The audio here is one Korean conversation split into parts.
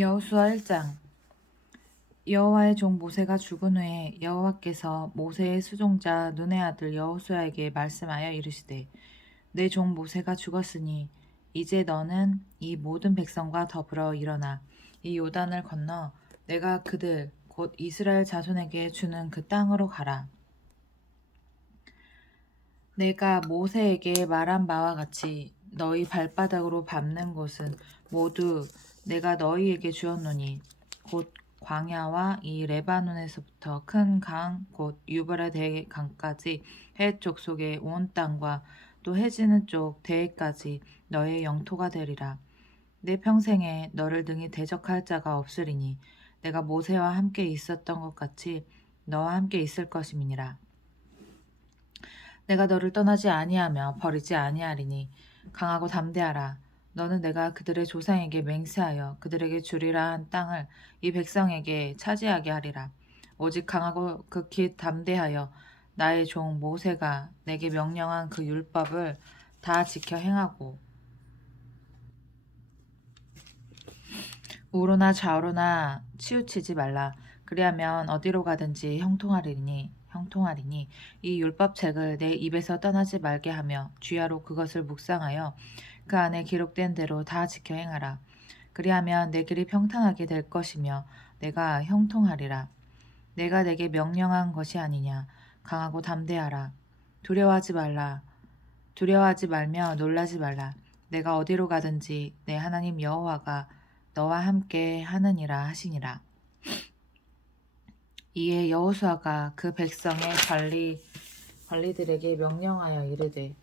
여호수아 1장. 여호와의 종 모세가 죽은 후에 여호와께서 모세의 수종자 눈의 아들 여호수아에게 말씀하여 이르시되, 내 종 모세가 죽었으니 이제 너는 이 모든 백성과 더불어 일어나 이 요단을 건너 내가 그들 곧 이스라엘 자손에게 주는 그 땅으로 가라. 내가 모세에게 말한 바와 같이 너희 발바닥으로 밟는 곳은 모두 내가 너희에게 주었노니 곧 광야와 이 레바논에서부터 큰 강 곧 유브라데 강까지 해 족속의 온 땅과 또 해지는 쪽 대해까지 너의 영토가 되리라. 내 평생에 너를 등이 대적할 자가 없으리니 내가 모세와 함께 있었던 것 같이 너와 함께 있을 것임이니라. 내가 너를 떠나지 아니하며 버리지 아니하리니 강하고 담대하라. 너는 내가 그들의 조상에게 맹세하여 그들에게 주리라 한 땅을 이 백성에게 차지하게 하리라. 오직 강하고 극히 담대하여 나의 종 모세가 내게 명령한 그 율법을 다 지켜 행하고 우로나 좌우로나 치우치지 말라. 그리하면 어디로 가든지 형통하리니 이 율법책을 내 입에서 떠나지 말게 하며 주야로 그것을 묵상하여 그 안에 기록된 대로 다 지켜 행하라. 그리하면 내 길이 평탄하게 될 것이며 내가 형통하리라. 내가 내게 명령한 것이 아니냐. 강하고 담대하라. 두려워하지 말며 놀라지 말라. 내가 어디로 가든지 내 하나님 여호와가 너와 함께 하느니라 하시니라. 이에 여호수아가 그 백성의 관리들에게 명령하여 이르되,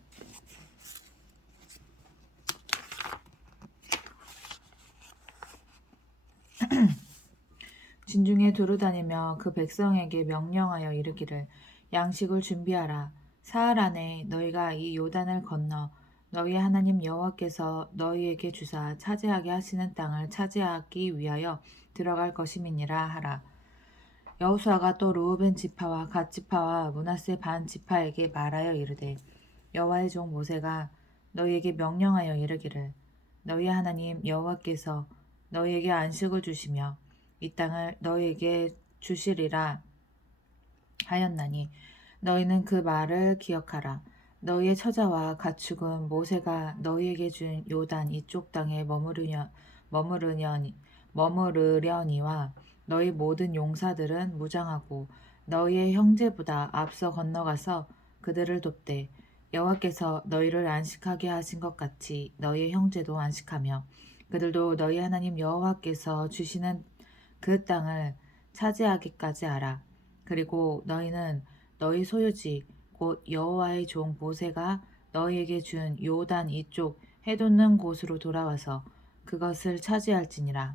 진중에 두루다니며 그 백성에게 명령하여 이르기를, 양식을 준비하라. 사흘 안에 너희가 이 요단을 건너 너희 하나님 여호와께서 너희에게 주사 차지하게 하시는 땅을 차지하기 위하여 들어갈 것임이니라 하라. 여호수아가 또 르우벤 지파와 갓 지파와 므낫세 반 지파에게 말하여 이르되, 여호와의 종 모세가 너희에게 명령하여 이르기를, 너희 하나님 여호와께서 너희에게 안식을 주시며 이 땅을 너희에게 주시리라 하였나니 너희는 그 말을 기억하라. 너희의 처자와 가축은 모세가 너희에게 준 요단 이쪽 땅에 머무르려니와 너희 모든 용사들은 무장하고 너희의 형제보다 앞서 건너가서 그들을 돕되, 여호와께서 너희를 안식하게 하신 것 같이 너희의 형제도 안식하며 그들도 너희 하나님 여호와께서 주시는 그 땅을 차지하기까지 하라. 그리고 너희는 너희 소유지 곧 여호와의 종 모세가 너희에게 준 요단 이쪽 해돋는 곳으로 돌아와서 그것을 차지할지니라.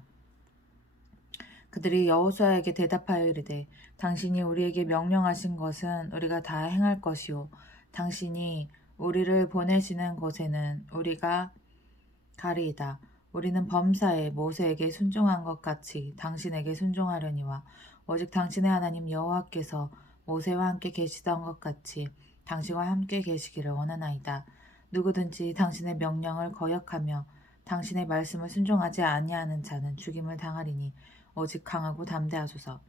그들이 여호수아에게 대답하여 이르되, 당신이 우리에게 명령하신 것은 우리가 다 행할 것이요 당신이 우리를 보내시는 곳에는 우리가 가리이다. 우리는 범사에 모세에게 순종한 것 같이 당신에게 순종하려니와 오직 당신의 하나님 여호와께서 모세와 함께 계시던 것 같이 당신과 함께 계시기를 원하나이다. 누구든지 당신의 명령을 거역하며 당신의 말씀을 순종하지 아니하는 자는 죽임을 당하리니 오직 강하고 담대하소서.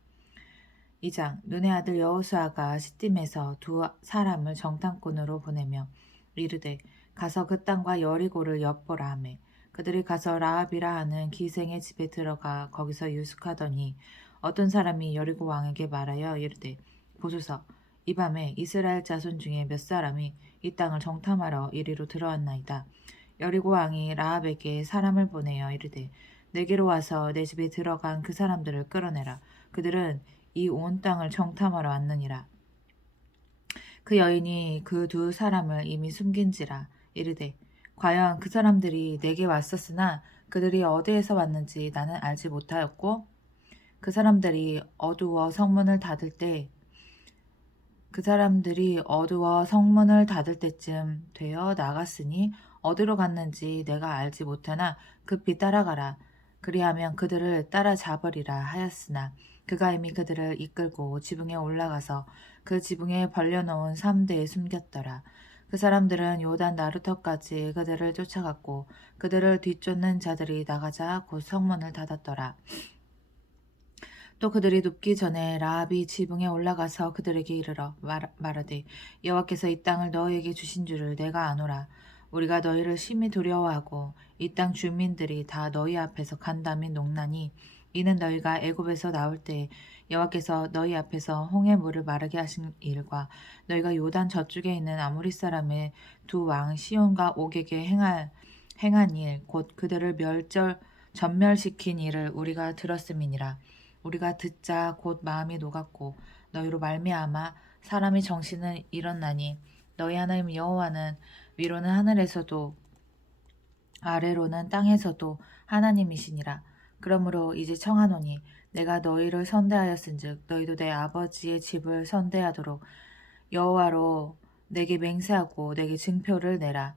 2장. 눈의 아들 여호수아가 시딤에서 두 사람을 정탐꾼으로 보내며 이르되, 가서 그 땅과 여리고를 엿보라 하매, 그들이 가서 라합이라 하는 기생의 집에 들어가 거기서 유숙하더니 어떤 사람이 여리고 왕에게 말하여 이르되, 보소서, 이 밤에 이스라엘 자손 중에 몇 사람이 이 땅을 정탐하러 이리로 들어왔나이다. 여리고 왕이 라합에게 사람을 보내어 이르되, 내게로 와서 내 집에 들어간 그 사람들을 끌어내라. 그들은 이 온 땅을 정탐하러 왔느니라. 그 여인이 그 두 사람을 이미 숨긴지라. 이르되, 과연 그 사람들이 내게 왔었으나 그들이 어디에서 왔는지 나는 알지 못하였고, 그 사람들이 어두워 성문을 닫을 때쯤 되어 나갔으니 어디로 갔는지 내가 알지 못하나 급히 따라가라. 그리하면 그들을 따라잡으리라 하였으나 그가 이미 그들을 이끌고 지붕에 올라가서 그 지붕에 벌려놓은 삼대에 숨겼더라. 그 사람들은 요단 나루터까지 그들을 쫓아갔고 그들을 뒤쫓는 자들이 나가자 곧 성문을 닫았더라. 또 그들이 눕기 전에 라합이 지붕에 올라가서 그들에게 이르러 말하되 여호와께서 이 땅을 너희에게 주신 줄을 내가 아노라. 우리가 너희를 심히 두려워하고 이 땅 주민들이 다 너희 앞에서 간담이 녹나니 이는 너희가 애굽에서 나올 때 여호와께서 너희 앞에서 홍해 물을 마르게 하신 일과 너희가 요단 저쪽에 있는 아모리 사람의 두 왕 시온과 옥에게 행한 일 곧 그들을 전멸시킨 일을 우리가 들었음이니라. 우리가 듣자 곧 마음이 녹았고 너희로 말미암아 사람이 정신을 잃었나니 너희 하나님 여호와는 위로는 하늘에서도 아래로는 땅에서도 하나님이시니라. 그러므로 이제 청하노니 내가 너희를 선대하였은즉 너희도 내 아버지의 집을 선대하도록 여호와로 내게 맹세하고 내게 증표를 내라.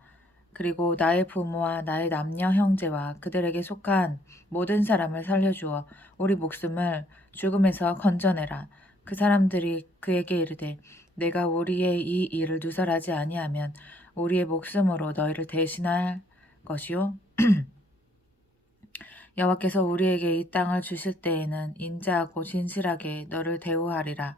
그리고 나의 부모와 나의 남녀 형제와 그들에게 속한 모든 사람을 살려주어 우리 목숨을 죽음에서 건져내라. 그 사람들이 그에게 이르되 내가 우리의 이 일을 누설하지 아니하면 우리의 목숨으로 너희를 대신할 것이요. 여호와께서 우리에게 이 땅을 주실 때에는 인자하고 진실하게 너를 대우하리라.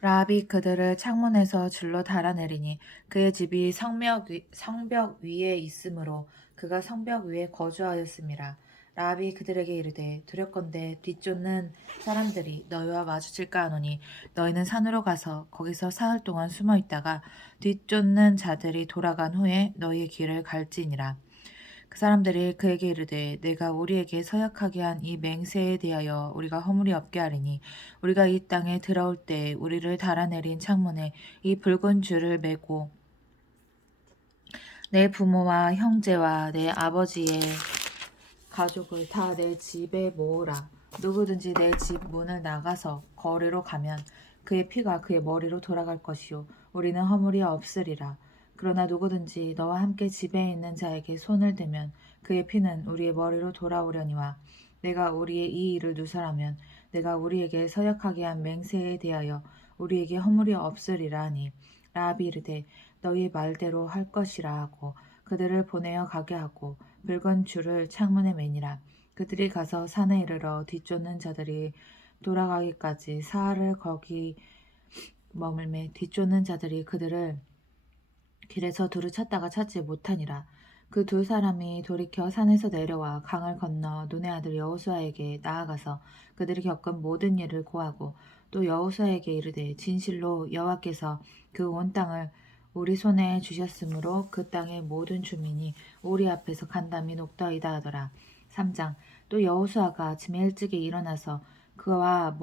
라합이 그들을 창문에서 줄로 달아내리니 그의 집이 성벽 위에 있으므로 그가 성벽 위에 거주하였음이라. 라합이 그들에게 이르되 두렵건대 뒤쫓는 사람들이 너희와 마주칠까 하노니 너희는 산으로 가서 거기서 사흘 동안 숨어 있다가 뒤쫓는 자들이 돌아간 후에 너희의 길을 갈지니라. 그 사람들이 그에게 이르되 내가 우리에게 서약하게 한 이 맹세에 대하여 우리가 허물이 없게 하리니 우리가 이 땅에 들어올 때 우리를 달아내린 창문에 이 붉은 줄을 매고 내 부모와 형제와 내 아버지의 가족을 다 내 집에 모으라. 누구든지 내 집 문을 나가서 거리로 가면 그의 피가 그의 머리로 돌아갈 것이요 우리는 허물이 없으리라. 그러나 누구든지 너와 함께 집에 있는 자에게 손을 대면 그의 피는 우리의 머리로 돌아오려니와 내가 우리의 이 일을 누설하면 내가 우리에게 서약하게 한 맹세에 대하여 우리에게 허물이 없으리라 하니 라합이 이르되 너희 말대로 할 것이라 하고 그들을 보내어 가게 하고 붉은 줄을 창문에 매니라. 그들이 가서 산에 이르러 뒤쫓는 자들이 돌아가기까지 사흘을 거기 머물매 뒤쫓는 자들이 그들을 길에서 두루 찾다가 찾지 못하니라. 그 두 사람이 돌이켜 산에서 내려와 강을 건너 눈의 아들 여호수아에게 나아가서 그들이 겪은 모든 일을 고하고 또 여호수아에게 이르되 진실로 여호와께서 그 온 땅을 우리 손에 주셨으므로 그 땅의 모든 주민이 우리 앞에서 간담이 녹더이다 하더라. 3장. 또 여호수아가 아침에 일찍이 일어나서 그와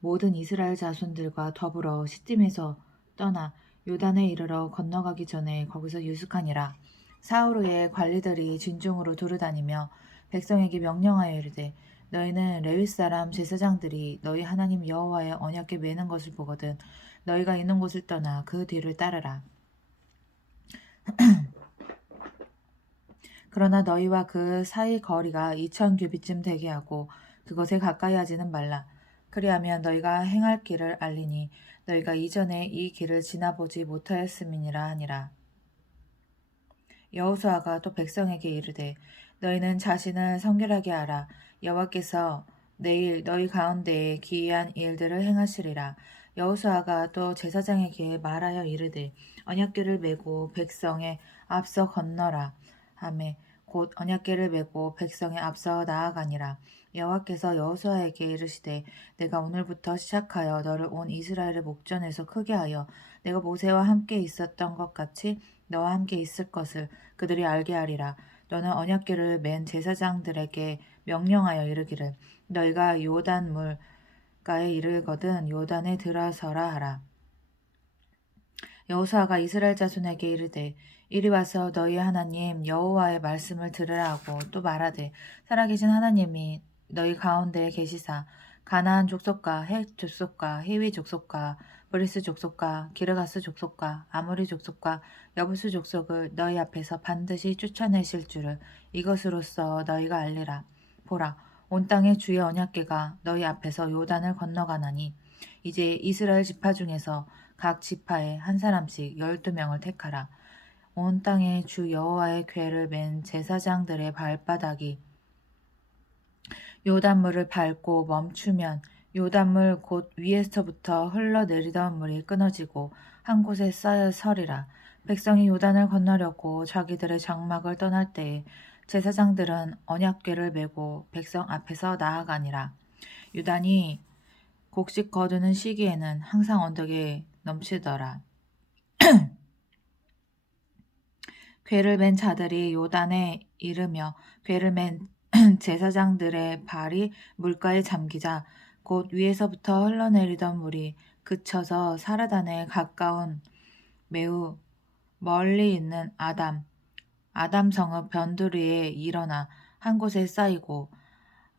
모든 이스라엘 자손들과 더불어 시딤에서 떠나 요단에 이르러 건너가기 전에 거기서 유숙하니라. 사흘 후에 관리들이 진중으로 두루다니며 백성에게 명령하여 이르되 너희는 레위 사람 제사장들이 너희 하나님 여호와의 언약궤 매는 것을 보거든 너희가 있는 곳을 떠나 그 뒤를 따르라. 그러나 너희와 그 사이 거리가 2000규빗쯤 되게 하고 그것에 가까이 하지는 말라. 그리하면 너희가 행할 길을 알리니 너희가 이전에 이 길을 지나보지 못하였음이니라 하니라. 여호수아가 또 백성에게 이르되 너희는 자신을 성결하게 하라. 여호와께서 내일 너희 가운데에 기이한 일들을 행하시리라. 여호수아가 또 제사장에게 말하여 이르되 언약궤를 메고 백성에 앞서 건너라 하매 곧 언약궤를 메고 백성에 앞서 나아가니라. 여호와께서 여호수아에게 이르시되 내가 오늘부터 시작하여 너를 온 이스라엘의 목전에서 크게 하여 내가 모세와 함께 있었던 것 같이 너와 함께 있을 것을 그들이 알게 하리라. 너는 언약궤를 맨 제사장들에게 명령하여 이르기를 너희가 요단 물가에 이르거든 요단에 들어서라 하라. 여호수아가 이스라엘 자손에게 이르되 이리 와서 너희 하나님 여호와의 말씀을 들으라 하고 또 말하되 살아계신 하나님이 너희 가운데 계시사 가나안 족속과 헷 족속과 히위 족속과 브리스 족속과 기르가스 족속과 아모리 족속과 여부스 족속을 너희 앞에서 반드시 쫓아내실 줄을 이것으로써 너희가 알리라. 보라 온 땅의 주의 언약궤가 너희 앞에서 요단을 건너가나니 이제 이스라엘 지파 중에서 각 지파에 한 사람씩 12명을 택하라. 온 땅에 주 여호와의 궤를 맨 제사장들의 발바닥이 요단물을 밟고 멈추면 요단물 곧 위에서부터 흘러내리던 물이 끊어지고 한 곳에 쌓여 서리라. 백성이 요단을 건너려고 자기들의 장막을 떠날 때에 제사장들은 언약궤를 메고 백성 앞에서 나아가니라. 요단이 곡식 거두는 시기에는 항상 언덕에 넘치더라. 궤를 맨 자들이 요단에 이르며 궤를 맨 제사장들의 발이 물가에 잠기자 곧 위에서부터 흘러내리던 물이 그쳐서 사르단에 가까운 매우 멀리 있는 아담 성읍 변두리에 일어나 한 곳에 쌓이고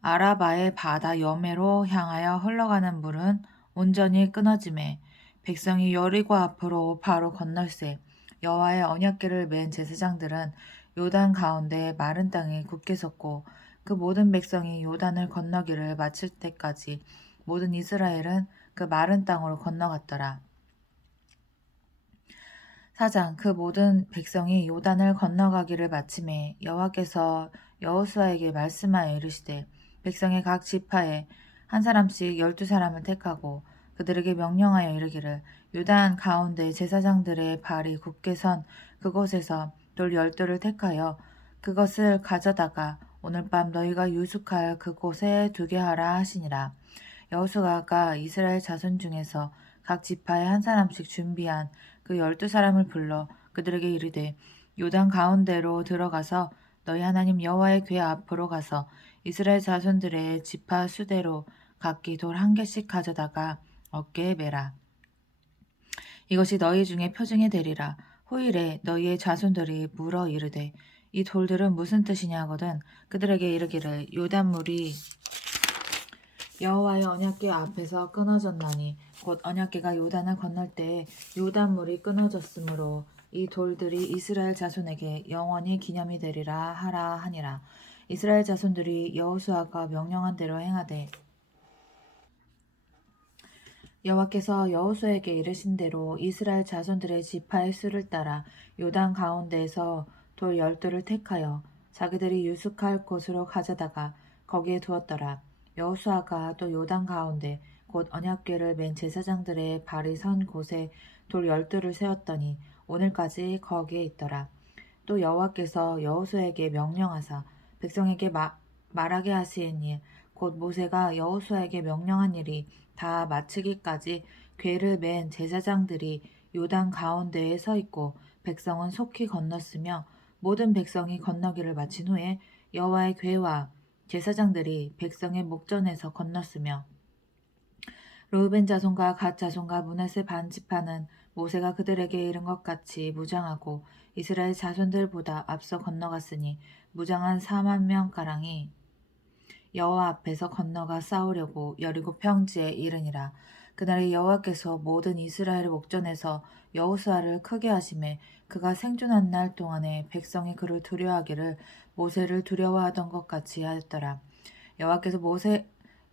아라바의 바다 여매로 향하여 흘러가는 물은 온전히 끊어지매 백성이 여리고 앞으로 바로 건널세. 여호와의 언약궤를 맨 제사장들은 요단 가운데 마른 땅에 굳게 섰고 그 모든 백성이 요단을 건너기를 마칠 때까지 모든 이스라엘은 그 마른 땅으로 건너갔더라. 4장 그 모든 백성이 요단을 건너가기를 마침에 여호와께서 여호수아에게 말씀하여 이르시되 백성의 각 지파에 한 사람씩 12사람을 택하고 그들에게 명령하여 이르기를 요단 가운데 제사장들의 발이 굳게 선 그곳에서 돌 12를 택하여 그것을 가져다가 오늘 밤 너희가 유숙할 그곳에 두게 하라 하시니라. 여호수아가 이스라엘 자손 중에서 각 지파에 한 사람씩 준비한 그 12사람을 불러 그들에게 이르되 요단 가운데로 들어가서 너희 하나님 여호와의 궤 앞으로 가서 이스라엘 자손들의 지파 수대로 각기 돌 한 개씩 가져다가 어깨에 매라. 이것이 너희 중에 표징이 되리라. 후일에 너희의 자손들이 물어 이르되 이 돌들은 무슨 뜻이냐 하거든 그들에게 이르기를 요단물이 여호와의 언약궤 앞에서 끊어졌나니 곧 언약궤가 요단을 건널 때에 요단물이 끊어졌으므로 이 돌들이 이스라엘 자손에게 영원히 기념이 되리라 하라 하니라. 이스라엘 자손들이 여호수아가 명령한 대로 행하되 여호와께서 여호수아에게 이르신 대로 이스라엘 자손들의 지파의 수를 따라 요단 가운데에서 돌 12를 택하여 자기들이 유숙할 곳으로 가져다가 거기에 두었더라. 여호수아가 또 요단 가운데 곧 언약궤를 맨 제사장들의 발이 선 곳에 돌 12를 세웠더니 오늘까지 거기에 있더라. 또 여호와께서 여호수아에게 명령하사 백성에게 말하게 하신 일 곧 모세가 여호수아에게 명령한 일이 다 마치기까지 궤를 맨 제사장들이 요단 가운데에 서 있고 백성은 속히 건넜으며 모든 백성이 건너기를 마친 후에 여호와의 궤와 제사장들이 백성의 목전에서 건넜으며 르우벤 자손과 갓 자손과 므낫세 반 지파는 모세가 그들에게 이른 것 같이 무장하고 이스라엘 자손들보다 앞서 건너갔으니 무장한 4만 명가량이 여호와 앞에서 건너가 싸우려고 여리고 평지에 이르니라. 그날에 여호와께서 모든 이스라엘의 목전에서 여호수아를 크게 하심에 그가 생존한 날 동안에 백성이 그를 두려워하기를 모세를 두려워하던 것 같이 하였더라.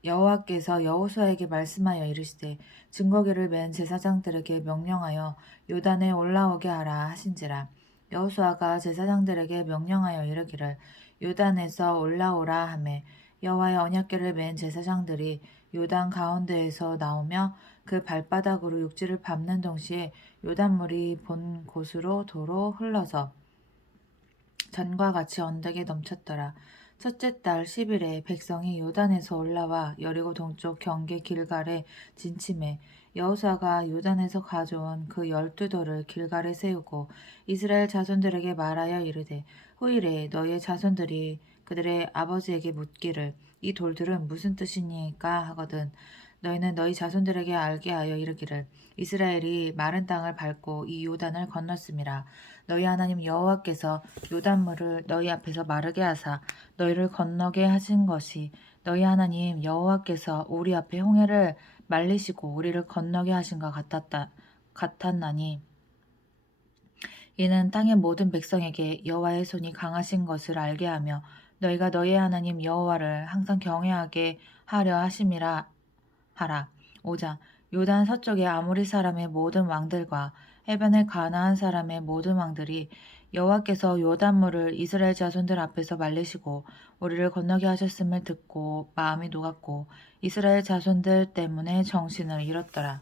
여호와께서 여호수아에게 말씀하여 이르시되 증거기를 맨 제사장들에게 명령하여 요단에 올라오게 하라 하신지라. 여호수아가 제사장들에게 명령하여 이르기를 요단에서 올라오라 하매 여호와의 언약궤를 맨 제사장들이 요단 가운데에서 나오며 그 발바닥으로 육지를 밟는 동시에 요단물이 본 곳으로 도로 흘러서 전과 같이 언덕에 넘쳤더라. 첫째 달 10일에 백성이 요단에서 올라와 여리고 동쪽 경계 길갈에 진침해 여호수아가 요단에서 가져온 그 12돌을 길갈에 세우고 이스라엘 자손들에게 말하여 이르되 후일에 너희의 자손들이 그들의 아버지에게 묻기를 이 돌들은 무슨 뜻이니까 하거든 너희는 너희 자손들에게 알게 하여 이르기를 이스라엘이 마른 땅을 밟고 이 요단을 건넜음이라. 너희 하나님 여호와께서 요단물을 너희 앞에서 마르게 하사 너희를 건너게 하신 것이 너희 하나님 여호와께서 우리 앞에 홍해를 말리시고 우리를 건너게 하신것 같았나니 이는 땅의 모든 백성에게 여호와의 손이 강하신 것을 알게 하며 너희가 너희 하나님 여호와를 항상 경외하게 하려 하심이라 하라. 5장 요단 서쪽의 아모리 사람의 모든 왕들과 해변의 가나안 사람의 모든 왕들이 여호와께서 요단물을 이스라엘 자손들 앞에서 말리시고 우리를 건너게 하셨음을 듣고 마음이 녹았고 이스라엘 자손들 때문에 정신을 잃었더라.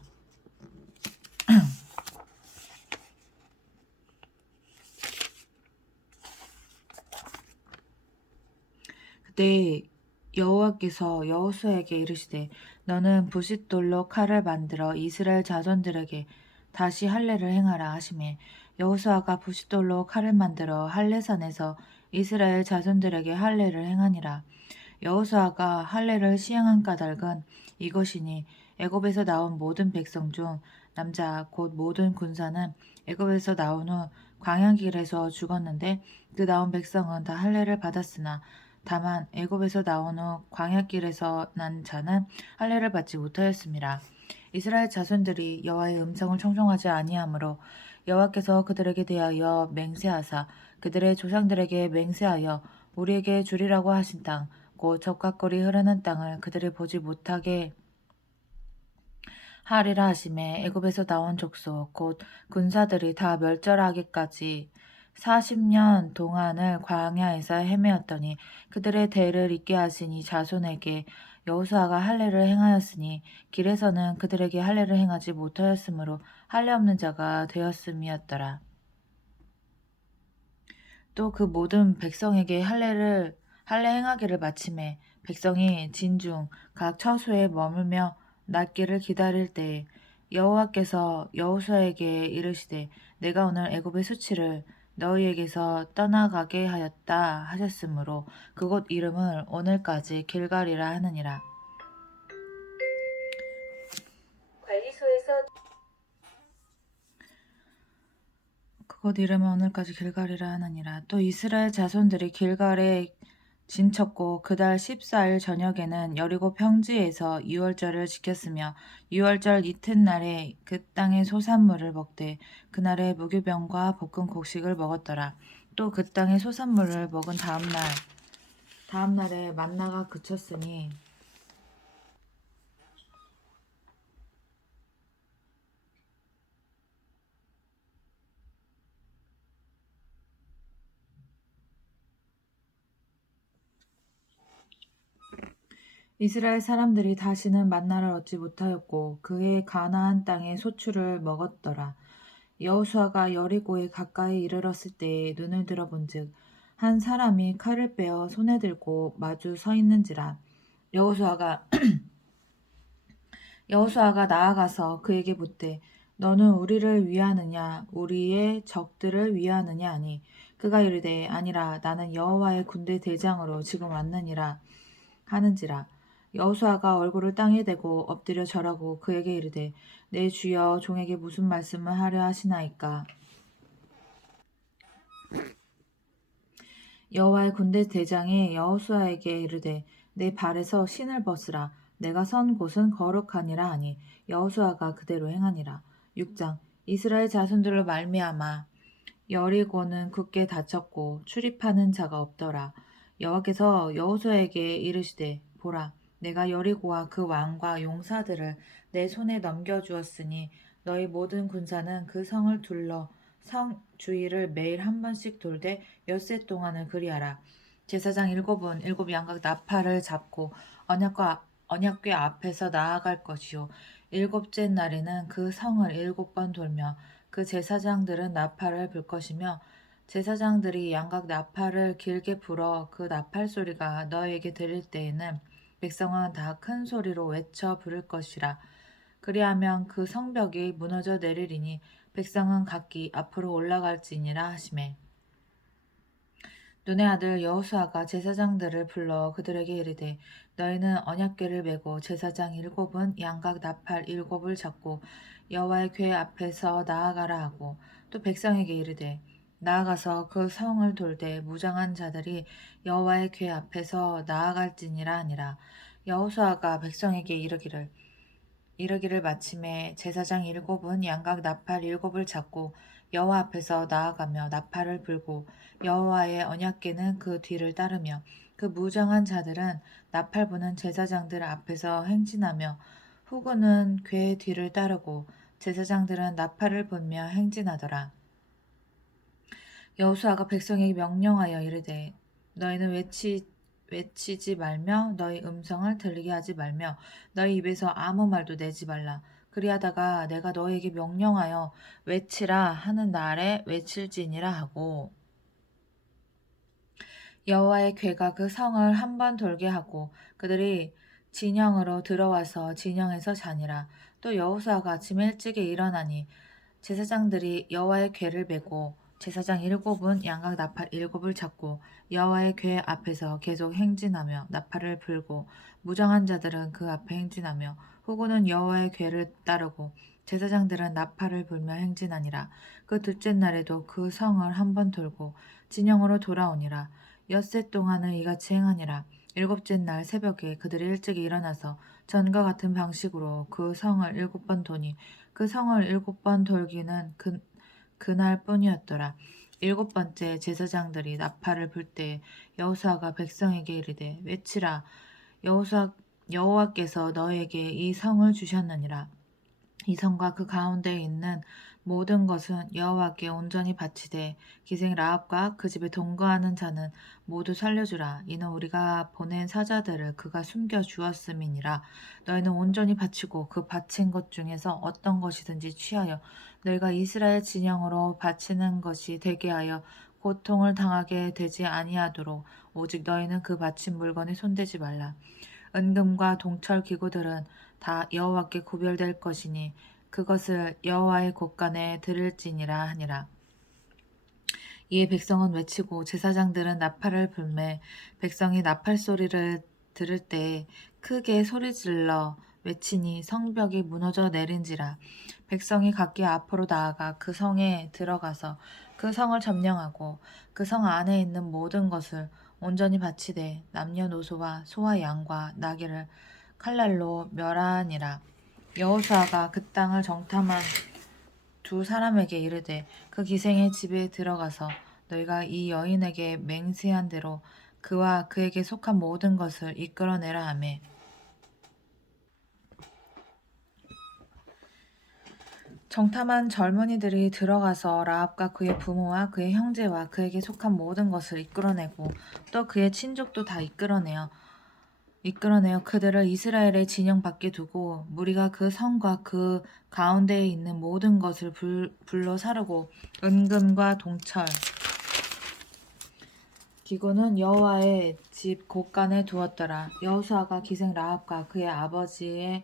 그때 여호와께서 여호수아에게 이르시되 너는 부싯돌로 칼을 만들어 이스라엘 자손들에게 다시 할례를 행하라 하시매 여호수아가 부싯돌로 칼을 만들어 할례산에서 이스라엘 자손들에게 할례를 행하니라. 여호수아가 할례를 시행한 까닭은 이것이니 애굽에서 나온 모든 백성 중 남자 곧 모든 군사는 애굽에서 나온 후 광야길에서 죽었는데 그 나온 백성은 다 할례를 받았으나 다만 애굽에서 나온 후 광야길에서 난 자는 할례를 받지 못하였습니다. 이스라엘 자손들이 여호와의 음성을 청종하지 아니하므로 여호와께서 그들에게 대하여 맹세하사 그들의 조상들에게 맹세하여 우리에게 주리라고 하신 땅 곧 젖과 꿀이 흐르는 땅을 그들이 보지 못하게 하리라 하심에 애굽에서 나온 족속 곧 군사들이 다 멸절하기까지 40년 동안을 광야에서 헤매었더니 그들의 대를 잇게 하시니 자손에게 여호수아가 할례를 행하였으니 길에서는 그들에게 할례를 행하지 못하였으므로 할례 없는 자가 되었음이었더라. 또 그 모든 백성에게 할례 행하기를 마침에 백성이 진중 각 처소에 머물며 낫기를 기다릴 때에 여호와께서 여호수아에게 이르시되 내가 오늘 애굽의 수치를 너희에게서 떠나가게 하였다 하셨으므로 그곳 이름을 오늘까지 길갈이라 하느니라. 그곳 이름은 오늘까지 길갈이라 하느니라. 또 이스라엘 자손들이 길갈에 진쳤고 그달 14일 저녁에는 여리고 평지에서 유월절을 지켰으며 유월절 이튿날에 그 땅의 소산물을 먹되 그날에 무교병과 볶은 곡식을 먹었더라. 또 그 땅의 소산물을 먹은 다음날에 만나가 그쳤으니 이스라엘 사람들이 다시는 만나를 얻지 못하였고 그의 가나안 땅의 소출을 먹었더라. 여호수아가 여리고에 가까이 이르렀을 때에 눈을 들어본즉 한 사람이 칼을 빼어 손에 들고 마주 서 있는지라. 여호수아가 나아가서 그에게 묻되 너는 우리를 위하느냐 우리의 적들을 위하느냐 하니 그가 이르되 아니라 나는 여호와의 군대 대장으로 지금 왔느니라 하는지라. 여호수아가 얼굴을 땅에 대고 엎드려 절하고 그에게 이르되 내 주여 종에게 무슨 말씀을 하려 하시나이까. 여호와의 군대 대장이 여호수아에게 이르되 내 발에서 신을 벗으라 내가 선 곳은 거룩하니라 하니 여호수아가 그대로 행하니라. 6장 이스라엘 자손들로 말미암아 여리고는 굳게 닫혔고 출입하는 자가 없더라. 여호와께서 여호수아에게 이르시되 보라 내가 여리고와 그 왕과 용사들을 내 손에 넘겨주었으니 너희 모든 군사는 그 성을 둘러 성 주위를 매일 한 번씩 돌되 엿새 동안을 그리하라. 제사장 일곱 양각 나팔을 잡고 언약궤 앞에서 나아갈 것이요 일곱째 날에는 그 성을 7번 돌며 그 제사장들은 나팔을 불 것이며 제사장들이 양각 나팔을 길게 불어 그 나팔 소리가 너에게 들릴 때에는 백성은 다 큰 소리로 외쳐 부를 것이라. 그리하면 그 성벽이 무너져 내리리니 백성은 각기 앞으로 올라갈지니라 하시매 눈의 아들 여호수아가 제사장들을 불러 그들에게 이르되 너희는 언약궤를 메고 제사장 7은 양각 나팔 7을 잡고 여호와의 궤 앞에서 나아가라 하고 또 백성에게 이르되 나아가서 그 성을 돌되 무장한 자들이 여호와의 궤 앞에서 나아갈지니라 하니라. 여호수아가 백성에게 이르기를 마침에 제사장 7은 양각 나팔 7을 잡고 여호와 앞에서 나아가며 나팔을 불고 여호와의 언약궤는 그 뒤를 따르며 그 무장한 자들은 나팔 부는 제사장들 앞에서 행진하며 후구는 괴의 뒤를 따르고 제사장들은 나팔을 불며 행진하더라. 여호수아가 백성에게 명령하여 이르되 너희는 외치지 말며 너희 음성을 들리게 하지 말며 너희 입에서 아무 말도 내지 말라. 그리하다가 내가 너희에게 명령하여 외치라 하는 날에 외칠지니라 하고 여호와의 궤가 그 성을 한 번 돌게 하고 그들이 진영으로 들어와서 진영에서 자니라. 또 여호수아가 아침에 일찍이 일어나니 제사장들이 여호와의 궤를 메고 제사장 7은 양각 나팔 7을 잡고 여호와의 궤 앞에서 계속 행진하며 나팔을 불고 무정한 자들은 그 앞에 행진하며 후구는 여호와의 궤를 따르고 제사장들은 나팔을 불며 행진하니라. 그 둘째 날에도 그 성을 한 번 돌고 진영으로 돌아오니라. 엿새 동안을 이같이 행하니라. 일곱째 날 새벽에 그들이 일찍 일어나서 전과 같은 방식으로 그 성을 7번 도니 그 성을 7번 돌기는 그날뿐이었더라. 7번째 제사장들이 나팔을 불 때에 여호수아가 백성에게 이르되 외치라. 여호와께서 너에게 이 성을 주셨느니라. 이 성과 그 가운데에 있는 모든 것은 여호와께 온전히 바치되 기생 라합과 그 집에 동거하는 자는 모두 살려주라. 이는 우리가 보낸 사자들을 그가 숨겨 주었음이니라. 너희는 온전히 바치고 그 바친 것 중에서 어떤 것이든지 취하여 너희가 이스라엘 진영으로 바치는 것이 되게 하여 고통을 당하게 되지 아니하도록 오직 너희는 그 바친 물건에 손대지 말라. 은금과 동철 기구들은 다 여호와께 구별될 것이니 그것을 여호와의 곳간에 드릴지니라 하니라. 이에 백성은 외치고 제사장들은 나팔을 불매 백성이 나팔 소리를 들을 때에 크게 소리질러 외치니 성벽이 무너져 내린지라. 백성이 각기 앞으로 나아가 그 성에 들어가서 그 성을 점령하고 그 성 안에 있는 모든 것을 온전히 바치되 남녀노소와 소와 양과 나귀를 칼날로 멸하니라. 여호수아가 그 땅을 정탐한 두 사람에게 이르되 그 기생의 집에 들어가서 너희가 이 여인에게 맹세한 대로 그와 그에게 속한 모든 것을 이끌어내라 하매 정탐한 젊은이들이 들어가서 라합과 그의 부모와 그의 형제와 그에게 속한 모든 것을 이끌어내고 또 그의 친족도 다 이끌어내어 그들을 이스라엘의 진영 밖에 두고 무리가 그 성과 그 가운데에 있는 모든 것을 불로 사르고 은금과 동철 기구는 여호와의 집 곳간에 두었더라. 여호수아가 기생 라합과 그의 아버지의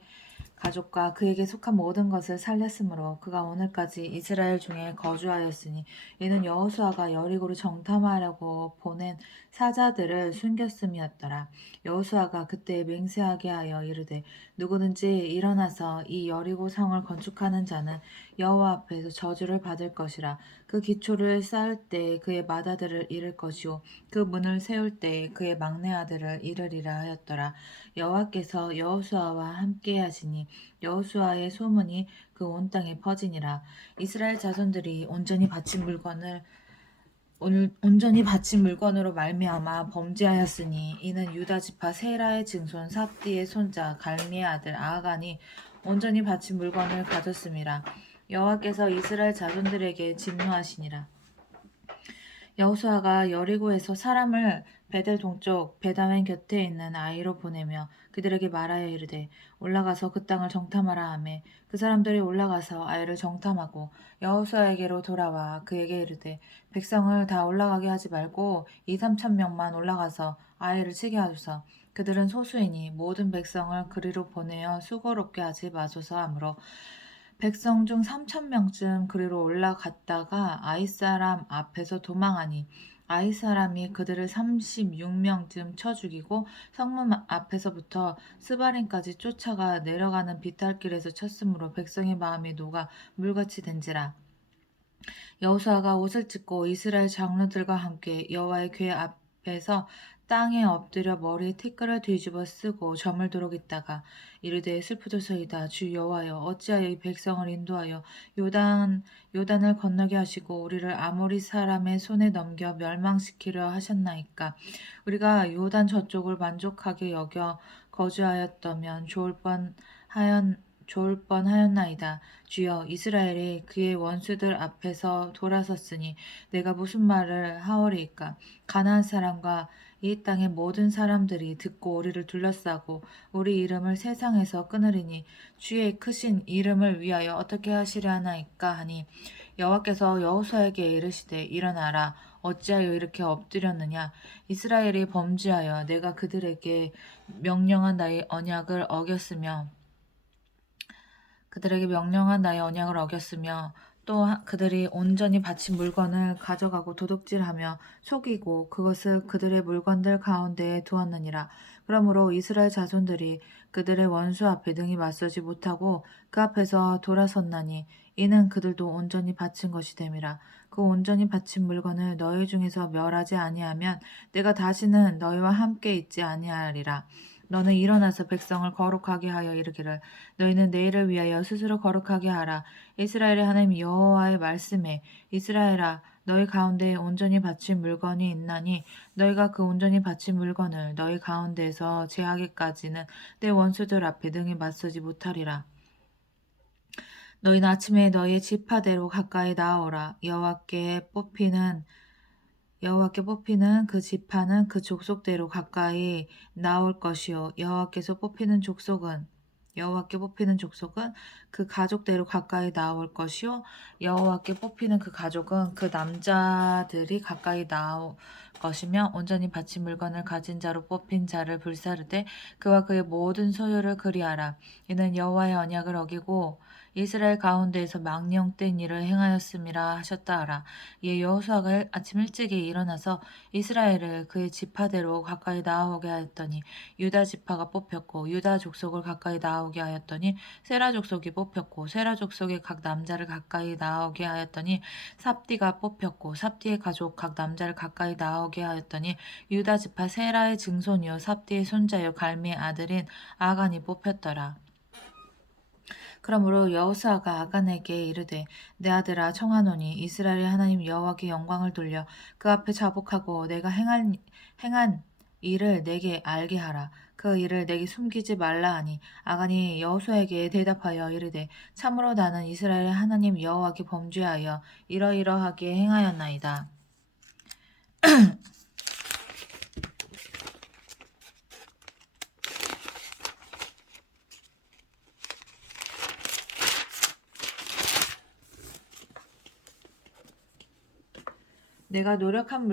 가족과 그에게 속한 모든 것을 살렸으므로 그가 오늘까지 이스라엘 중에 거주하였으니 이는 여호수아가 여리고를 정탐하려고 보낸 사자들을 숨겼음이었더라. 여호수아가 그때 맹세하게 하여 이르되 누구든지 일어나서 이 여리고 성을 건축하는 자는 여호와 앞에서 저주를 받을 것이라. 그 기초를 쌓을 때 그의 맏아들을 잃을 것이요 그 문을 세울 때 그의 막내 아들을 잃으리라 하였더라. 여호와께서 여호수아와 함께 하시니 여호수아의 소문이 그 온 땅에 퍼지니라. 이스라엘 자손들이 온전히 바친 물건으로 말미암아 범죄하였으니 이는 유다 지파 세라의 증손 삽디의 손자 갈미의 아들 아하간이 온전히 바친 물건을 가졌음이라. 여호와께서 이스라엘 자손들에게 진노하시니라. 여호수아가 여리고에서 사람을 베델 동쪽 베다웬 곁에 있는 아이로 보내며 그들에게 말하여 이르되 올라가서 그 땅을 정탐하라 하매 그 사람들이 올라가서 아이를 정탐하고 여호수아에게로 돌아와 그에게 이르되 백성을 다 올라가게 하지 말고 2~3천 명만 올라가서 아이를 치게 하소서. 그들은 소수이니 모든 백성을 그리로 보내어 수고롭게 하지 마소서 하므로 백성 중 3,000명쯤 그리로 올라갔다가 아이사람 앞에서 도망하니 아이사람이 그들을 36명쯤 쳐 죽이고 성문 앞에서부터 스바림까지 쫓아가 내려가는 비탈길에서 쳤으므로 백성의 마음이 녹아 물같이 된지라. 여호수아가 옷을 찢고 이스라엘 장로들과 함께 여호와의 궤 앞에서 땅에 엎드려 머리에 티끌을 뒤집어 쓰고 저물도록 있다가 이르되 슬프도소이다. 주 여호와여 어찌하여 이 백성을 인도하여 요단을 건너게 하시고 우리를 아모리 사람의 손에 넘겨 멸망시키려 하셨나이까. 우리가 요단 저쪽을 만족하게 여겨 거주하였다면 좋을 좋을 뻔하였나이다. 주여, 이스라엘이 그의 원수들 앞에서 돌아섰으니 내가 무슨 말을 하오리이까. 가나안 사람과 이 땅의 모든 사람들이 듣고 우리를 둘러싸고 우리 이름을 세상에서 끊으리니 주의 크신 이름을 위하여 어떻게 하시려 하나이까 하니, 여호와께서 여호수아에게 이르시되 일어나라. 어찌하여 이렇게 엎드렸느냐. 이스라엘이 범죄하여 내가 명령한 나의 언약을 어겼으며 또 그들이 온전히 바친 물건을 가져가고 도둑질하며 속이고 그것을 그들의 물건들 가운데에 두었느니라. 그러므로 이스라엘 자손들이 그들의 원수 앞에 능히 맞서지 못하고 그 앞에서 돌아섰나니 이는 그들도 온전히 바친 것이 됨이라. 그 온전히 바친 물건을 너희 중에서 멸하지 아니하면 내가 다시는 너희와 함께 있지 아니하리라. 너는 일어나서 백성을 거룩하게 하여 이르기를, 너희는 내일을 위하여 스스로 거룩하게 하라. 이스라엘의 하나님 여호와의 말씀에, 이스라엘아, 너희 가운데에 온전히 바친 물건이 있나니 너희가 그 온전히 바친 물건을 너희 가운데에서 제하기까지는 내 원수들 앞에 능히 맞서지 못하리라. 너희는 아침에 너희의 지파대로 가까이 나아오라. 여호와께 뽑히는 그 지파는 그 족속대로 가까이 나올 것이요, 여호와께 뽑히는 족속은 그 가족대로 가까이 나올 것이요, 여호와께 뽑히는 그 가족은 그 남자들이 가까이 나올 것이며, 온전히 바친 물건을 가진 자로 뽑힌 자를 불사르되 그와 그의 모든 소유를 그리하라. 이는 여호와의 언약을 어기고 이스라엘 가운데에서 망령된 일을 행하였음이라 하셨다 하라. 이에 여호수아가 아침 일찍이 일어나서 이스라엘을 그의 지파대로 가까이 나아오게 하였더니 유다 지파가 뽑혔고, 유다 족속을 가까이 나아오게 하였더니 세라 족속이 뽑혔고, 세라 족속의 각 남자를 가까이 나아오게 하였더니 삽디가 뽑혔고, 삽디의 가족 각 남자를 가까이 나아오게 하였더니 유다 지파 세라의 증손이요 삽디의 손자요 갈미의 아들인 아간이 뽑혔더라. 그러므로 여호수아가 아간에게 이르되, 내 아들아, 청하노니 이스라엘의 하나님 여호와께 영광을 돌려 그 앞에 자복하고 내가 행한 일을 내게 알게 하라. 그 일을 내게 숨기지 말라 하니, 아간이 여호수아에게 대답하여 이르되, 참으로 나는 이스라엘의 하나님 여호와께 범죄하여 이러이러하게 행하였나이다. 내가 노력한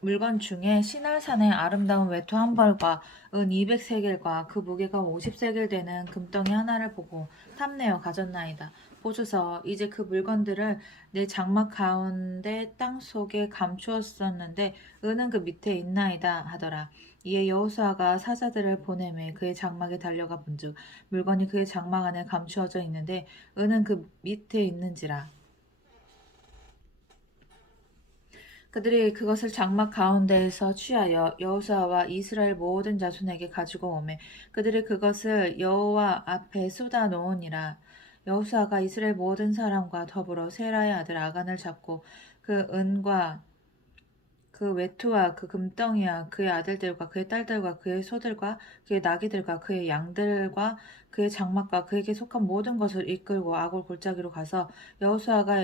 물건 중에 시날산의 아름다운 외투 한 벌과 은 200세겔과 그 무게가 50세겔 되는 금덩이 하나를 보고 탐내어 가졌나이다. 보소서, 이제 그 물건들을 내 장막 가운데 땅 속에 감추었었는데 은은 그 밑에 있나이다 하더라. 이에 여호수아가 사자들을 보내매 그의 장막에 달려가 본즉 물건이 그의 장막 안에 감추어져 있는데 은은 그 밑에 있는지라. 그들이 그것을 장막 가운데에서 취하여 여호수아와 이스라엘 모든 자손에게 가지고 오매 그들이 그것을 여호와 앞에 쏟아 놓으니라. 여호수아가 이스라엘 모든 사람과 더불어 세라의 아들 아간을 잡고 그 은과 그 외투와 그 금덩이와 그의 아들들과 그의 딸들과 그의 소들과 그의 나귀들과 그의 양들과 그의 장막과 그에게 속한 모든 것을 이끌고 아골 골짜기로 가서 여호수아가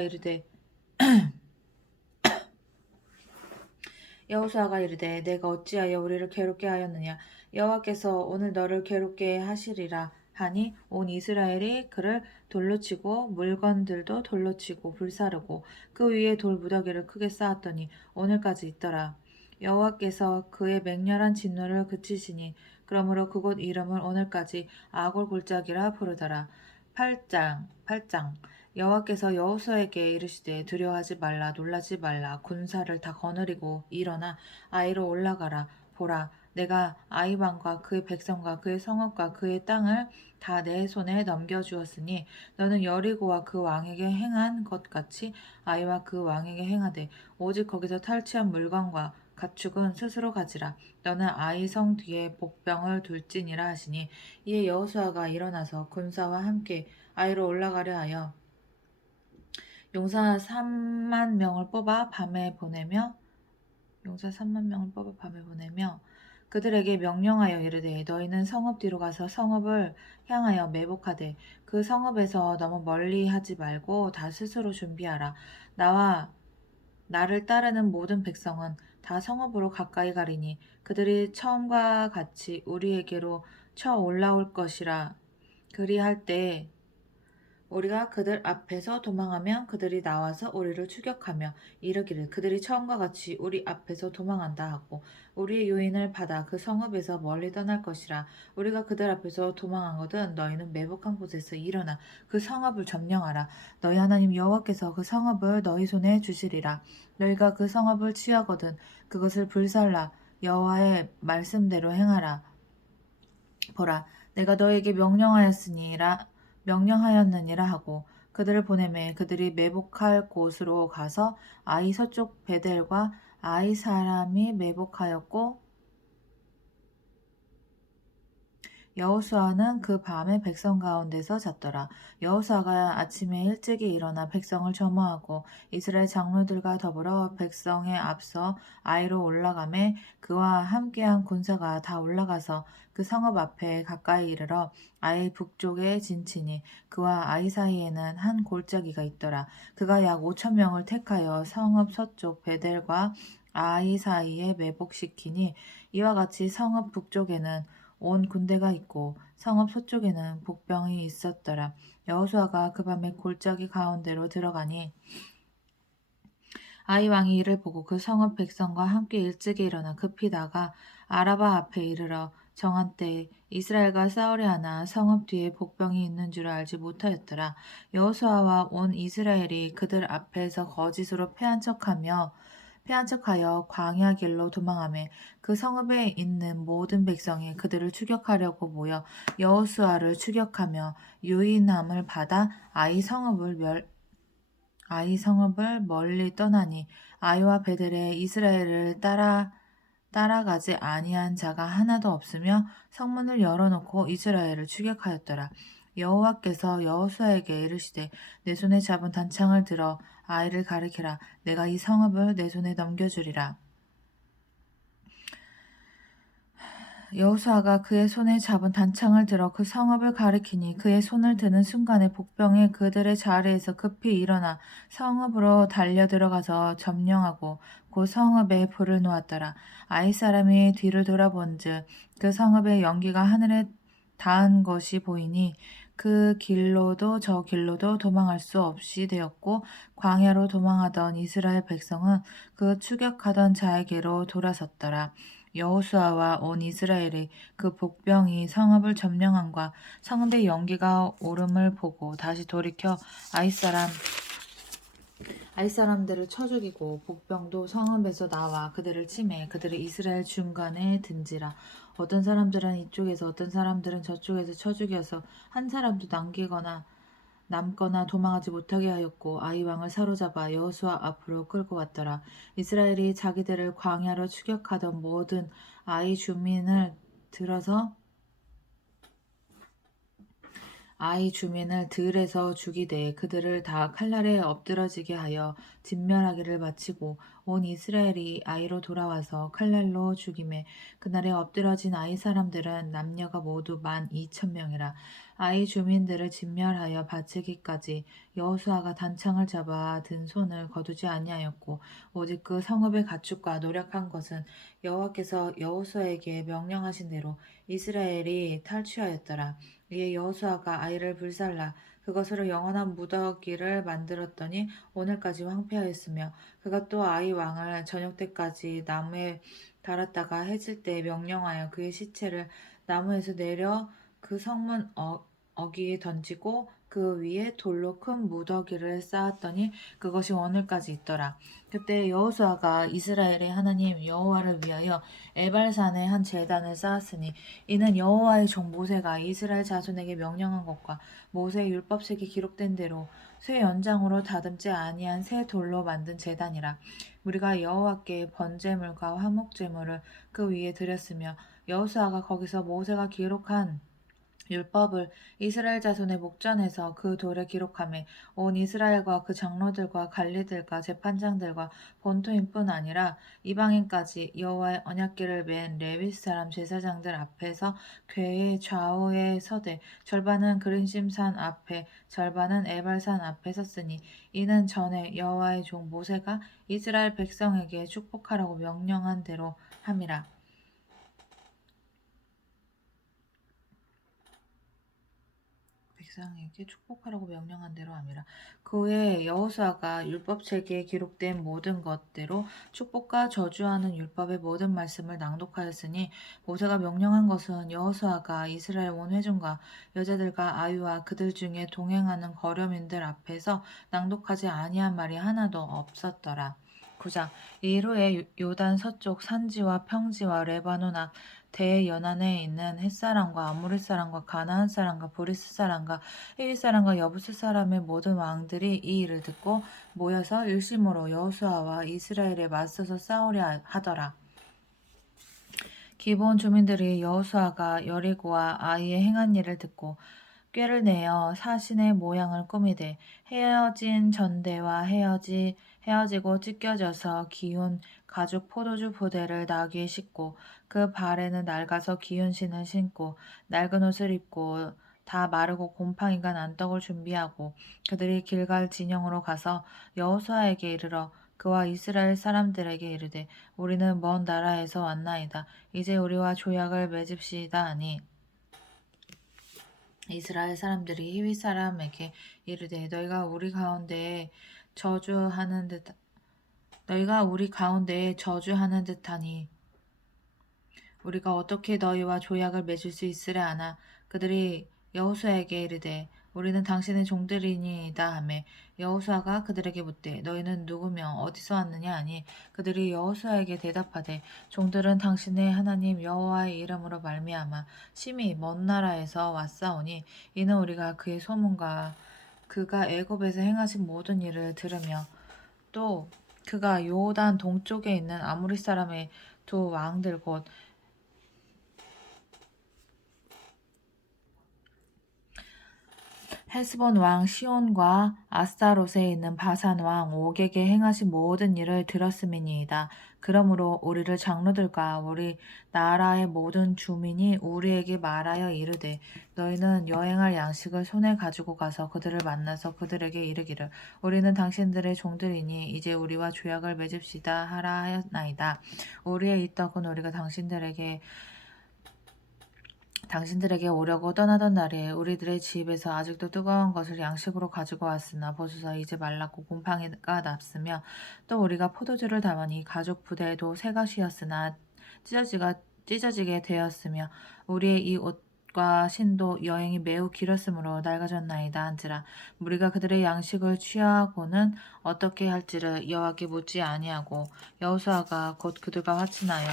이르되, 내가 어찌하여 우리를 괴롭게 하였느냐. 여호와께서 오늘 너를 괴롭게 하시리라 하니 온 이스라엘이 그를 돌로 치고 물건들도 돌로 치고 불사르고 그 위에 돌 무더기를 크게 쌓았더니 오늘까지 있더라. 여호와께서 그의 맹렬한 진노를 그치시니 그러므로 그곳 이름을 오늘까지 아골 골짜기라 부르더라. 8장 여호와께서 여호수아에게 이르시되, 두려워하지 말라, 놀라지 말라. 군사를 다 거느리고 일어나 아이로 올라가라. 보라, 내가 아이방과 그의 백성과 그의 성읍과 그의 땅을 다 내 손에 넘겨주었으니 너는 여리고와 그 왕에게 행한 것 같이 아이와 그 왕에게 행하되, 오직 거기서 탈취한 물건과 가축은 스스로 가지라. 너는 아이 성 뒤에 복병을 둘지니라 하시니, 이에 여호수아가 일어나서 군사와 함께 아이로 올라가려 하여 용사 3만 명을 뽑아 밤에 보내며 그들에게 명령하여 이르되 너희는 성읍 뒤로 가서 성읍을 향하여 매복하되 그 성읍에서 너무 멀리 하지 말고 다 스스로 준비하라. 나와 나를 따르는 모든 백성은 다 성읍으로 가까이 가리니 그들이 처음과 같이 우리에게로 쳐 올라올 것이라. 그리할 때 우리가 그들 앞에서 도망하면 그들이 나와서 우리를 추격하며 이르기를 그들이 처음과 같이 우리 앞에서 도망한다 하고 우리의 요인을 받아 그 성읍에서 멀리 떠날 것이라. 우리가 그들 앞에서 도망하거든 너희는 매복한 곳에서 일어나 그 성읍을 점령하라. 너희 하나님 여호와께서 그 성읍을 너희 손에 주시리라. 너희가 그 성읍을 취하거든 그것을 불살라 여호와의 말씀대로 행하라. 보라, 내가 너에게 명령하였느니라 하고 그들을 보내매 그들이 매복할 곳으로 가서 아이 서쪽 베델과 아이 사람이 매복하였고 여호수아는 그 밤에 백성 가운데서 잤더라. 여호수아가 아침에 일찍이 일어나 백성을 점호하고 이스라엘 장로들과 더불어 백성에 앞서 아이로 올라가매 그와 함께한 군사가 다 올라가서 그 성읍 앞에 가까이 이르러 아이 북쪽에 진치니 그와 아이 사이에는 한 골짜기가 있더라. 그가 약 5천 명을 택하여 성읍 서쪽 베델과 아이 사이에 매복시키니 이와 같이 성읍 북쪽에는 온 군대가 있고 성읍 서쪽에는 복병이 있었더라. 여호수아가 그 밤에 골짜기 가운데로 들어가니 아이 왕이 이를 보고 그 성읍 백성과 함께 일찍이 일어나 급히 나가 아라바 앞에 이르러 정한 때에 이스라엘과 싸우려 하나 성읍 뒤에 복병이 있는 줄 알지 못하였더라. 여호수아와 온 이스라엘이 그들 앞에서 거짓으로 패한 척하여 광야 길로 도망하며 그 성읍에 있는 모든 백성이 그들을 추격하려고 모여 여호수아를 추격하며 유인함을 받아 아이 성읍을 멀리 떠나니 아이와 베델에 이스라엘을 따라가지 아니한 자가 하나도 없으며 성문을 열어놓고 이스라엘을 추격하였더라. 여호와께서 여호수아에게 이르시되 내 손에 잡은 단창을 들어 아이를 가리키라. 내가 이 성읍을 내 손에 넘겨주리라. 여호수아가 그의 손에 잡은 단창을 들어 그 성읍을 가리키니 그의 손을 드는 순간에 복병이 그들의 자리에서 급히 일어나 성읍으로 달려 들어가서 점령하고 그 성읍에 불을 놓았더라. 아이 사람이 뒤를 돌아본즉 그 성읍의 연기가 하늘에 닿은 것이 보이니 그 길로도 저 길로도 도망할 수 없이 되었고 광야로 도망하던 이스라엘 백성은 그 추격하던 자에게로 돌아섰더라. 여호수아와 온 이스라엘이 그 복병이 성읍을 점령함과 성읍의 연기가 오름을 보고 다시 돌이켜 아이 사람들을 쳐 죽이고 복병도 성읍에서 나와 그들을 치매 그들이 이스라엘 중간에 든지라. 어떤 사람들은 이쪽에서 어떤 사람들은 저쪽에서 쳐 죽여서 한 사람도 남거나 도망하지 못하게 하였고 아이 왕을 사로잡아 여호수아 앞으로 끌고 왔더라. 이스라엘이 자기들을 광야로 추격하던 모든 아이 주민을 들에서 죽이되 그들을 다 칼날에 엎드러지게 하여 진멸하기를 마치고 온 이스라엘이 아이로 돌아와서 칼날로 죽임에 그날에 엎드러진 아이 사람들은 남녀가 모두 12,000명이라. 아이 주민들을 진멸하여 바치기까지 여호수아가 단창을 잡아 든 손을 거두지 아니하였고 오직 그 성읍의 가축과 노력한 것은 여호와께서 여호수아에게 명령하신 대로 이스라엘이 탈취하였더라. 이에 여호수아가 아이를 불살라 그것으로 영원한 무더기를 만들었더니 오늘까지 황폐하였으며 그가 또 아이 왕을 저녁 때까지 나무에 달았다가 해질 때 명령하여 그의 시체를 나무에서 내려 그 성문 어귀에 던지고 그 위에 돌로 큰 무더기를 쌓았더니 그것이 오늘까지 있더라. 그때 여호수아가 이스라엘의 하나님 여호와를 위하여 에발산에 한 제단을 쌓았으니 이는 여호와의 종 모세가 이스라엘 자손에게 명령한 것과 모세의 율법책에 기록된 대로 쇠 연장으로 다듬지 아니한 새 돌로 만든 제단이라. 우리가 여호와께 번제물과 화목제물을 그 위에 드렸으며 여호수아가 거기서 모세가 기록한 율법을 이스라엘 자손의 목전에서 그 돌에 기록하매 온 이스라엘과 그 장로들과 관리들과 재판장들과 본토인뿐 아니라 이방인까지 여호와의 언약궤를 맨 레위 사람 제사장들 앞에서 궤의 좌우에 서되 절반은 그린심산 앞에 절반은 에발산 앞에 섰으니 이는 전에 여호와의 종 모세가 이스라엘 백성에게 축복하라고 명령한 대로 함이라. 백성에게 축복하라고 명령한 대로 함이라. 그 후에 여호수아가 율법책에 기록된 모든 것대로 축복과 저주하는 율법의 모든 말씀을 낭독하였으니 모세가 명령한 것은 여호수아가 이스라엘 온 회중과 여자들과 아이와 그들 중에 동행하는 거류민들 앞에서 낭독하지 아니한 말이 하나도 없었더라. 9장 이후에 요단 서쪽 산지와 평지와 레바논 앞 대연안에 있는 햇사람과 아모리 사람과 가나안 사람과 브리스 사람과 히위 사람과 여부스 사람의 모든 왕들이 이 일을 듣고 모여서 일심으로 여호수아와 이스라엘에 맞서서 싸우려 하더라. 기브온 주민들이 여호수아가 여리고와 아이의 행한 일을 듣고 꾀를 내어 사신의 모양을 꾸미되 헤어진 전대와 헤어지고 찢겨져서 기운 가죽 포도주 부대를 나귀에 싣고 그 발에는 낡아서 기운 신을 신고 낡은 옷을 입고 다 마르고 곰팡이가 난 떡을 준비하고 그들이 길갈 진영으로 가서 여호수아에게 이르러 그와 이스라엘 사람들에게 이르되 우리는 먼 나라에서 왔나이다. 이제 우리와 조약을 맺읍시다 하니 이스라엘 사람들이 히위 사람에게 이르되 너희가 우리 가운데에 저주하는 듯하니 우리가 어떻게 너희와 조약을 맺을 수 있으랴 하나 그들이 여호수아에게 이르되 우리는 당신의 종들이니이다 하매 여호수아가 그들에게 묻되 너희는 누구며 어디서 왔느냐 하니 그들이 여호수아에게 대답하되 종들은 당신의 하나님 여호와의 이름으로 말미암아 심히 먼 나라에서 왔사오니 이는 우리가 그의 소문과 그가 애굽에서 행하신 모든 일을 들으며 또 그가 요단 동쪽에 있는 아모리 사람의 두 왕들 곧 헤스본 왕 시온과 아스타롯에 있는 바산 왕 옥에게 행하신 모든 일을 들었음이니이다. 그러므로 우리를 장로들과 우리 나라의 모든 주민이 우리에게 말하여 이르되 너희는 여행할 양식을 손에 가지고 가서 그들을 만나서 그들에게 이르기를 우리는 당신들의 종들이니 이제 우리와 조약을 맺읍시다 하라 하였나이다. 우리의 이 떡은 우리가 당신들에게 오려고 떠나던 날에 우리들의 집에서 아직도 뜨거운 것을 양식으로 가지고 왔으나 보소서 이제 말랐고 곰팡이가 났으며 또 우리가 포도주를 담으니 가죽 부대에도 새가 쉬었으나 찢어지게 되었으며 우리의 이 옷과 신도 여행이 매우 길었으므로 낡아졌나이다 한지라 우리가 그들의 양식을 취하고는 어떻게 할지를 여호와께 묻지 아니하고 여호수아가 곧 그들과 화친하여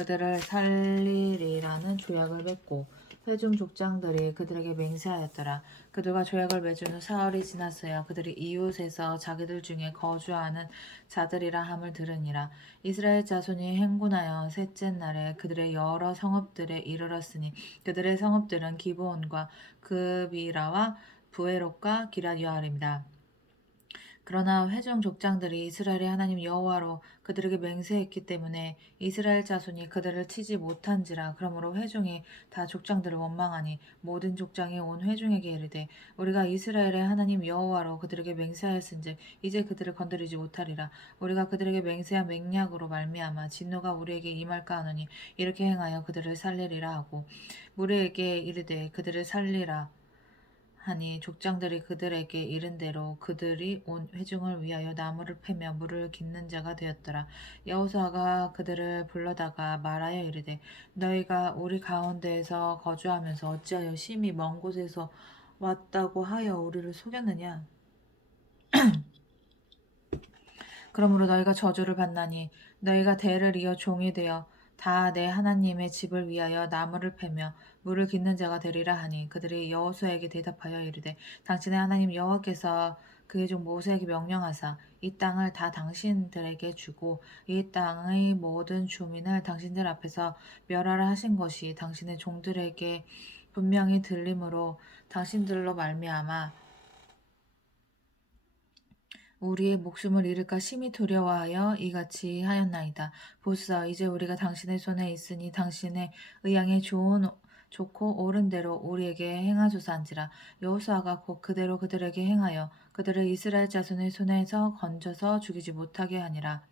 그들을 살리리라는 조약을 맺고 회중 족장들이 그들에게 맹세하였더라. 그들과 조약을 맺은 후 사흘이 지났어야 그들이 이웃에서 자기들 중에 거주하는 자들이라 함을 들으니라. 이스라엘 자손이 행군하여 셋째 날에 그들의 여러 성읍들에 이르렀으니 그들의 성읍들은 기브온과 그비라와 부에롯과 기럇 여아림이다. 그러나 회중 족장들이 이스라엘의 하나님 여호와로 그들에게 맹세했기 때문에 이스라엘 자손이 그들을 치지 못한지라. 그러므로 회중이 다 족장들을 원망하니 모든 족장이 온 회중에게 이르되 우리가 이스라엘의 하나님 여호와로 그들에게 맹세하였은즉 이제 그들을 건드리지 못하리라. 우리가 그들에게 맹세한 맹약으로 말미암아 진노가 우리에게 임할까 하노니 이렇게 행하여 그들을 살리리라 하고 우리에게 이르되 그들을 살리라 하니 족장들이 그들에게 이른 대로 그들이 온 회중을 위하여 나무를 패며 물을 깃는 자가 되었더라. 여호수아가 그들을 불러다가 말하여 이르되 너희가 우리 가운데에서 거주하면서 어찌하여 심히 먼 곳에서 왔다고 하여 우리를 속였느냐? 그러므로 너희가 저주를 받나니 너희가 대를 이어 종이 되어 다 내 하나님의 집을 위하여 나무를 패며 물을 깃는 자가 되리라 하니 그들이 여호수아에게 대답하여 이르되 당신의 하나님 여호와께서 그의 종 모세에게 명령하사 이 땅을 다 당신들에게 주고 이 땅의 모든 주민을 당신들 앞에서 멸하라 하신 것이 당신의 종들에게 분명히 들림으로 당신들로 말미암아 우리의 목숨을 잃을까 심히 두려워하여 이같이 하였나이다. 보소서, 이제 우리가 당신의 손에 있으니 당신의 의향에 좋고 옳은 대로 우리에게 행하소서한지라. 여호수아가 곧 그대로 그들에게 행하여 그들을 이스라엘 자손의 손에서 건져서 죽이지 못하게 하니라.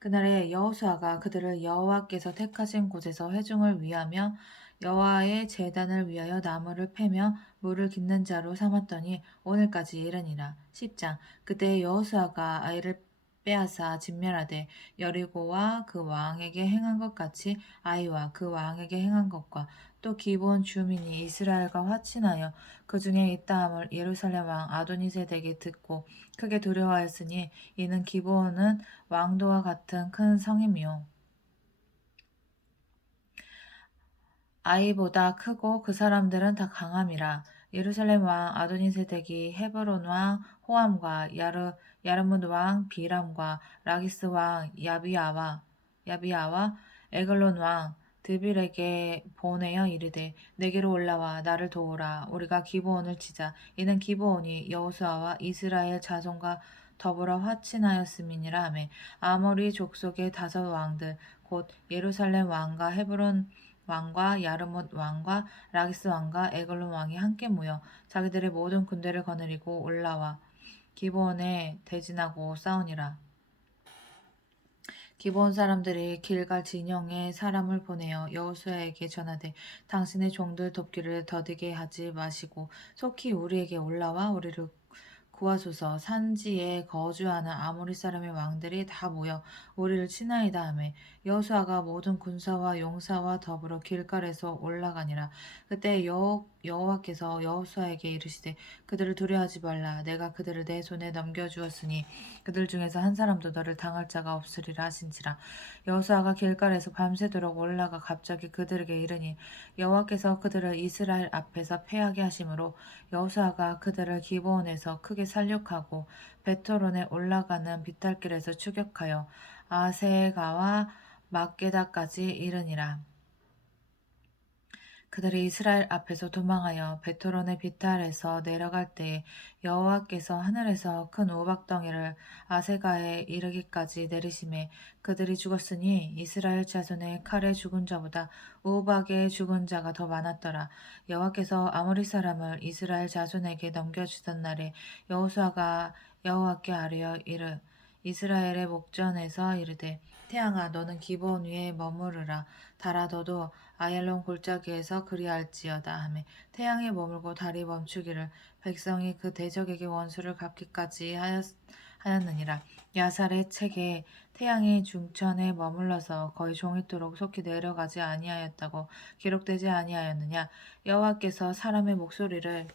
그날에 여호수아가 그들을 여호와께서 택하신 곳에서 회중을 위하며 여호와의 제단을 위하여 나무를 패며 물을 깃는 자로 삼았더니 오늘까지 이르니라. 10장. 그때 여호수아가 아이를 빼앗아 진멸하되 여리고와 그 왕에게 행한 것 같이 아이와 그 왕에게 행한 것과 또 기브온 주민이 이스라엘과 화친하여 그 중에 있다함을 예루살렘 왕 아도니세덱이 듣고 크게 두려워하였으니 이는 기브온은 왕도와 같은 큰 성임이요 아이보다 크고 그 사람들은 다 강함이라. 예루살렘 왕 아도니세덱이 헤브론 왕 호암과 야르뭇 왕 비람과 라기스 왕 야비아와 에글론 왕 드빌에게 보내어 이르되 내게로 올라와 나를 도우라. 우리가 기브온을 치자. 이는 기브온이 여호수아와 이스라엘 자손과 더불어 화친하였음이니라 하매 아모리 족속의 5 왕들 곧 예루살렘 왕과 헤브론 왕과 야르뭇 왕과 라기스 왕과 에글론 왕이 함께 모여 자기들의 모든 군대를 거느리고 올라와 기브온에 대진하고 싸우니라. 기브온 사람들이 길갈 진영에 사람을 보내어 여호수아에게 전하되 당신의 종들 돕기를 더디게 하지 마시고 속히 우리에게 올라와 우리를 구하소서. 산지에 거주하는 아모리 사람의 왕들이 다 모여 우리를 치나이다 하매 여호수아가 모든 군사와 용사와 더불어 길갈에서 올라가니라. 그때 여호와께서 여호수아에게 이르시되 그들을 두려워하지 말라. 내가 그들을 내 손에 넘겨주었으니 그들 중에서 한 사람도 너를 당할 자가 없으리라 하신지라. 여호수아가 길갈에서 밤새도록 올라가 갑자기 그들에게 이르니 여호와께서 그들을 이스라엘 앞에서 패하게 하심으로 여호수아가 그들을 기브온에서 크게 살육하고 베토론에 올라가는 비탈길에서 추격하여 아세가와 막게다까지 이르니라. 그들이 이스라엘 앞에서 도망하여 베토론의 비탈에서 내려갈 때에 여호와께서 하늘에서 큰 우박덩이를 아세가에 이르기까지 내리심에 그들이 죽었으니 이스라엘 자손의 칼에 죽은 자보다 우박에 죽은 자가 더 많았더라. 여호와께서 아모리 사람을 이스라엘 자손에게 넘겨주던 날에 여호수아가 여호와께 아뢰어 이스라엘의 목전에서 이르되 태양아 너는 기브온 위에 머무르라. 달아 너도 아얄론 골짜기에서 그리할지어다 하매 태양이 머물고 달이 멈추기를 백성이 그 대적에게 원수를 갚기까지 하였느니라. 야살의 책에 태양이 중천에 머물러서 거의 종일토록 속히 내려가지 아니하였다고 기록되지 아니하였느냐. 여호와께서 사람의 목소리를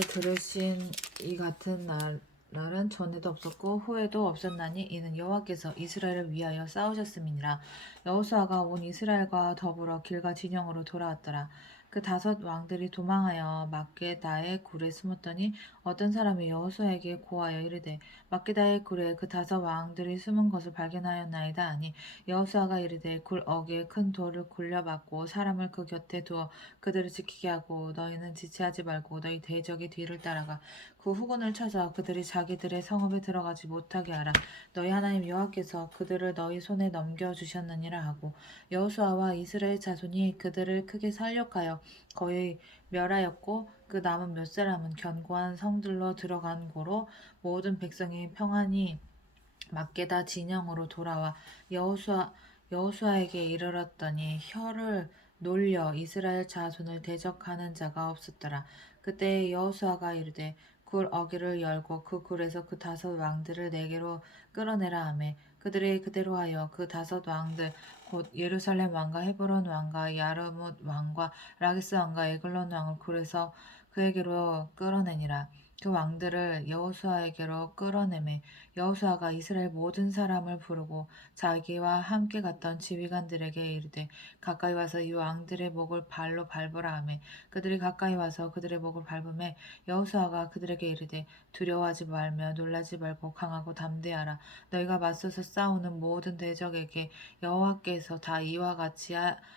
들으신 이 같은 날은 전에도 없었고 후에도 없었나니 이는 여호와께서 이스라엘을 위하여 싸우셨음이니라. 여호수아가 온 이스라엘과 더불어 길과 진영으로 돌아왔더라. 그 5 왕들이 도망하여 막게다의 굴에 숨었더니 어떤 사람이 여호수아에게 고하여 이르되 막게다의 굴에 그 5 왕들이 숨은 것을 발견하였나이다 하니 여호수아가 이르되 굴 어귀에 큰 돌을 굴려받고 사람을 그 곁에 두어 그들을 지키게 하고 너희는 지체하지 말고 너희 대적의 뒤를 따라가 그 후군을 쳐서 그들이 자기들의 성읍에 들어가지 못하게 하라. 너희 하나님 여호와께서 그들을 너희 손에 넘겨주셨느니라 하고 여호수아와 이스라엘 자손이 그들을 크게 살육하여 거의 멸하였고 그 남은 몇 사람은 견고한 성들로 들어간 고로 모든 백성이 평안히 막게다 진영으로 돌아와 여호수아에게 이르렀더니 혀를 놀려 이스라엘 자손을 대적하는 자가 없었더라. 그때 여호수아가 이르되 굴 어귀를 열고 그 굴에서 그 5 왕들을 내게로 끌어내라 하매 그들이 그대로 하여 그 5 왕들 곧 예루살렘 왕과 헤브론 왕과 야르뭇 왕과 라기스 왕과 에글론 왕을 굴에서 그에게로 끌어내니라. 그 왕들을 여호수아에게로 끌어내매 여호수아가 이스라엘 모든 사람을 부르고 자기와 함께 갔던 지휘관들에게 이르되 가까이 와서 이 왕들의 목을 발로 밟으라 하매 그들이 가까이 와서 그들의 목을 밟음에 여호수아가 그들에게 이르되 두려워하지 말며 놀라지 말고 강하고 담대하라. 너희가 맞서서 싸우는 모든 대적에게 여호와께서 다 이와 같이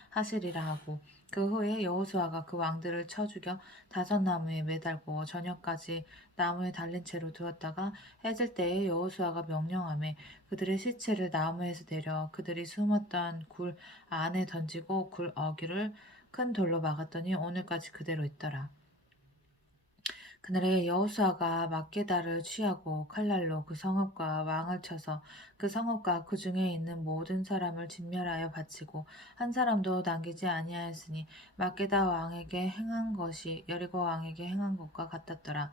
하시리라 하고 그 후에 여호수아가 그 왕들을 쳐 죽여 다섯 나무에 매달고 저녁까지 나무에 달린 채로 두었다가 해질 때에 여호수아가 명령하매 그들의 시체를 나무에서 내려 그들이 숨었던 굴 안에 던지고 굴 어귀를 큰 돌로 막았더니 오늘까지 그대로 있더라. 그날에 여호수아가 막게다를 취하고 칼날로 그 성읍과 왕을 쳐서 그 성읍과 그 중에 있는 모든 사람을 진멸하여 바치고 한 사람도 남기지 아니하였으니 막게다 왕에게 행한 것이 여리고 왕에게 행한 것과 같았더라.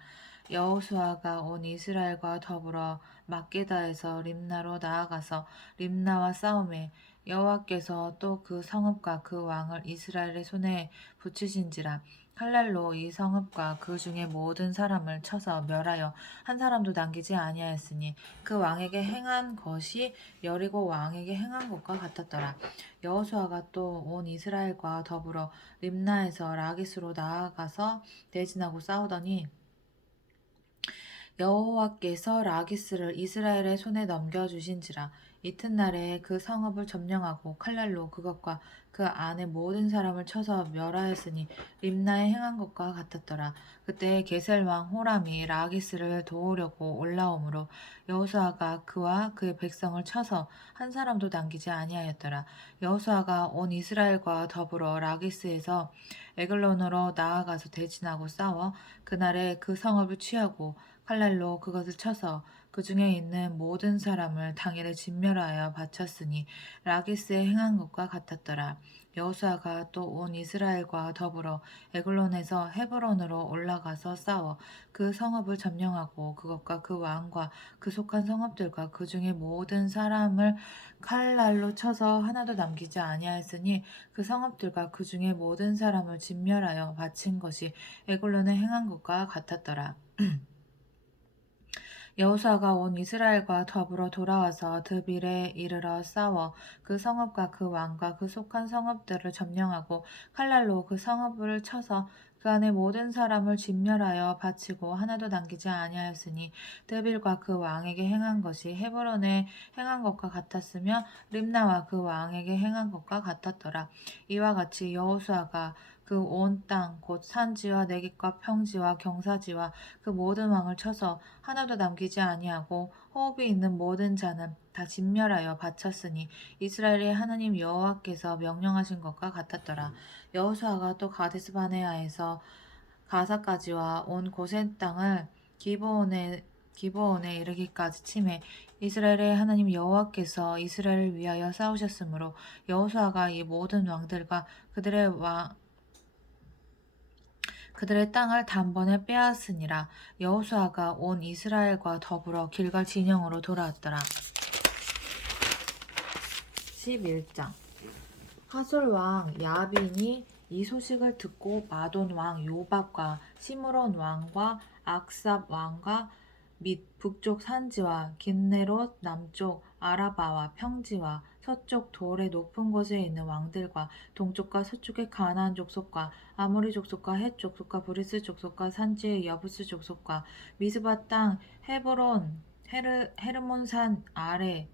여호수아가 온 이스라엘과 더불어 막게다에서 림나로 나아가서 림나와 싸움에 여호와께서 또 그 성읍과 그 왕을 이스라엘의 손에 붙이신지라. 칼날로 이 성읍과 그 중에 모든 사람을 쳐서 멸하여 한 사람도 남기지 아니하였으니 그 왕에게 행한 것이 여리고 왕에게 행한 것과 같았더라. 여호수아가 또 온 이스라엘과 더불어 림나에서 라기스로 나아가서 대진하고 싸우더니 여호와께서 라기스를 이스라엘의 손에 넘겨주신지라. 이튿날에 그 성읍을 점령하고 칼날로 그것과 그 안에 모든 사람을 쳐서 멸하였으니 림나에 행한 것과 같았더라. 그때 게셀 왕 호람이 라기스를 도우려고 올라오므로 여호수아가 그와 그의 백성을 쳐서 한 사람도 남기지 아니하였더라. 여호수아가 온 이스라엘과 더불어 라기스에서 에글론으로 나아가서 대진하고 싸워 그날에 그 성읍을 취하고 칼날로 그것을 쳐서 그 중에 있는 모든 사람을 당일에 진멸하여 바쳤으니 라기스에 행한 것과 같았더라. 여호수아가 또 온 이스라엘과 더불어 에글론에서 헤브론으로 올라가서 싸워 그 성읍을 점령하고 그것과 그 왕과 그 속한 성읍들과 그 중에 모든 사람을 칼날로 쳐서 하나도 남기지 아니하였으니 그 성읍들과 그 중에 모든 사람을 진멸하여 바친 것이 에글론에 행한 것과 같았더라. 여호수아가 온 이스라엘과 더불어 돌아와서 드빌에 이르러 싸워 그 성읍과 그 왕과 그 속한 성읍들을 점령하고 칼날로 그 성읍을 쳐서 그 안에 모든 사람을 진멸하여 바치고 하나도 남기지 아니하였으니 드빌과 그 왕에게 행한 것이 헤브론에 행한 것과 같았으며 림나와 그 왕에게 행한 것과 같았더라. 이와 같이 여호수아가 그 온 땅 곧 산지와 내깃과 평지와 경사지와 그 모든 왕을 쳐서 하나도 남기지 아니하고 호흡이 있는 모든 자는 다 진멸하여 바쳤으니 이스라엘의 하나님 여호와께서 명령하신 것과 같았더라. 여호수아가 또 가데스 바네아에서 가사까지와 온 고센 땅을 기브온에 이르기까지 치매 이스라엘의 하나님 여호와께서 이스라엘을 위하여 싸우셨으므로 여호수아가 이 모든 왕들과 그들의 땅을 단번에 빼앗으니라. 여호수아가 온 이스라엘과 더불어 길갈 진영으로 돌아왔더라. 11장 하솔 왕 야빈이 이 소식을 듣고 마돈 왕 요밥과 시므론 왕과 악삽 왕과 및 북쪽 산지와 긴네롯 남쪽 아라바와 평지와 서쪽 돌의 높은 곳에 있는 왕들과 동쪽과 서쪽의 가나안 족속과 아모리 족속과 헷 족속과 브리스 족속과 산지의 여부스 족속과 미스바 땅 헤브론 헤르몬산 아래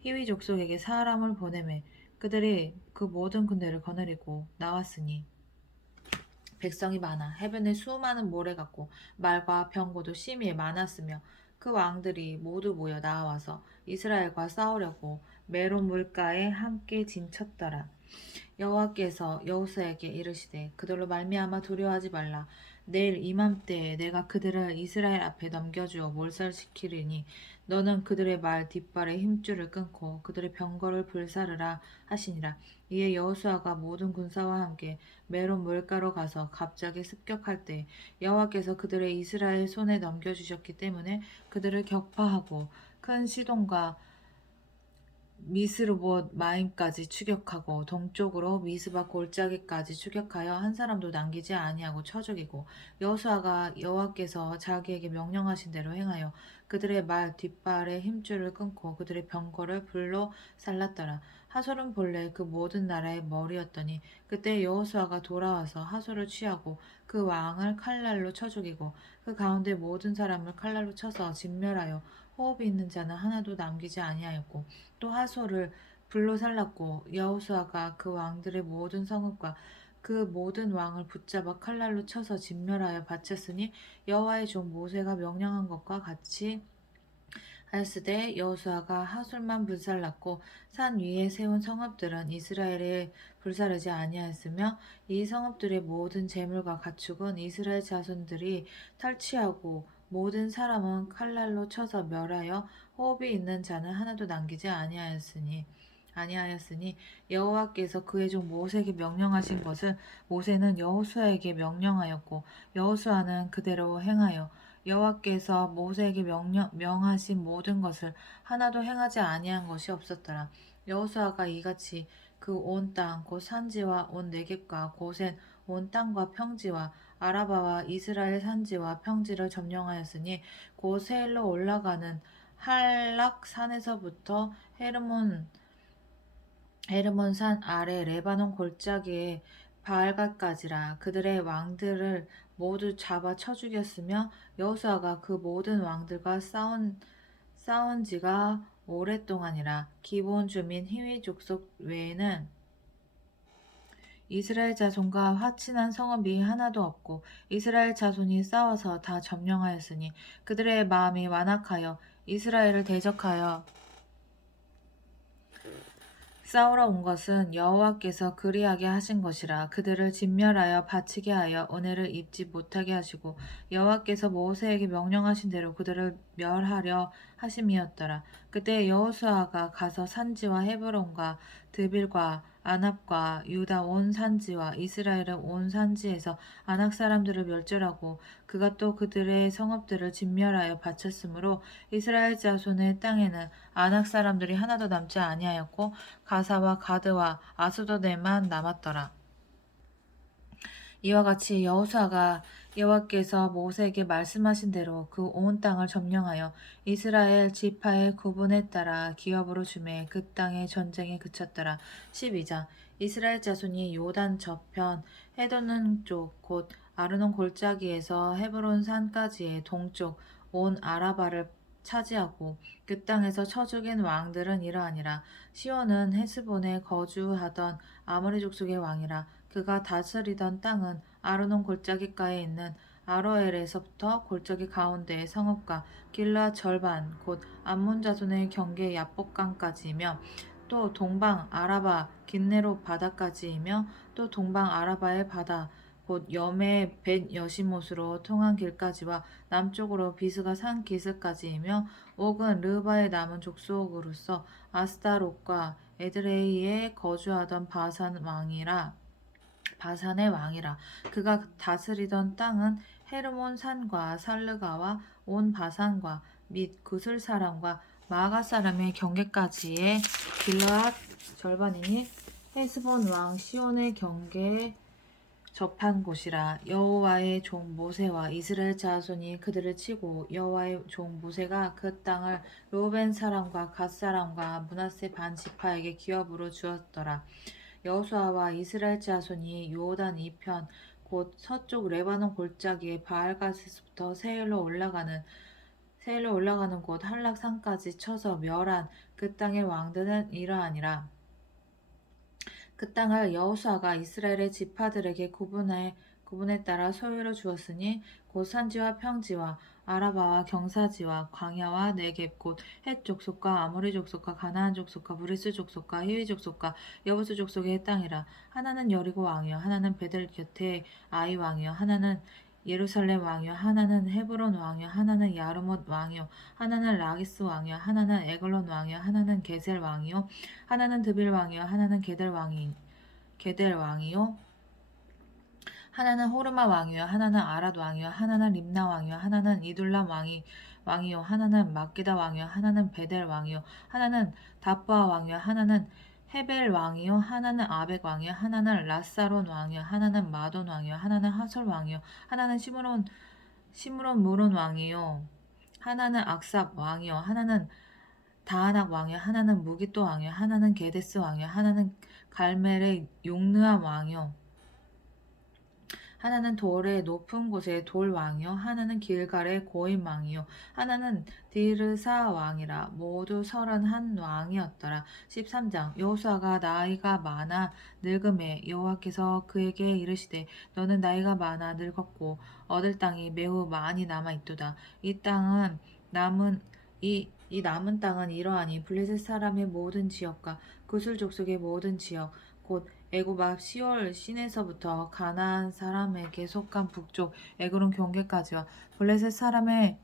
히위 족속에게 사람을 보내매 그들이 그 모든 군대를 거느리고 나왔으니 백성이 많아 해변에 수많은 모래 같고 말과 병거도 심히 많았으며 그 왕들이 모두 모여 나와서 이스라엘과 싸우려고 메론 물가에 함께 진쳤더라. 여호와께서 여호수아에게 이르시되 그들로 말미암아 두려워하지 말라. 내일 이맘때에 내가 그들을 이스라엘 앞에 넘겨주어 몰살시키리니 너는 그들의 말 뒷발의 힘줄을 끊고 그들의 병거를 불사르라 하시니라. 이에 여호수아가 모든 군사와 함께 메론 물가로 가서 갑자기 습격할 때 여호와께서 그들의 이스라엘 손에 넘겨주셨기 때문에 그들을 격파하고 큰 시돈과 미스르봇 마임까지 추격하고 동쪽으로 미스바 골짜기까지 추격하여 한 사람도 남기지 아니하고 쳐 죽이고 여호수아가 여호와께서 자기에게 명령하신 대로 행하여 그들의 말 뒷발의 힘줄을 끊고 그들의 병거를 불로 살랐더라. 하솔은 본래 그 모든 나라의 머리였더니 그때 여호수아가 돌아와서 하솔을 취하고 그 왕을 칼날로 쳐 죽이고 그 가운데 모든 사람을 칼날로 쳐서 진멸하여 호흡이 있는 자는 하나도 남기지 아니하였고 또 하솔을 불로 살랐고 여호수아가 그 왕들의 모든 성읍과 그 모든 왕을 붙잡아 칼날로 쳐서 진멸하여 바쳤으니 여호와의 종 모세가 명령한 것과 같이 하였으되 여호수아가 하솔만 불살랐고 산 위에 세운 성읍들은 이스라엘에 불사르지 아니하였으며 이 성읍들의 모든 재물과 가축은 이스라엘 자손들이 탈취하고 모든 사람은 칼날로 쳐서 멸하여 호흡이 있는 자는 하나도 남기지 아니하였으니 여호와께서 그의 종 모세에게 명령하신 것을 모세는 여호수아에게 명령하였고 여호수아는 그대로 행하여 여호와께서 모세에게 명하신 모든 것을 하나도 행하지 아니한 것이 없었더라. 여호수아가 이같이 그 온 땅 곧 산지와 온 네겝과 고센 온 땅과 평지와 아라바와 이스라엘 산지와 평지를 점령하였으니 곧 세일로 올라가는 할락 산에서부터 헤르몬 산 아래 레바논 골짜기에 바알갓까지라. 그들의 왕들을 모두 잡아 쳐 죽였으며 여호수아가 그 모든 왕들과 싸운 지가 오랫동안이라. 기브온 주민 히위 족속 외에는 이스라엘 자손과 화친한 성읍이 하나도 없고 이스라엘 자손이 싸워서 다 점령하였으니 그들의 마음이 완악하여 이스라엘을 대적하여 싸우러 온 것은 여호와께서 그리하게 하신 것이라. 그들을 진멸하여 바치게 하여 은혜를 입지 못하게 하시고 여호와께서 모세에게 명령하신 대로 그들을 멸하려 하심이었더라. 그때 여호수아가 가서 산지와 헤브론과 드빌과 아납과 유다 온 산지와 이스라엘의 온 산지에서 아낙 사람들을 멸절하고 그가 또 그들의 성읍들을 진멸하여 바쳤으므로 이스라엘 자손의 땅에는 아낙 사람들이 하나도 남지 아니하였고 가사와 가드와 아스도데만 남았더라. 이와 같이 여호수아가 여호와께서 모세에게 말씀하신 대로 그 온 땅을 점령하여 이스라엘 지파의 구분에 따라 기업으로 주매 그 땅의 전쟁이 그쳤더라. 12장 이스라엘 자손이 요단 저편 헤도는 쪽 곧 아르논 골짜기에서 헤브론 산까지의 동쪽 온 아라바를 차지하고 그 땅에서 쳐 죽인 왕들은 이러하니라. 시온은 헤스본에 거주하던 아모리 족속의 왕이라. 그가 다스리던 땅은 아르논 골짜기가에 있는 아로엘에서부터 골짜기 가운데의 성읍과 길르앗 절반 곧 암몬 자손의 경계 야복강까지이며 또 동방 아라바 긴네롯 바다까지이며 또 동방 아라바의 바다 곧 염해 벳 여시못으로 통한 길까지와 남쪽으로 비스가 산 기슭까지이며 옥은 르바의 남은 족속으로서 아스타롯과 에드레이에 거주하던 바산의 왕이라. 그가 다스리던 땅은 헤르몬 산과 살르가와 온 바산과 및 구슬 사람과 마가 사람의 경계까지의 길르앗 절반이니 헤스본 왕 시온의 경계에 접한 곳이라. 여호와의 종 모세와 이스라엘 자손이 그들을 치고 여호와의 종 모세가 그 땅을 르우벤 사람과 갓 사람과 므낫세 반 지파에게 기업으로 주었더라. 여호수아와 이스라엘 자손이 요단 이편 곧 서쪽 레바논 골짜기의 바알갓에서부터 세일로 올라가는 곳 한락산까지 쳐서 멸한 그 땅의 왕들은 이러하니라. 그 땅을 여호수아가 이스라엘의 지파들에게 구분에 따라 소유로 주었으니 곧 산지와 평지와 아라바와 경사지와 광야와 네겝 곧 헷 족속과 아모리 족속과 가나안 족속과 브리스 족속과 히위 족속과 여부스 족속의 땅이라. 하나는 여리고 왕이요 하나는 베델 곁에 아이 왕이요 하나는 예루살렘 왕이요 하나는 헤브론 왕이요 하나는 야르못 왕이요 하나는 라기스 왕이요 하나는 에글론 왕이요 하나는 게셀 왕이요 하나는 드빌 왕이요 하나는 게델 왕이요 하나는 호르마 왕이요 하나는 아랏 왕이요 하나는 림나 왕이요 하나는 이둘람 왕이 왕이요 하나는 막기다 왕이요 하나는 베델 왕이요 하나는 다부아 왕이요 하나는 헤벨 왕이요 하나는 아벡 왕이요 하나는 라사론 왕이요 하나는 마돈 왕이요 하나는 하솔 왕이요 하나는 시므론 무론 왕이요 하나는 악삽 왕이요 하나는 다하낙 왕이요 하나는 무기또 왕이요 하나는 게데스 왕이요 하나는 갈멜의 용느암 왕이요 하나는 돌의 높은 곳의 돌 왕이요 하나는 길갈의 고임 왕이요 하나는 디르사 왕이라. 모두 31 왕이었더라. 13장. 여호수아가 나이가 많아 늙음에 여호와께서 그에게 이르시되 너는 나이가 많아 늙었고 얻을 땅이 매우 많이 남아 있도다. 이 땅은 남은 이 남은 땅은 이러하니 블레셋 사람의 모든 지역과 구슬 족속의 모든 지역 곧 애굽 앞 시올 시내서부터 가나안 사람에게 속한 북쪽 에그론 경계까지와 블레셋 사람의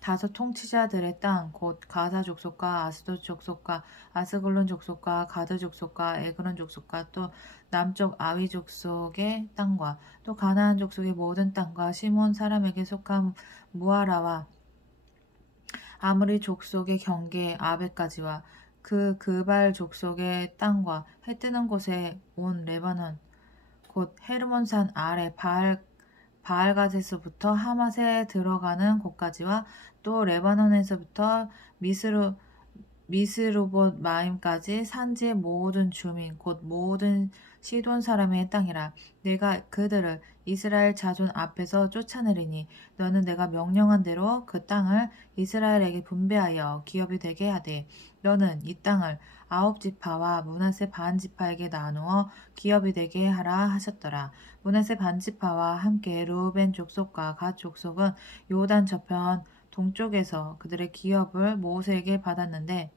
5 통치자들의 땅 곧 가사 족속과 아스돗 족속과 아스글론 족속과 가드 족속과 에그론 족속과 또 남쪽 아위 족속의 땅과 또 가나안 족속의 모든 땅과 시몬 사람에게 속한 무아라와 아므리 족속의 경계 아베까지와 그 그발 족속의 땅과 해 뜨는 곳에 온 레바논 곧 헤르몬산 아래 바알갓에서부터 하맛에 들어가는 곳까지와 또 레바논에서부터 미스루봇 마임까지 산지의 모든 주민 곧 모든 시돈 사람의 땅이라. 내가 그들을 이스라엘 자손 앞에서 쫓아내리니 너는 내가 명령한 대로 그 땅을 이스라엘에게 분배하여 기업이 되게 하되 너는 이 땅을 9 지파와 므낫세 반 지파에게 나누어 기업이 되게 하라 하셨더라. 므낫세 반 지파와 함께 르우벤 족속과 갓 족속은 요단 저편 동쪽에서 그들의 기업을 모세에게 받았는데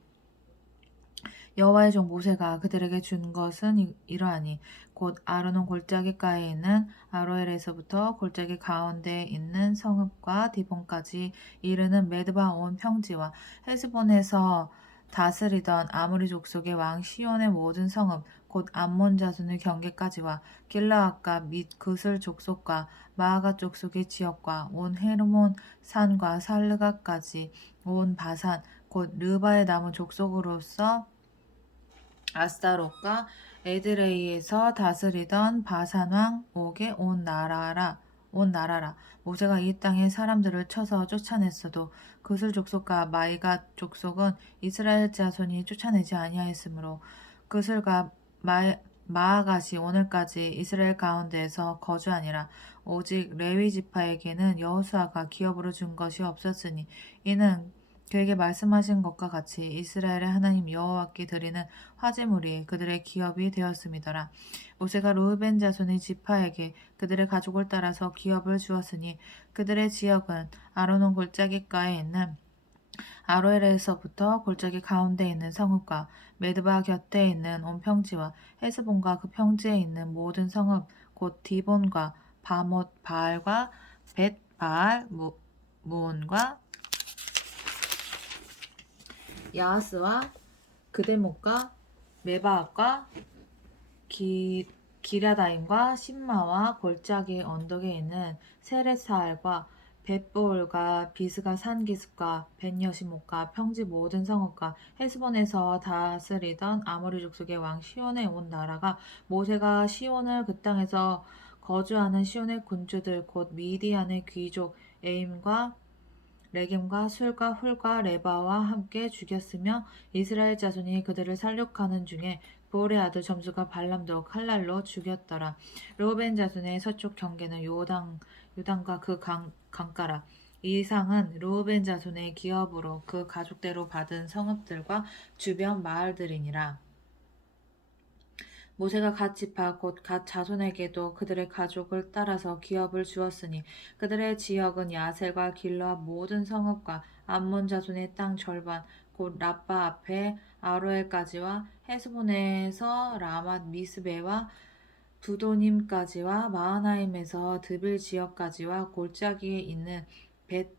여호와의 종 모세가 그들에게 준 것은 이러하니 곧 아르논 골짜기가에 있는 아로엘에서부터 골짜기 가운데에 있는 성읍과 디본까지 이르는 메드바 온 평지와 헤스본에서 다스리던 아모리 족속의 왕 시온의 모든 성읍 곧 암몬 자손의 경계까지와 길라앗과 및 그슬 족속과 마아가 족속의 지역과 온 헤르몬 산과 살르가까지 온 바산 곧 르바의 나무 족속으로서 아스타롯과 에드레이에서 다스리던 바산왕 옥의 온 나라라. 모세가 이 땅의 사람들을 쳐서 쫓아냈어도 그슬 족속과 마이갓 족속은 이스라엘 자손이 쫓아내지 아니하였으므로 그슬과 마아갓이 오늘까지 이스라엘 가운데에서 거주하니라. 오직 레위 지파에게는 여호수아가 기업으로 준 것이 없었으니 이는 그에게 말씀하신 것과 같이 이스라엘의 하나님 여호와께 드리는 화제물이 그들의 기업이 되었음이더라. 모세가 르우벤 자손의 지파에게 그들의 가족을 따라서 기업을 주었으니 그들의 지역은 아르논 골짜기가에 있는 아로엘에서부터 골짜기 가운데 있는 성읍과 메드바 곁에 있는 온 평지와 헤스본과 그 평지에 있는 모든 성읍 곧 디본과 바못 바알과 벳 바알 무온과 야하스와 그대목과 메바앗과 기랴다임과 신마와 골짜기 언덕에 있는 세렛사알과 벳보올과 비스가 산기슭과 벳여시못과 평지 모든 성읍과 헤스본에서 다스리던 아모리 족속의 왕 시온에 온 나라가 모세가 시온을 그 땅에서 거주하는 시온의 군주들 곧 미디안의 귀족 에임과 레겜과 술과 훌과 레바와 함께 죽였으며 이스라엘 자손이 그들을 살육하는 중에 부올의 아들 점수가 발람도 칼날로 죽였더라. 르우벤 자손의 서쪽 경계는 요단과 그 강가라. 이 상은 르우벤 자손의 기업으로 그 가족대로 받은 성읍들과 주변 마을들이니라. 모세가 갓 지파 곧 갓 자손에게도 그들의 가족을 따라서 기업을 주었으니 그들의 지역은 야셀과 길르앗 모든 성읍과 암몬 자손의 땅 절반 곧 라빠 앞에 아로엘까지와 헤스본에서 라맛 미스베와 부도님까지와 마하나임에서 드빌 지역까지와 골짜기에 있는 벳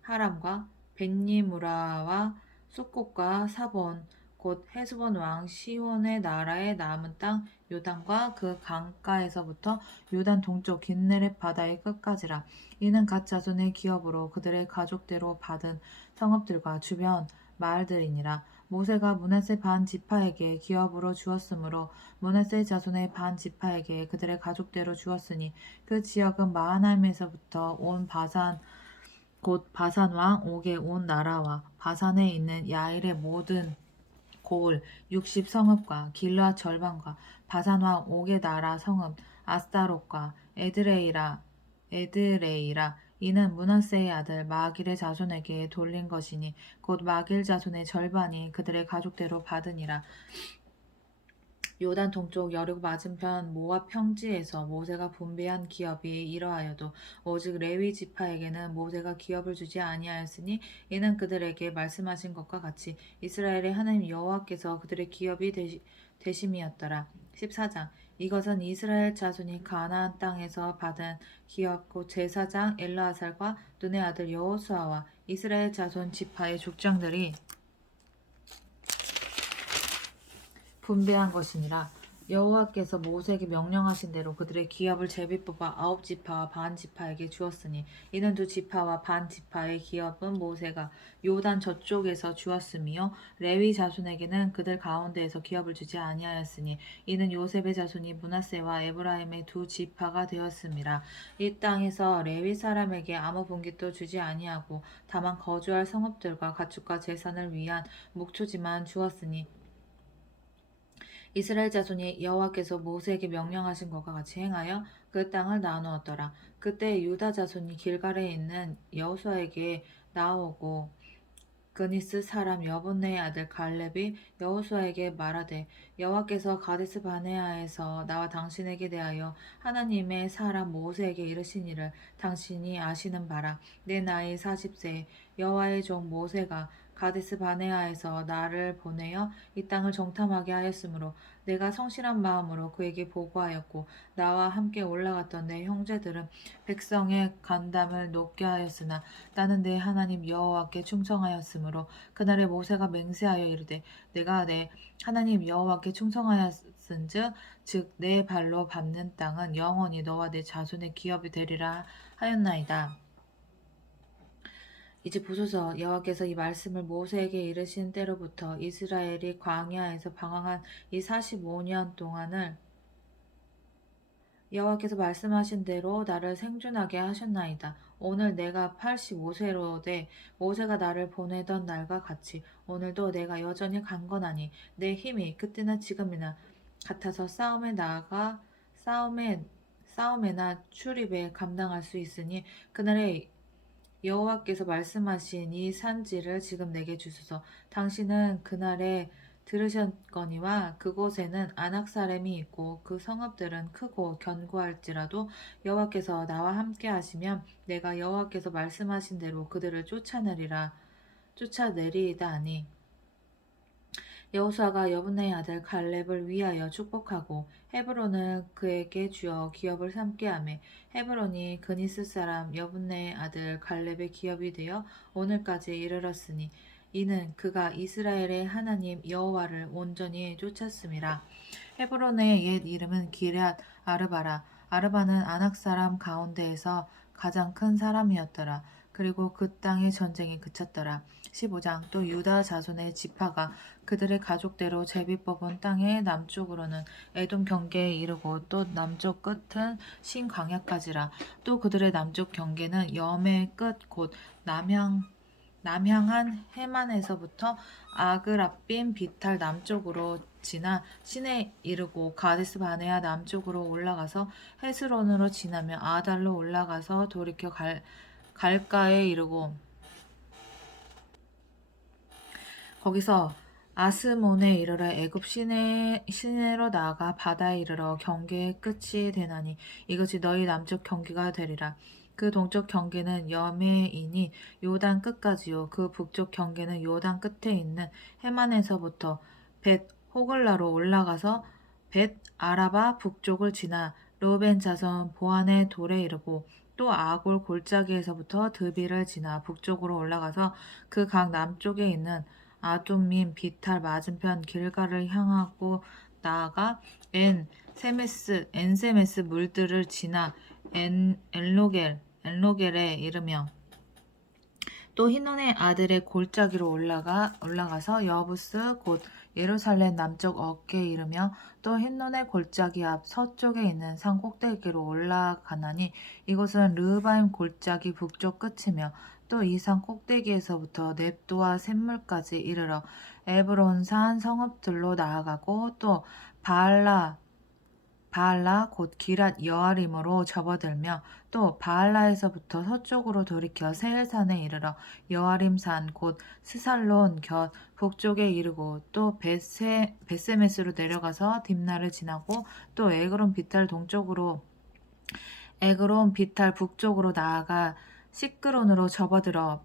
하람과 벳니무라와 숫곳과 사본 곧 헤스본 왕 시온의 나라의 남은 땅 요단과 그 강가에서부터 요단 동쪽 긴네렛 바다의 끝까지라. 이는 갓 자손의 기업으로 그들의 가족대로 받은 성읍들과 주변 마을들이니라. 모세가 므낫세 반 지파에게 기업으로 주었으므로 므낫세 자손의 반 지파에게 그들의 가족대로 주었으니 그 지역은 마하나임에서부터 온 바산 곧 바산 왕 옥의 온 나라와 바산에 있는 야일의 모든 고을 60성읍과 길르앗 절반과 바산 왕 옥의 나라 성읍 아스타롯과 에드레이라 이는 므낫세의 아들 마길의 자손에게 돌린 것이니 곧 마길 자손의 절반이 그들의 가족대로 받으니라. 요단 동쪽 여리고 맞은편 모압 평지에서 모세가 분배한 기업이 이러하여도 오직 레위 지파에게는 모세가 기업을 주지 아니하였으니 이는 그들에게 말씀하신 것과 같이 이스라엘의 하나님 여호와께서 그들의 기업이 되심이었더라. 14장 이것은 이스라엘 자손이 가나안 땅에서 받은 기업 곧 제사장 엘르아살과 눈의 아들 여호수아와 이스라엘 자손 지파의 족장들이 분배한 것이니라. 여호와께서 모세에게 명령하신 대로 그들의 기업을 제비 뽑아 9지파와 반 지파에게 주었으니 이는 2지파와 반 지파의 기업은 모세가 요단 저쪽에서 주었으며 레위 자손에게는 그들 가운데에서 기업을 주지 아니하였으니 이는 요셉의 자손이 므낫세와 에브라임의 2지파가 되었음이라. 이 땅에서 레위 사람에게 아무 분깃도 주지 아니하고 다만 거주할 성읍들과 가축과 제산을 위한 목초지만 주었으니 이스라엘 자손이 여호와께서 모세에게 명령하신 것과 같이 행하여 그 땅을 나누었더라. 그때 유다 자손이 길갈에 있는 여호수아에게 나오고 그니스 사람 여분네의 아들 갈렙이 여호수아에게 말하되 여호와께서 가데스 바네아에서 나와 당신에게 대하여 하나님의 사람 모세에게 이르시니를 당신이 아시는 바라. 내 나이 40세 여호와의 종 모세가 가데스 바네아에서 나를 보내어 이 땅을 정탐하게 하였으므로 내가 성실한 마음으로 그에게 보고하였고 나와 함께 올라갔던 내 형제들은 백성의 간담을 높게 하였으나 나는 내 하나님 여호와께 충성하였으므로 그날에 모세가 맹세하여 이르되 내가 내 하나님 여호와께 충성하였은즉 즉 내 발로 밟는 땅은 영원히 너와 내 자손의 기업이 되리라 하였나이다. 이제 보소서 여호와께서 이 말씀을 모세에게 이르신 때로부터 이스라엘이 광야에서 방황한 이 45년 동안을 여호와께서 말씀하신 대로 나를 생존하게 하셨나이다. 오늘 내가 85세로 돼 모세가 나를 보내던 날과 같이 오늘도 내가 여전히 강건하니 내 힘이 그때나 지금이나 같아서 싸움에나 출입에 감당할 수 있으니 그날에 여호와께서 말씀하신 이 산지를 지금 내게 주소서. 당신은 그날에 들으셨거니와 그곳에는 아낙 사람이 있고 그 성읍들은 크고 견고할지라도 여호와께서 나와 함께 하시면 내가 여호와께서 말씀하신 대로 그들을 쫓아내리이다 하니 여호수아가 여분네의 아들 갈렙을 위하여 축복하고 헤브론을 그에게 주어 기업을 삼게 하매 헤브론이 그니스 사람 여분네의 아들 갈렙의 기업이 되어 오늘까지 이르렀으니 이는 그가 이스라엘의 하나님 여호와를 온전히 쫓았음이라. 헤브론의 옛 이름은 기럇 아르바라. 아르바는 아낙 사람 가운데에서 가장 큰 사람이었더라. 그리고 그 땅의 전쟁이 그쳤더라. 15장 또 유다 자손의 지파가 그들의 가족대로 제비 뽑은 땅의 남쪽으로는 에돔 경계에 이르고 또 남쪽 끝은 신광야까지라. 또 그들의 남쪽 경계는 염의 끝 곧 남향한 해만에서부터 아그라빔 비탈 남쪽으로 지나 신에 이르고 가데스 바네아 남쪽으로 올라가서 헤스론으로 지나며 아달로 올라가서 돌이켜 갈가에 이르고 거기서 아스몬에 이르러 애굽 시내로 나아가 바다에 이르러 경계의 끝이 되나니 이것이 너희 남쪽 경계가 되리라. 그 동쪽 경계는 여메이니 요단 끝까지요. 그 북쪽 경계는 요단 끝에 있는 해만에서부터 벳 호글라로 올라가서 벳 아라바 북쪽을 지나 르우벤 자손 보안의 돌에 이르고 또 아골 골짜기에서부터 드비를 지나 북쪽으로 올라가서 그 강 남쪽에 있는 아둠민 비탈 맞은편 길가를 향하고 나아가 엔세메스 물들을 지나 엔로겔에 이르며 또 hin논의 아들의 골짜기로 올라가서 여부스 곧 예루살렘 남쪽 어깨에 이르며 또 hin논의 골짜기 앞 서쪽에 있는 산 꼭대기로 올라가나니 이곳은 르바임 골짜기 북쪽 끝이며 또 이 산 꼭대기에서부터 넵도와 샘물까지 이르러 에브론 산 성읍들로 나아가고 또 바알라 곧 기랏 여아림으로 접어들며 또 바알라에서부터 서쪽으로 돌이켜 세일산에 이르러 여아림산 곧 스살론 곁 북쪽에 이르고 또 벳세메스로 내려가서 딥나를 지나고 또 에그론 비탈 북쪽으로 나아가 시끄론으로 접어들어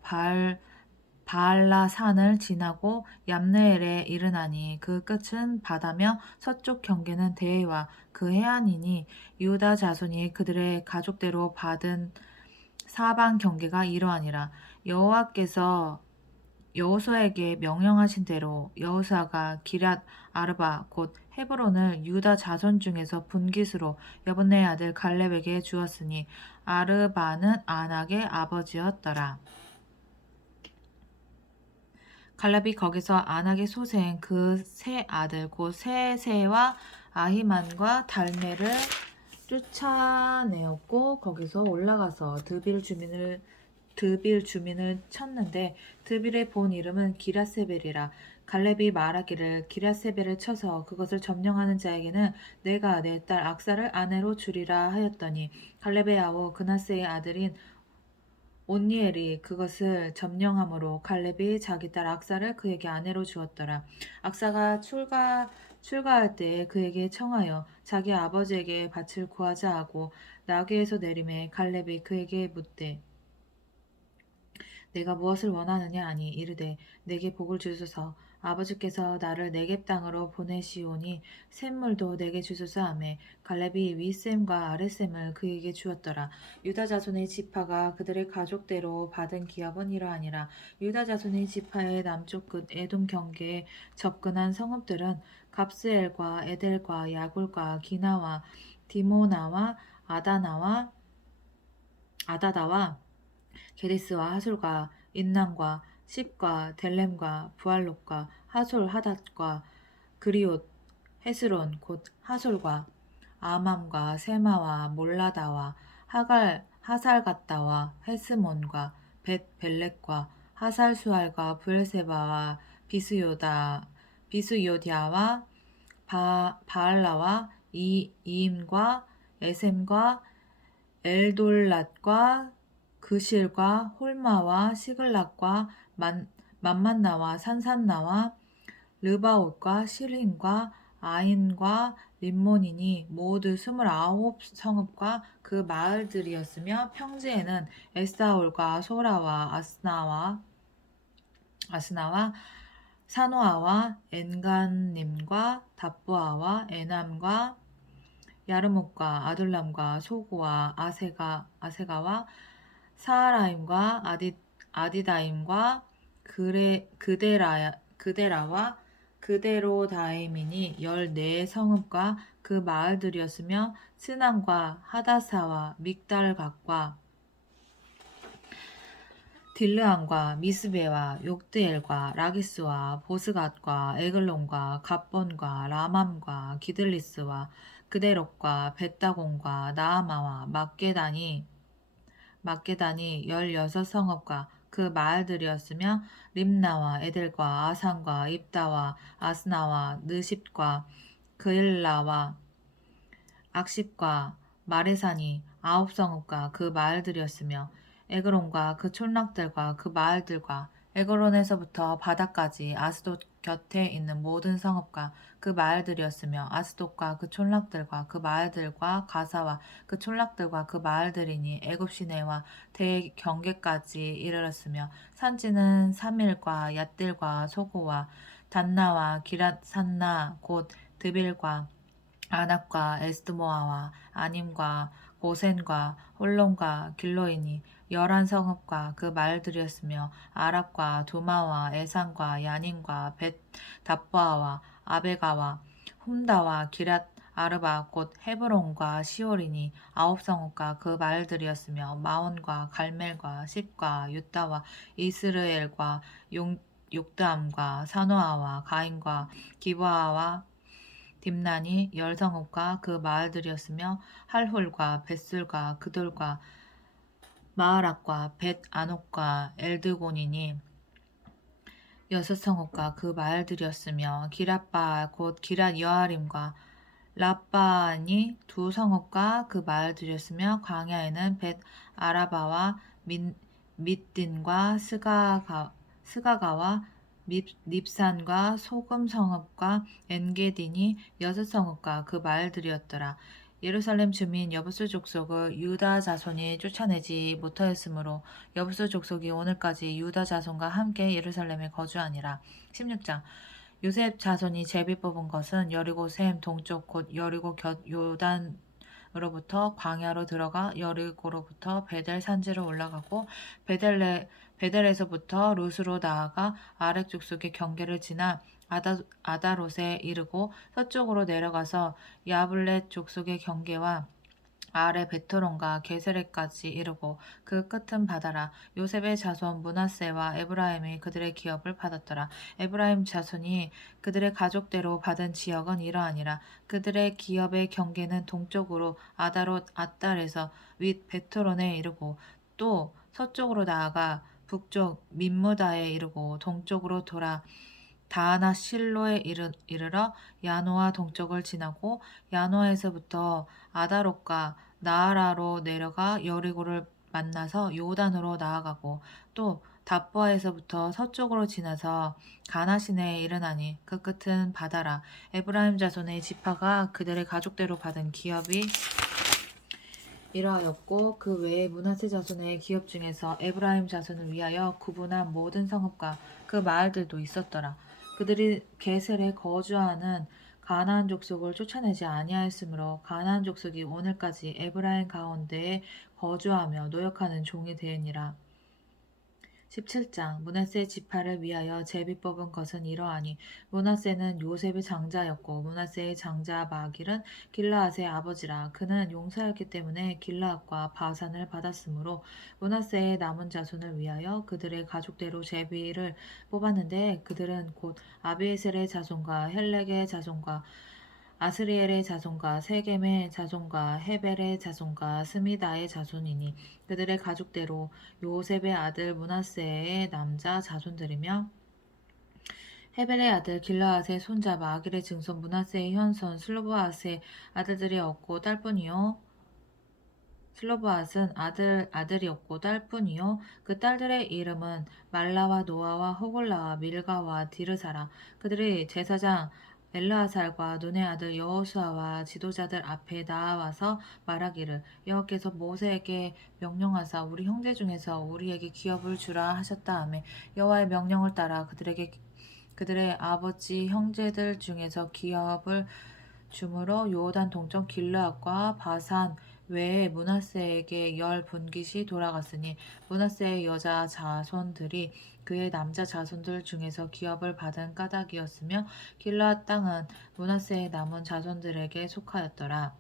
바알라 산을 지나고 얌네엘에 이르나니 그 끝은 바다며 서쪽 경계는 대해와 그 해안이니 유다 자손이 그들의 가족대로 받은 사방 경계가 이러하니라. 여호와께서 여호수아에게 명령하신 대로 여호수아가 기랏 아르바 곧 헤브론을 유다 자손 중에서 분깃으로 여분네 아들 갈렙에게 주었으니 아르바는 아낙의 아버지였더라. 갈렙이 거기서 아낙의 소생 그 세 아들 곧 세세와 아히만과 달메를 쫓아내었고 거기서 올라가서 드빌 주민을 쳤는데 드빌의 본 이름은 기랏세벨이라. 갈렙이 말하기를 기랏세벨을 쳐서 그것을 점령하는 자에게는 내가 내 딸 악사를 아내로 주리라 하였더니 갈렙의 아우 그나스의 아들인 온니엘이 그것을 점령함으로 갈렙이 자기 딸 악사를 그에게 아내로 주었더라. 악사가 출가할 때에 그에게 청하여 자기 아버지에게 밭을 구하자 하고 나귀에서 내림에 갈렙이 그에게 묻되 내가 무엇을 원하느냐 하니 이르되 내게 복을 주소서. 아버지께서 나를 네겝 땅으로 보내시오니 샘물도 내게 주소서 하매 갈렙이 윗샘과 아랫샘을 그에게 주었더라. 유다 자손의 지파가 그들의 가족대로 받은 기업은 이러하니라. 유다 자손의 지파의 남쪽 끝 에돔 경계에 접근한 성읍들은 갑스엘과 에델과 야굴과 기나와 디모나와 아다다와 게데스와 하솔과 인남과 십과 델렘과 부알롯과 하솔 하닷과 그리옷 헤스론 곧 하솔과 아맘과 세마와 몰라다와 하살갓다와 헤스몬과 벳벨렉과 하살수알과 브엘세바와 비스요디아와 바알라와 이임과 에셈과 엘돌랏과 그실과 홀마와 시글락과 만만나와 산산나와 르바옷과 실힌과 아인과 림몬이니 모두 29성읍과 그 마을들이었으며 평지에는 에스타올과 소라와 아스나와 사노아와 엔간님과 답부아와 에남과 야르목과 아둘람과 소고와 아세가와 사하라임과 아디다임과 그데라와 그데로다임이니 14성읍과 그 마을들이었으며 스남과 하다사와 믹달갓과 딜르암과 미스베와 욕드엘과 라기스와 보스갓과 에글론과 갑본과 라맘과 기들리스와 그데롯과 벳다곤과 나아마와 막게다니 16성읍과 그 마을들이었으며 림나와 에델과 아산과 입다와 아스나와 느십과 그일라와 악십과 마레산이 9성읍과 그 마을들이었으며 에그론과 그 촌락들과 그 마을들과 에그론에서부터 바다까지 아스돗 곁에 있는 모든 성읍과 그 마을들이었으며 아스돗과 그 촌락들과 그 마을들과 가사와 그 촌락들과 그 마을들이니 애굽 시내와 대경계까지 이르렀으며 산지는 사밀과 얏딜과 소고와 단나와 기랏산나 곧 드빌과 아납과 에스드모아와 아님과 고센과 홀론과 길로인이 11성읍과 그 마을들이었으며 아랍과 두마와 에산과 야닌과 벳 답보아와 아베가와 훔다와 기랏 아르바 곧 헤브론과 시올이니 9성읍과 그 마을들이었으며 마온과 갈멜과 십과 유다와 이스르엘과 욕담과 사노아와 가인과 기브아와 딥난이 10성읍과 그 마을들이었으며 할훌과 벳술과 그돌과 마하락과 벳 아녹과 엘드곤이니 6성읍과 그 마을들이었으며 기랏바 곧 기랏 여아림과 라빠니 2성읍과 그 마을들이었으며 광야에는 벳 아라바와 밑딘과 스가가와 닙산과 소금 성읍과 엔게딘이 6성읍과 그 마을들이었더라. 예루살렘 주민 여부수 족속을 유다 자손이 쫓아내지 못하였으므로 여부수 족속이 오늘까지 유다 자손과 함께 예루살렘에 거주하니라. 16장 요셉 자손이 제비 뽑은 것은 여리고 샘 동쪽 곧 여리고 곁 요단으로부터 광야로 들어가 여리고로부터 베델 산지로 올라가고 베델에서부터 루스로 나아가 아렉 족속의 경계를 지나 아다롯에 이르고 서쪽으로 내려가서 야블렛 족속의 경계와 아래 베토론과 게세레까지 이르고 그 끝은 바다라. 요셉의 자손 므낫세와 에브라임이 그들의 기업을 받았더라. 에브라임 자손이 그들의 가족대로 받은 지역은 이러하니라. 그들의 기업의 경계는 동쪽으로 아다롯 앗달에서 윗 베토론에 이르고 또 서쪽으로 나아가 북쪽 민무다에 이르고 동쪽으로 돌아 다하나 실로에 이르러 야노아 동쪽을 지나고 야노아에서부터 아다롯과 나아라로 내려가 여리고를 만나서 요단으로 나아가고 또 답보아에서부터 서쪽으로 지나서 가나시네에 이르나니 그 끝은 바다라. 에브라임 자손의 지파가 그들의 가족대로 받은 기업이 이러하였고 그 외에 므낫세 자손의 기업 중에서 에브라임 자손을 위하여 구분한 모든 성읍과 그 마을들도 있었더라. 그들이 게셀에 거주하는 가나안 족속을 쫓아내지 아니하였으므로 가나안 족속이 오늘까지 에브라임 가운데에 거주하며 노역하는 종이 되니라. 17장 므낫세 지파를 위하여 제비 뽑은 것은 이러하니 므낫세는 요셉의 장자였고 므낫세의 장자 마길은 길라앗의 아버지라. 그는 용사였기 때문에 길라앗과 바산을 받았으므로 므낫세의 남은 자손을 위하여 그들의 가족대로 제비를 뽑았는데 그들은 곧 아비에셀의 자손과 헬렉의 자손과 아스리엘의 자손과 세겜의 자손과 헤벨의 자손과 스미다의 자손이니 그들의 가족대로 요셉의 아들 므낫세의 남자 자손들이며 헤벨의 아들 길라앗의 손자 마길의 증손 므낫세의 현손 슬로브앗의 아들들이 없고 딸뿐이요 슬로브앗은 아들이었고 딸뿐이요 그 딸들의 이름은 말라와 노아와 호골라와 밀가와 디르사라. 그들이 제사장 엘르아살과 눈의 아들 여호수아와 지도자들 앞에 나와서 말하기를 여호와께서 모세에게 명령하사 우리 형제 중에서 우리에게 기업을 주라 하셨다 하며 여호와의 명령을 따라 그들의 아버지 형제들 중에서 기업을 주므로 요단 동쪽 길르앗과 바산 외에 므낫세에게 10분깃이 돌아갔으니 므낫세의 여자 자손들이 그의 남자 자손들 중에서 기업을 받은 까닭이었으며 길르앗 땅은 므낫세의 남은 자손들에게 속하였더라.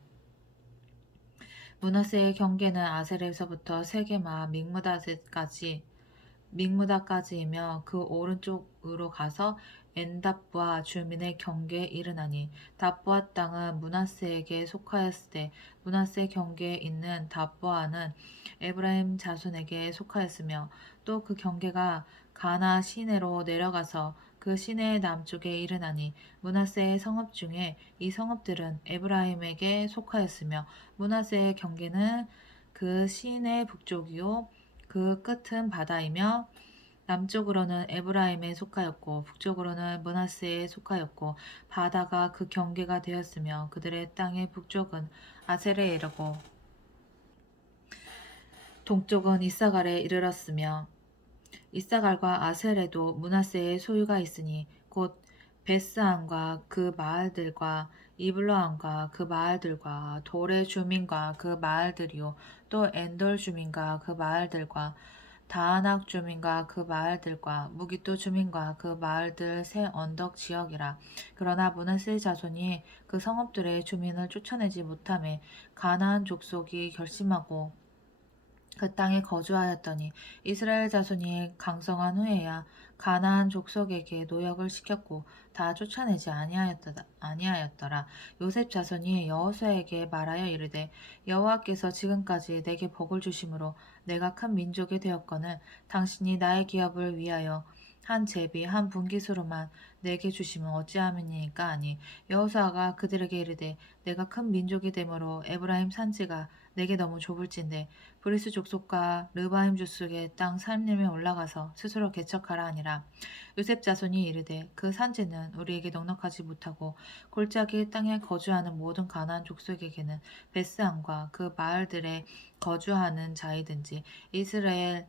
므낫세의 경계는 아셀에서부터 세게마 믹무다까지이며 그 오른쪽으로 가서 엔답과 주민의 경계에 이르나니 답보아 땅은 므낫세에게 속하였으되 므낫세 경계에 있는 답보아는 에브라임 자손에게 속하였으며 또 그 경계가 가나 시내로 내려가서 그 시내의 남쪽에 이르나니 므낫세의 성읍 중에 이 성읍들은 에브라임에게 속하였으며 므낫세의 경계는 그 시내 북쪽이요 그 끝은 바다이며 남쪽으로는 에브라임에 속하였고 북쪽으로는 므낫세에 속하였고 바다가 그 경계가 되었으며 그들의 땅의 북쪽은 아셀에 이르고 동쪽은 이사갈에 이르렀으며 이사갈과 아셀에도 므낫세의 소유가 있으니 곧 베스안과 그 마을들과 이블로암과 그 마을들과 돌의 주민과 그 마을들이요 또 엔돌 주민과 그 마을들과 다하낙 주민과 그 마을들과 무기또 주민과 그 마을들 새 언덕 지역이라. 그러나 므낫세 자손이 그 성읍들의 주민을 쫓아내지 못하매 가나안 족속이 결심하고 그 땅에 거주하였더니 이스라엘 자손이 강성한 후에야 가나안 족속에게 노역을 시켰고 다 쫓아내지 아니하였더라. 요셉 자손이 여호수아에게 말하여 이르되 여호와께서 지금까지 내게 복을 주심으로 내가 큰 민족이 되었거늘 당신이 나의 기업을 위하여 한 제비 한 분깃으로만 내게 주시면 어찌함이니까 하니 여호수아가 그들에게 이르되 내가 큰 민족이 되므로 에브라임 산지가 내게 너무 좁을진데 브리스 족속과 르바임 족속의 땅 살림에 올라가서 스스로 개척하라 하니라. 요셉 자손이 이르되 그 산지는 우리에게 넉넉하지 못하고 골짜기 땅에 거주하는 모든 가나안 족속에게는 베스안과 그 마을들에 거주하는 자이든지 이스라엘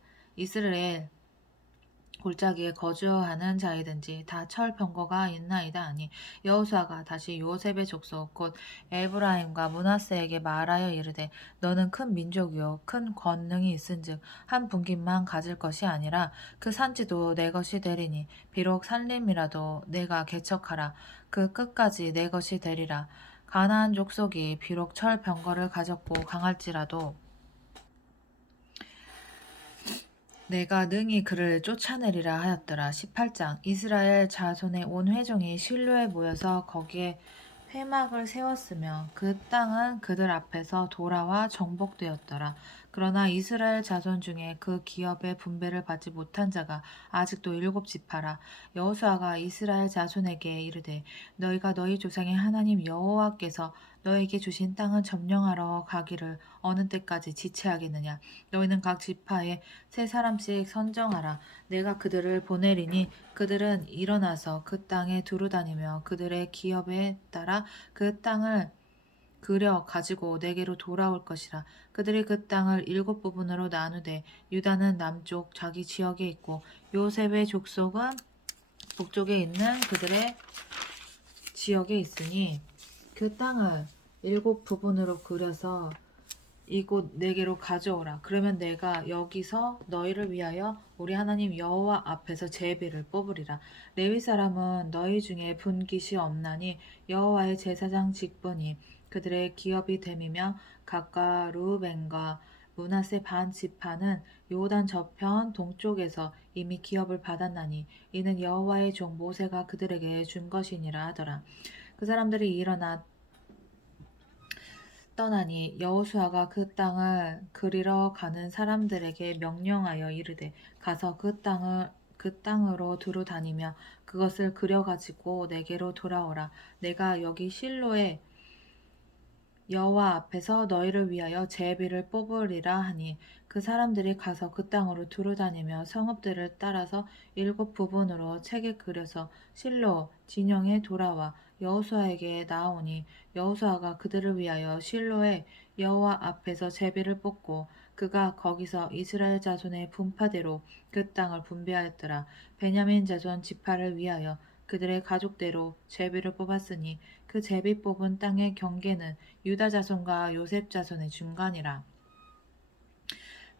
골짜기에 거주하는 자이든지 다 철병거가 있나이다 하니 여호수아가 다시 요셉의 족속 곧 에브라임과 므낫세에게 말하여 이르되 너는 큰 민족이요 큰 권능이 있은즉 한 분깃만 가질 것이 아니라 그 산지도 내 것이 되리니 비록 산림이라도 내가 개척하라 그 끝까지 내 것이 되리라. 가나안 족속이 비록 철병거를 가졌고 강할지라도 내가 능히 그를 쫓아내리라 하였더라. 18장 이스라엘 자손의 온 회중이 실로에 모여서 거기에 회막을 세웠으며 그 땅은 그들 앞에서 돌아와 정복되었더라. 그러나 이스라엘 자손 중에 그 기업의 분배를 받지 못한 자가 아직도 7지파라. 여호수아가 이스라엘 자손에게 이르되 너희가 너희 조상의 하나님 여호와께서 너에게 주신 땅을 점령하러 가기를 어느 때까지 지체하겠느냐. 너희는 각 지파에 세 사람씩 선정하라. 내가 그들을 보내리니 그들은 일어나서 그 땅에 두루다니며 그들의 기업에 따라 그 땅을 그려 가지고 내게로 돌아올 것이라. 그들이 그 땅을 7부분으로 나누되 유다는 남쪽 자기 지역에 있고 요셉의 족속은 북쪽에 있는 그들의 지역에 있으니 그 땅을 7부분으로 그려서 이곳 내게로 가져오라. 그러면 내가 여기서 너희를 위하여 우리 하나님 여호와 앞에서 제비를 뽑으리라. 레위 사람은 너희 중에 분깃이 없나니 여호와의 제사장 직분이 그들의 기업이 됨이며 각각 르우벤과 므낫세 반 지파는 요단 저편 동쪽에서 이미 기업을 받았나니 이는 여호와의 종 모세가 그들에게 준 것이니라 하더라. 그 사람들이 일어나 떠나니 여호수아가 그 땅을 그리러 가는 사람들에게 명령하여 이르되 가서 그 땅으로 두루 다니며 그것을 그려 가지고 내게로 돌아오라. 내가 여기 실로에 여호와 앞에서 너희를 위하여 제비를 뽑으리라 하니 그 사람들이 가서 그 땅으로 두루다니며 성읍들을 따라서 7부분으로 책에 그려서 실로 진영에 돌아와 여호수아에게 나오니 여호수아가 그들을 위하여 실로에 여호와 앞에서 제비를 뽑고 그가 거기서 이스라엘 자손의 분파대로 그 땅을 분배하였더라. 베냐민 자손 지파를 위하여 그들의 가족대로 제비를 뽑았으니 그 제비 뽑은 땅의 경계는 유다 자손과 요셉 자손의 중간이라.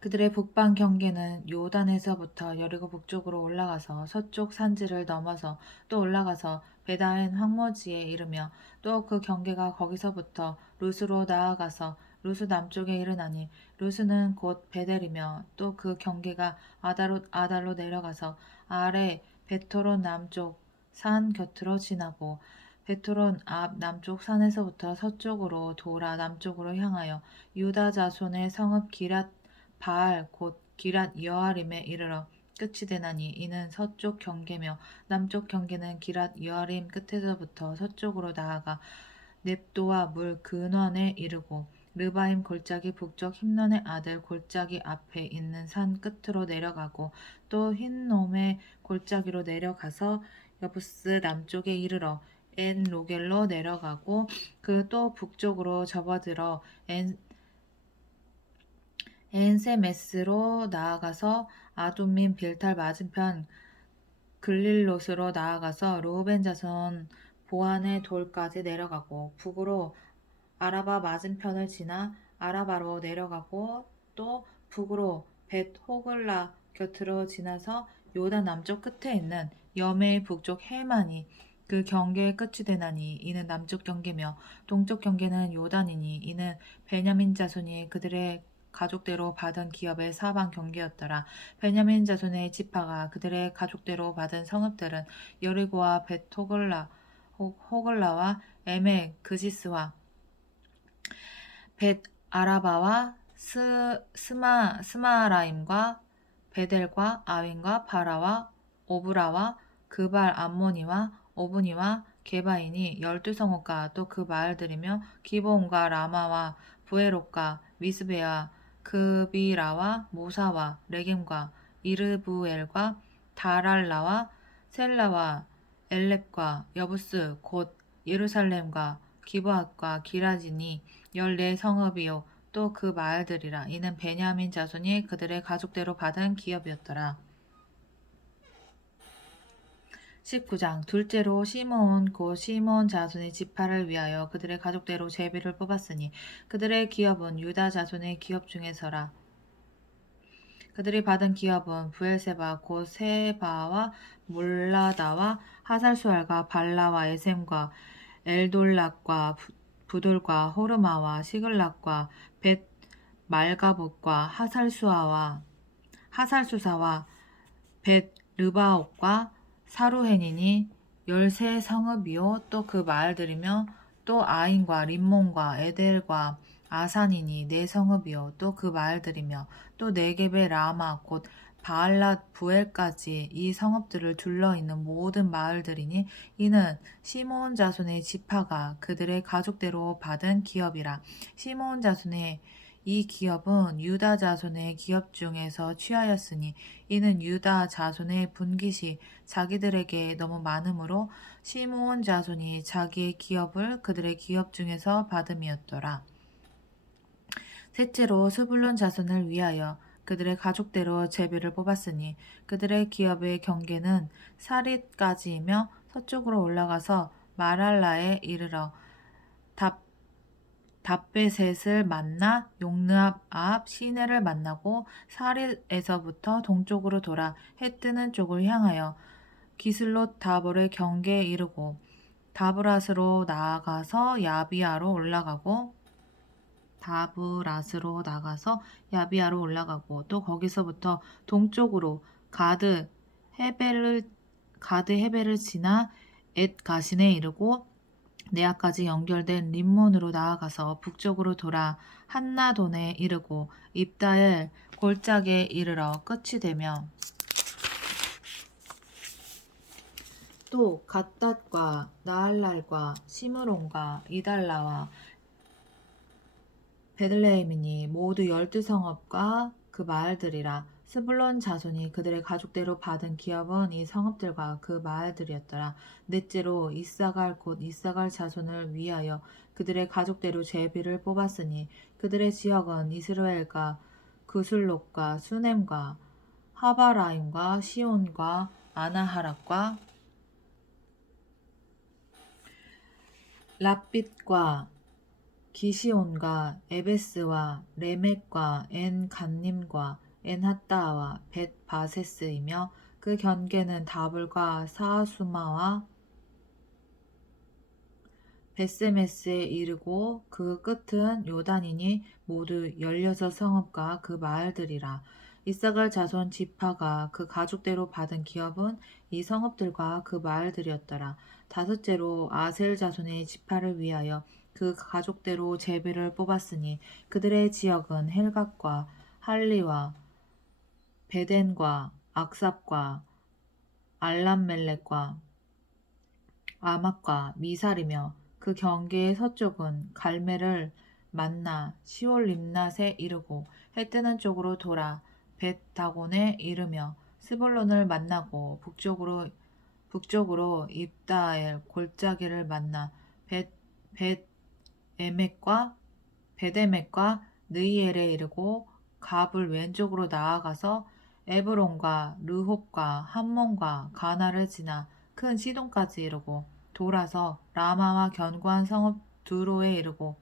그들의 북방 경계는 요단에서부터 여리고 북쪽으로 올라가서 서쪽 산지를 넘어서 또 올라가서 베다엔 황무지에 이르며 또 그 경계가 거기서부터 루스로 나아가서 루스 남쪽에 이르나니 루스는 곧 베델이며 또 그 경계가 아달로 내려가서 아래 베토론 남쪽 산 곁으로 지나고 베토론 앞 남쪽 산에서부터 서쪽으로 돌아 남쪽으로 향하여 유다 자손의 성읍 기랏 바알 곧 기랏 여아림에 이르러 끝이 되나니 이는 서쪽 경계며 남쪽 경계는 기랏 여아림 끝에서부터 서쪽으로 나아가 넵도와 물 근원에 이르고 르바임 골짜기 북쪽 힘론의 아들 골짜기 앞에 있는 산 끝으로 내려가고 또 흰놈의 골짜기로 내려가서 여부스 남쪽에 이르러 엔 로겔로 내려가고 그 또 북쪽으로 접어들어 엔세메스로 나아가서 아둠민 빌탈 맞은편 글릴롯으로 나아가서 르우벤 자손 보안의 돌까지 내려가고 북으로 아라바 맞은편을 지나 아라바로 내려가고 또 북으로 벳 호글라 곁으로 지나서 요단 남쪽 끝에 있는 여메의 북쪽 해만이 그 경계의 끝이 되나니 이는 남쪽 경계며 동쪽 경계는 요단이니 이는 베냐민 자손이 그들의 가족대로 받은 기업의 사방 경계였더라. 베냐민 자손의 지파가 그들의 가족대로 받은 성읍들은 여리고와 벳 호글라와 에메 그지스와 벳 아라바와 스마라임과 베델과 아윈과 바라와 오브라와 그발 암모니와 오브니와 게바인이 12성읍과 또 그 마을들이며 기브온과 라마와 부에롯과 미스베와 그비라와 모사와 레겜과 이르부엘과 다랄라와 셀라와 엘렙과 여부스 곧 예루살렘과 기브앗과 기라진이 14성읍이요 또 그 마을들이라. 이는 베냐민 자손이 그들의 가족대로 받은 기업이었더라. 19장 둘째로 시므온 곧 시므온 자손의 지파를 위하여 그들의 가족대로 제비를 뽑았으니 그들의 기업은 유다 자손의 기업 중에서라. 그들이 받은 기업은 부엘세바 곧 세바와 몰라다와 하살수알과 발라와 에셈과 엘돌락과 부돌과 호르마와 시글락과 벳 말가봇과 하살수사와 벳 르바옥과 사루헨이니 13성읍이요 또 그 마을들이며 또 아인과 림몬과 에델과 아산이니 4성읍이요 또 그 마을들이며 또 네겝의 라마 곧 바알랏 부엘까지 이 성읍들을 둘러있는 모든 마을들이니 이는 시므온 자손의 지파가 그들의 가족대로 받은 기업이라. 시므온 자손의 이 기업은 유다 자손의 기업 중에서 취하였으니 이는 유다 자손의 분깃이 자기들에게 너무 많으므로 시므온 자손이 자기의 기업을 그들의 기업 중에서 받음이었더라. 셋째로 스불론 자손을 위하여 그들의 가족대로 제비를 뽑았으니 그들의 기업의 경계는 사릿까지이며 서쪽으로 올라가서 마랄라에 이르러 답베셋을 만나 용르압 앞 시내를 만나고 사릿에서부터 동쪽으로 돌아 해 뜨는 쪽을 향하여 기슬롯 다볼의 경계에 이르고 다브랏으로 나가서 야비아로 올라가고 또 거기서부터 동쪽으로 가드 헤벨을 지나 엣 가신에 이르고 네아까지 연결된 림몬으로 나아가서 북쪽으로 돌아 한나돈에 이르고 입다엘 골짜기에 이르러 끝이 되며 또 갓닷과 나할랄과 시므론과 이달라와 베들레헴이니 모두 12성읍과 그 마을들이라. 스불론 자손이 그들의 가족대로 받은 기업은 이 성읍들과 그 마을들이었더라. 넷째로 이사갈 곧 이사갈 자손을 위하여 그들의 가족대로 제비를 뽑았으니 그들의 지역은 이스라엘과 그술롯과 수넴과 하바라임과 시온과 아나하락과 랍빗과 기시온과 에베스와 레멕과 엔간님과 엔하따와 벳바세스이며 그 경계는 다불과 사수마와 벳세메스에 이르고 그 끝은 요단이니 모두 16성읍과 그 마을들이라. 이사갈 자손 지파가 그 가족대로 받은 기업은 이 성읍들과 그 마을들이었더라. 다섯째로 아셀 자손의 지파를 위하여 그 가족대로 제비를 뽑았으니 그들의 지역은 헬갓과 할리와 베덴과 악삽과 알람멜렉과 아막과 미살이며 그 경계의 서쪽은 갈멜을 만나 시올 림낫에 이르고 해 뜨는 쪽으로 돌아 벳다곤에 이르며 스불론을 만나고 북쪽으로 입다엘 골짜기를 만나 벳에멕과 느이엘에 이르고 갑을 왼쪽으로 나아가서 에브론과 르홉과 함몬과 가나를 지나 큰 시돈까지 이르고 돌아서 라마와 견고한 성읍 두로에 이르고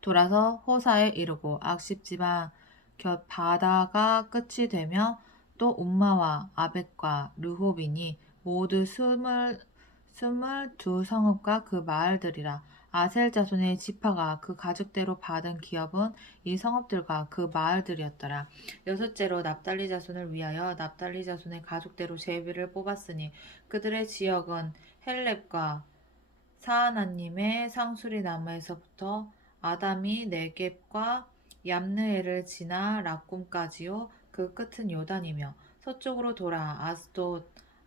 돌아서 호사에 이르고 악십 지방 곁 바다가 끝이 되며 또 움마와 아벡과 르홉이니 모두 스물두 성읍과 그 마을들이라. 아셀 자손의 지파가 그 가축대로 받은 기업은 이 성읍들과 그 마을들이었더라. 여섯째로 납달리 자손을 위하여 납달리 자손의 가족대로 제비를 뽑았으니 그들의 지역은 헬렙과 사하나님의 상수리 나무에서부터 아담이 네겝과 얌느에를 지나 락꿈까지요. 그 끝은 요단이며 서쪽으로 돌아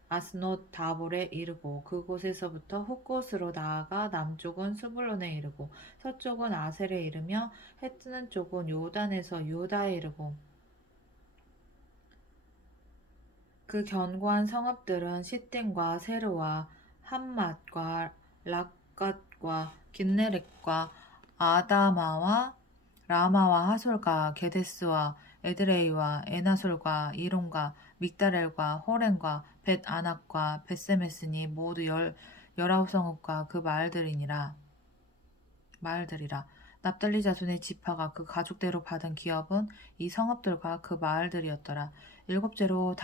아스노 다볼에 이르고 그곳에서부터 훗곳으로 나아가 남쪽은 스불론에 이르고 서쪽은 아셀에 이르며 해 뜨는 쪽은 요단에서 요다에 이르고 그 견고한 성읍들은 시딤과 세르와 함맛과 락갓과 긴네렛과 아다마와 라마와 하솔과 게데스와 에드레이와 에나솔과 이론과 믹다렐과 호렌과 벳 아낙과 벳세메스니 모두 열아홉 성읍과 그 마을들이라. 납달리 자손의 지파가 그 가족대로 받은 기업은 이 성읍들과 그 마을들이었더라. 일곱째로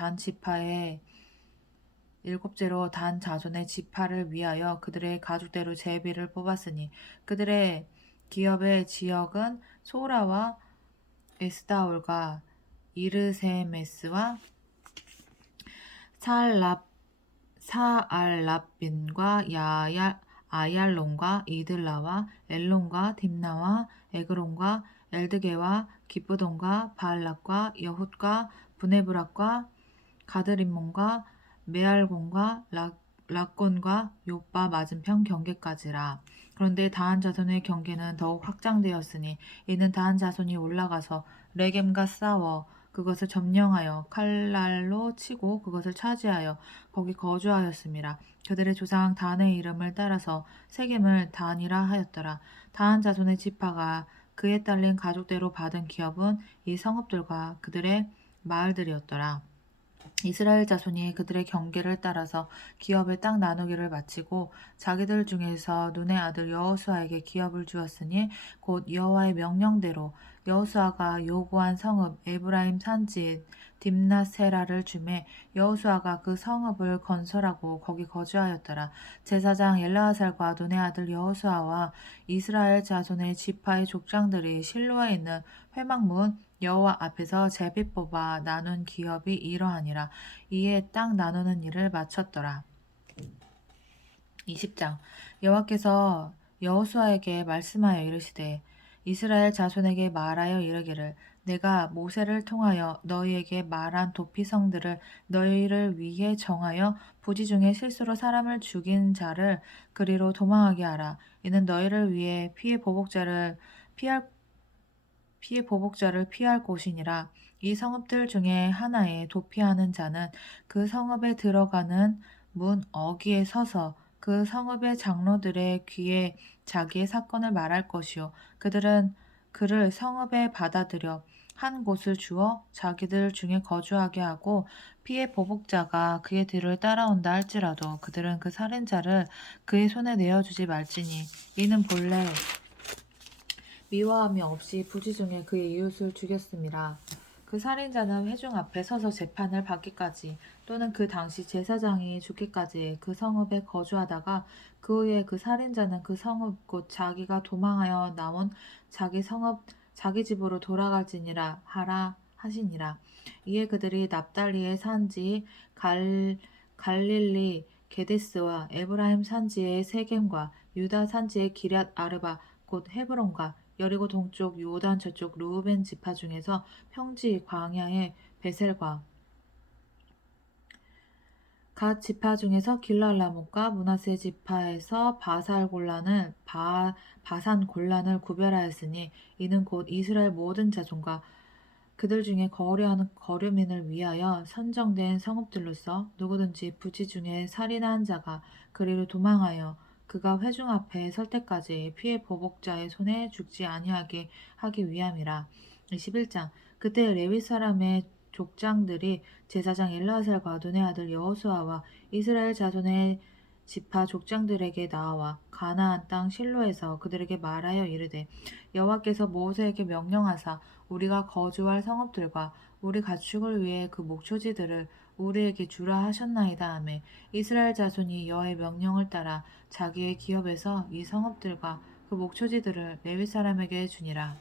단 자손의 지파를 위하여 그들의 가족대로 제비를 뽑았으니 그들의 기업의 지역은 소라와 에스다올과 이르세메스와 사알랍빈과 아얄론과 이들라와 엘론과 딥나와 에그론과 엘드게와 기브돈과 바알락과 여훗과 브네브락과 가드림몬과 메알곤과 락곤과 요빠 맞은편 경계까지라. 그런데 다한 자손의 경계는 더욱 확장되었으니 이는 다한 자손이 올라가서 레겜과 싸워 그것을 점령하여 칼날로 치고 그것을 차지하여 거기 거주하였음이라. 그들의 조상 단의 이름을 따라서 세겜을 단이라 하였더라. 다한 자손의 지파가 그에 딸린 가족대로 받은 기업은 이 성읍들과 그들의 마을들이었더라. 이스라엘 자손이 그들의 경계를 따라서 기업의 땅 나누기를 마치고 자기들 중에서 눈의 아들 여호수아에게 기업을 주었으니 곧 여호와의 명령대로 여호수아가 요구한 성읍 에브라임 산지인 딥나세라를 주매 여호수아가 그 성읍을 건설하고 거기 거주하였더라. 제사장 엘르아살과 눈의 아들 여호수아와 이스라엘 자손의 지파의 족장들이 실로에 있는 회막문 여호와 앞에서 제비 뽑아 나눈 기업이 이러하니라. 이에 땅 나누는 일을 마쳤더라. 20장 여호와께서 여호수아에게 말씀하여 이르시되 이스라엘 자손에게 말하여 이르기를 내가 모세를 통하여 너희에게 말한 도피성들을 너희를 위해 정하여 부지 중에 실수로 사람을 죽인 자를 그리로 도망하게 하라. 이는 너희를 위해 피해 보복자를 피할 곳이니라. 이 성읍들 중에 하나에 도피하는 자는 그 성읍에 들어가는 문 어귀에 서서 그 성읍의 장로들의 귀에 자기의 사건을 말할 것이요 그들은 그를 성읍에 받아들여 한 곳을 주어 자기들 중에 거주하게 하고 피해 보복자가 그의 뒤를 따라온다 할지라도 그들은 그 살인자를 그의 손에 내어주지 말지니 이는 본래 미워함이 없이 부지 중에 그의 이웃을 죽였음이라. 그 살인자는 회중 앞에 서서 재판을 받기까지 또는 그 당시 제사장이 죽기까지 그 성읍에 거주하다가 그 후에 그 살인자는 그 성읍 곧 자기가 도망하여 나온 자기 집으로 돌아갈지니라 하라 하시니라. 이에 그들이 납달리의 산지 갈릴리 게데스와 에브라임 산지의 세겜과 유다 산지의 기럇 아르바 곧 헤브론과 여리고 동쪽 요단 저쪽 르우벤 지파 중에서 평지 광야의 베셀과 갓 지파 중에서 길랄라못과 므낫세 지파에서 바산 골란을 구별하였으니 이는 곧 이스라엘 모든 자손과 그들 중에 거류하는 거류민을 위하여 선정된 성읍들로서 누구든지 부지 중에 살인한 자가 그리로 도망하여 그가 회중 앞에 설 때까지 피해 보복자의 손에 죽지 아니하게 하기 위함이라. 21장 그때 레위 사람의 족장들이 제사장 엘르아살과 눈의 아들 여호수아와 이스라엘 자손의 지파 족장들에게 나와 가나안 땅 실로에서 그들에게 말하여 이르되 여호와께서 모세에게 명령하사 우리가 거주할 성읍들과 우리 가축을 위해 그 목초지들을 우리에게 주라 하셨나이다 하매 이스라엘 자손이 여호와의 명령을 따라 자기의 기업에서 이 성읍들과 그 목초지들을 레위 사람에게 주니라.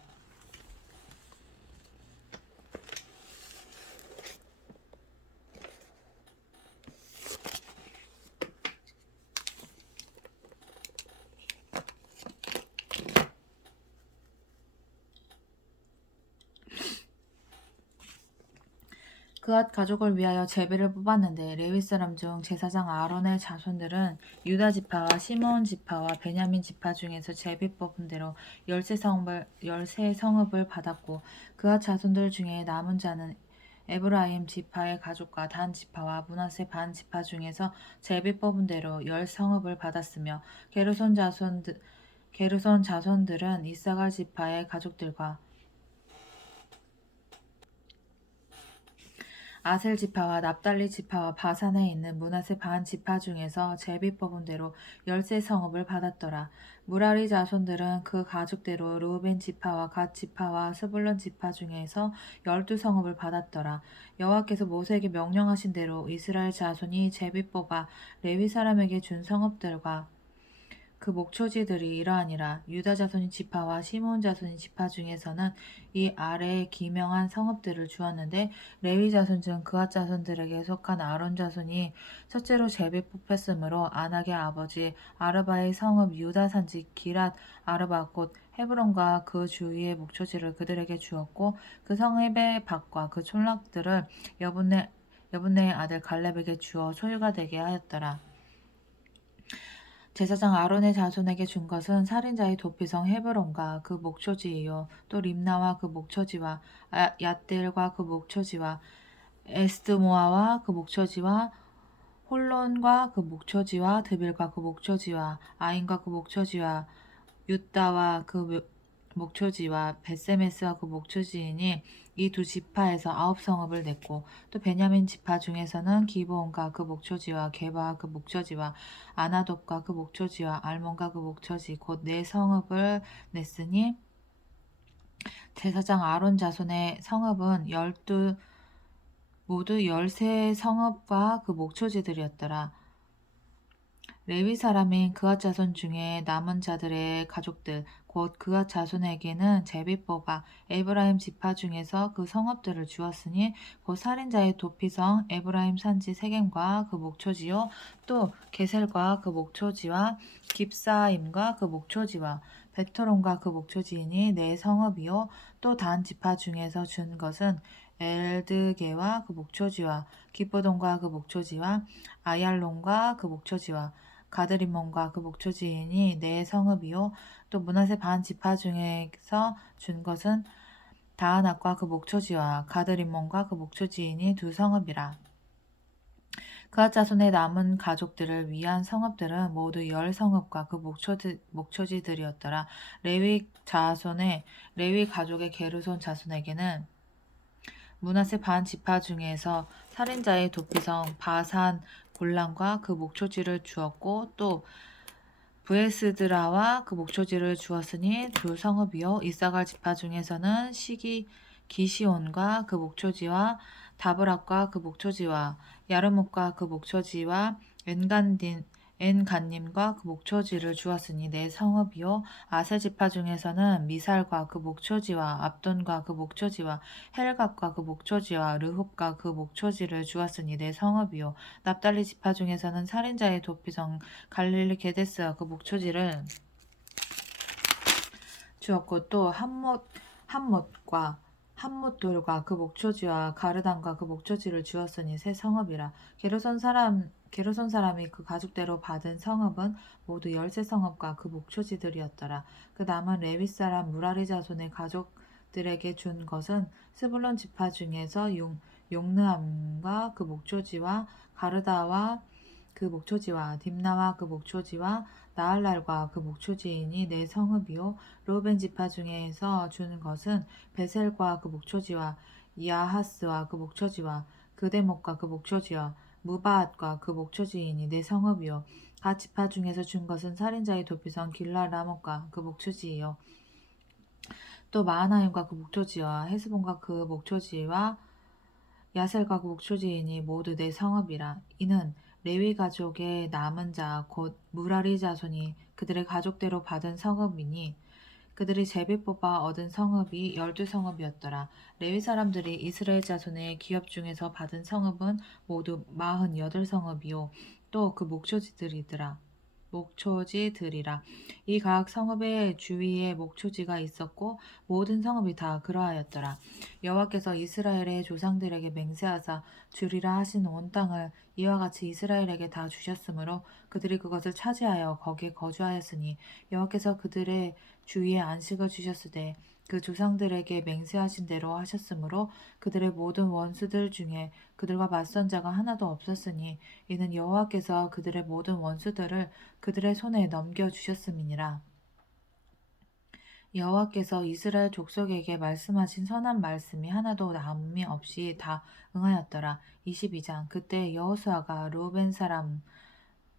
그앗 가족을 위하여 제비를 뽑았는데 레위 사람 중 제사장 아론의 자손들은 유다 지파와 시므온 지파와 베냐민 지파 중에서 제비 뽑은 대로 열세 성읍을 받았고 그앗 자손들 중에 남은 자는 에브라임 지파의 가족과 단 지파와 므낫세 반 지파 중에서 제비 뽑은 대로 열 성읍을 받았으며 게르손 자손들은 이사갈 지파의 가족들과 아셀 지파와 납달리 지파와 바산에 있는 므낫세 반 지파 중에서 제비 뽑은 대로 열세 성읍을 받았더라. 무라리 자손들은 그 가족대로 르우벤 지파와 갓 지파와 스불론 지파 중에서 12성읍을 받았더라. 여호와께서 모세에게 명령하신 대로 이스라엘 자손이 제비 뽑아 레위 사람에게 준 성읍들과 그 목초지들이 이러하니라. 유다 자손의 지파와 시므온 자손의 지파 중에서는 이 아래의 기명한 성읍들을 주었는데 레위 자손 중 그앗 자손들에게 속한 아론 자손이 첫째로 제비 뽑혔으므로 아낙의 아버지 아르바의 성읍 유다 산지 기랏 아르바 곧 헤브론과 그 주위의 목초지를 그들에게 주었고 그 성읍의 밭과 그 촌락들을 여분네의 아들 갈렙에게 주어 소유가 되게 하였더라. 제사장 아론의 자손에게 준 것은 살인자의 도피성 헤브론과 그 목초지이요 또 림나와 그 목초지와 얏들과 그 목초지와 에스드모아와 그 목초지와 홀론과 그 목초지와 드빌과 그 목초지와 아인과 그 목초지와 윳다와 그 목초지와 벳세메스와 그 목초지이니 이 두 지파에서 9성읍을 냈고 또 베냐민 지파 중에서는 기브온과 그 목초지와 게바와 그 목초지와 아나돗과 그 목초지와 알몬과 그 목초지 곧 4성읍을 냈으니 제사장 아론 자손의 성읍은 모두 13성읍과 그 목초지들이었더라. 레위 사람인 그앗 자손 중에 남은 자들의 가족들 곧 그앗 자손에게는 제비 뽑아 에브라임 지파 중에서 그 성읍들을 주었으니 곧 살인자의 도피성 에브라임 산지 세겜과 그 목초지요 또 게셀과 그 목초지와 깁사임과 그 목초지와 베토론과 그 목초지이니 네 성읍이요 또 단 지파 중에서 준 것은 엘드게와 그 목초지와 기브돈과 그 목초지와 아얄론과 그 목초지와 가드리몬과 그 목초지이니 네 성읍이요 또 므낫세 반 지파 중에서 준 것은 다하낫과 그 목초지와 가드리몬과 그 목초지이니 두 성읍이라. 그앗 자손의 남은 가족들을 위한 성읍들은 모두 10성읍과 그 목초지들이었더라. 레위 가족의 게르손 자손에게는 므낫세 반 지파 중에서 살인자의 도피성 바산 골란과 그 목초지를 주었고 또 브에스드라와 그 목초지를 주었으니 두 성읍이요 이사갈 지파 중에서는 기시온과 그 목초지와 다브락과 그 목초지와 야르목과 그 목초지와 엔간님과 그 목초지를 주었으니 네 성읍이요 아셀 지파 중에서는 미살과 그 목초지와 압돈과 그 목초지와 헬갑과 그 목초지와 르흡과 그 목초지를 주었으니 네 성읍이요 납달리 지파 중에서는 살인자의 도피성 갈릴리 게데스와 그 목초지를 주었고 또 함못과 함못돌과 그 목초지와 가르단과 그 목초지를 주었으니 세 성읍이라. 게르손 사람이 그 가족대로 받은 성읍은 모두 13성읍과 그 목초지들이었더라. 그 남은 레위 사람 무라리 자손의 가족들에게 준 것은 스불론 지파 중에서 용느함과 그 목초지와 가르다와 그 목초지와 딥나와 그 목초지와 나할랄과 그 목초지이니 네 성읍이요 르우벤 지파 중에서 준 것은 베셀과 그 목초지와 야하스와 그 목초지와 그대목과 그 목초지와 무바앗과 그 목초지이니 내 성읍이요 각 지파 중에서 준 것은 살인자의 도피성 길라 라못과 그 목초지이요 또 마하나임과 그 목초지와 헤스본과 그 목초지와 야셀과 그 목초지이니 모두 내 성읍이라. 이는 레위 가족의 남은 자 곧 무라리 자손이 그들의 가족대로 받은 성읍이니 그들이 제비 뽑아 얻은 성읍이 12성읍이었더라. 레위 사람들이 이스라엘 자손의 기업 중에서 받은 성읍은 모두 48성읍이요 또 그 목초지들이라. 이 각 성읍의 주위에 목초지가 있었고 모든 성읍이 다 그러하였더라. 여호와께서 이스라엘의 조상들에게 맹세하사 주리라 하신 온 땅을 이와 같이 이스라엘에게 다 주셨으므로 그들이 그것을 차지하여 거기에 거주하였으니 여호와께서 그들의 주위에 안식을 주셨으되 그 조상들에게 맹세하신 대로 하셨으므로 그들의 모든 원수들 중에 그들과 맞선 자가 하나도 없었으니 이는 여호와께서 그들의 모든 원수들을 그들의 손에 넘겨주셨음이니라. 여호와께서 이스라엘 족속에게 말씀하신 선한 말씀이 하나도 남음이 없이 다 응하였더라. 22장 그때 여호수아가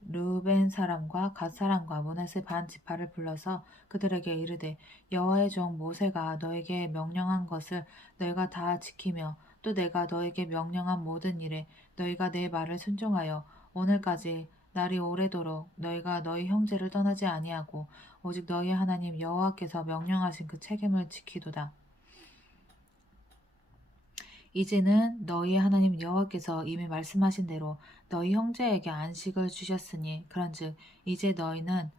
르우벤 사람과 갓 사람과 므낫세 반 지파를 불러서 그들에게 이르되 여호와의 종 모세가 너에게 명령한 것을 너희가 다 지키며 또 내가 너에게 명령한 모든 일에 너희가 내 말을 순종하여 오늘까지 날이 오래도록 너희가 너희 형제를 떠나지 아니하고 오직 너희 하나님 여호와께서 명령하신 그 책임을 지키도다. 이제는 너희 하나님 여호와께서 이미 말씀하신 대로 너희 형제에게 안식을 주셨으니 그런즉 이제 너희는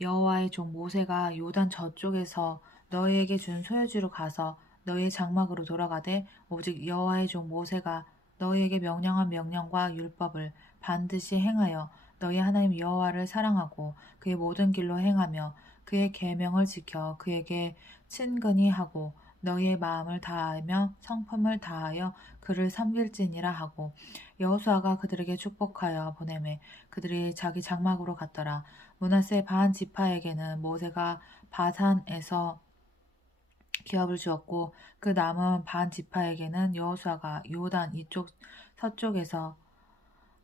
여호와의 종 모세가 요단 저쪽에서 너희에게 준 소유지로 가서 너희의 장막으로 돌아가되 오직 여호와의 종 모세가 너희에게 명령한 명령과 율법을 반드시 행하여 너희 하나님 여호와를 사랑하고 그의 모든 길로 행하며 그의 계명을 지켜 그에게 친근히 하고 너희의 마음을 다하며 성품을 다하여 그를 섬길지니라 하고 여호수아가 그들에게 축복하여 보내매 그들이 자기 장막으로 갔더라. 므낫세 반 지파에게는 모세가 바산에서 기업을 주었고 그 남은 반 지파에게는 여호수아가 요단 이쪽 서쪽에서